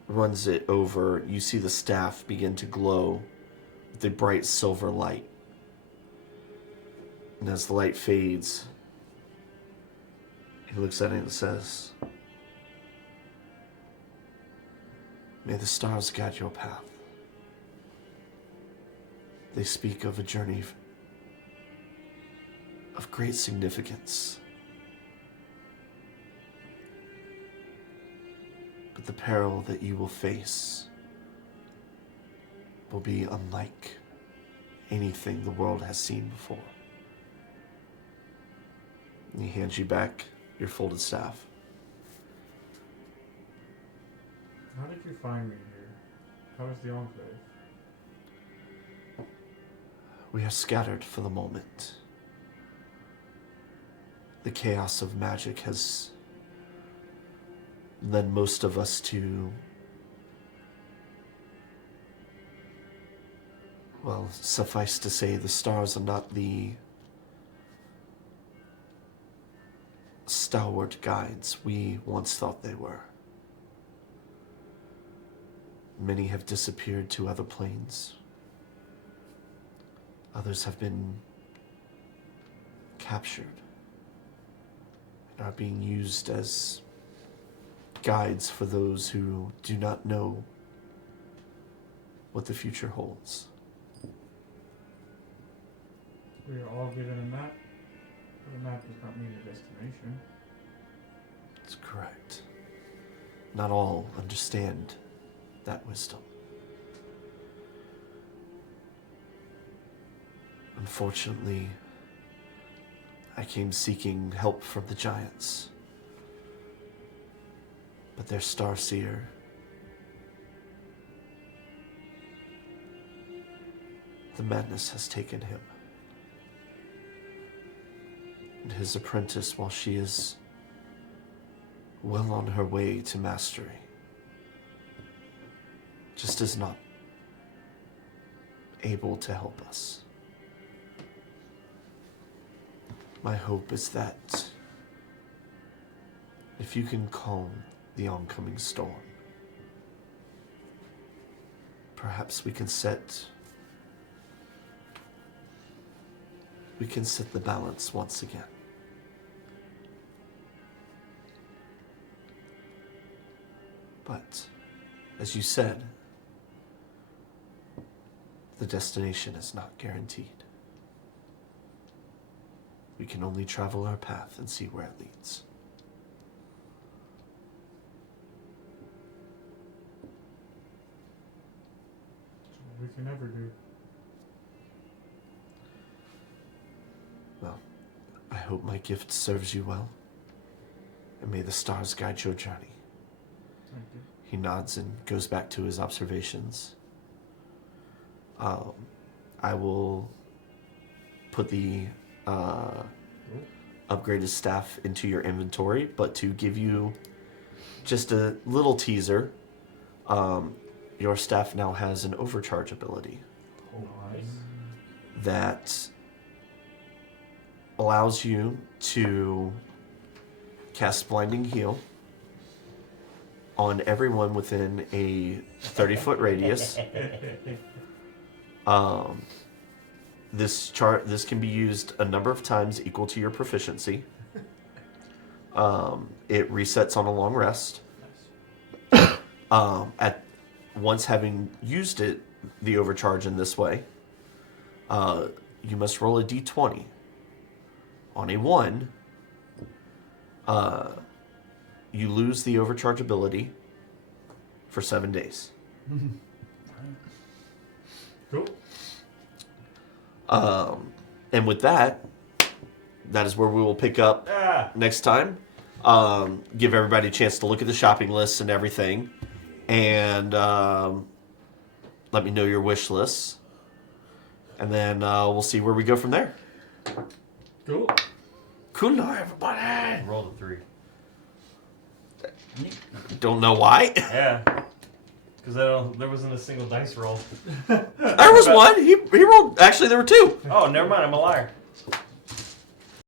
runs it over, you see the staff begin to glow with a bright silver light. And as the light fades, he looks at it and says, "May the stars guide your path. They speak of a journey of great significance. But the peril that you will face will be unlike anything the world has seen before." And he hands you back your folded staff. How did you find me here? How is the Enclave? We are scattered for the moment. The chaos of magic has led most of us to, well, suffice to say, the stars are not the stalwart guides we once thought they were. Many have disappeared to other planes. Others have been captured and are being used as guides for those who do not know what the future holds. We are all given a map, but a map does not mean a destination. That's correct. Not all understand that wisdom. Unfortunately, I came seeking help from the giants. But their starseer the madness has taken him. And his apprentice, while she is well on her way to mastery, just is not able to help us. My hope is that if you can calm the oncoming storm, perhaps we can set we can set the balance once again. But, as you said, the destination is not guaranteed. We can only travel our path and see where it leads. That's all we can ever do. Well, I hope my gift serves you well, and may the stars guide your journey. Thank you. He nods and goes back to his observations. I will put the upgraded staff into your inventory, but to give you just a little teaser, your staff now has an overcharge ability Nice. that allows you to cast Blinding Heal on everyone within a 30-foot radius. This can be used a number of times equal to your proficiency. It resets on a long rest. At once having used it, the overcharge in this way, you must roll a d20. On a 1, you lose the overcharge ability for 7 days. Cool. And with that is where we will pick up next time. Give everybody a chance to look at the shopping lists and everything. And let me know your wish lists. And then we'll see where we go from there. Cool. Cool night, everybody. Rolled a 3. Don't know why. Yeah. Because there wasn't a single dice roll. There was one. He rolled. Actually, there were 2. Oh, never mind. I'm a liar.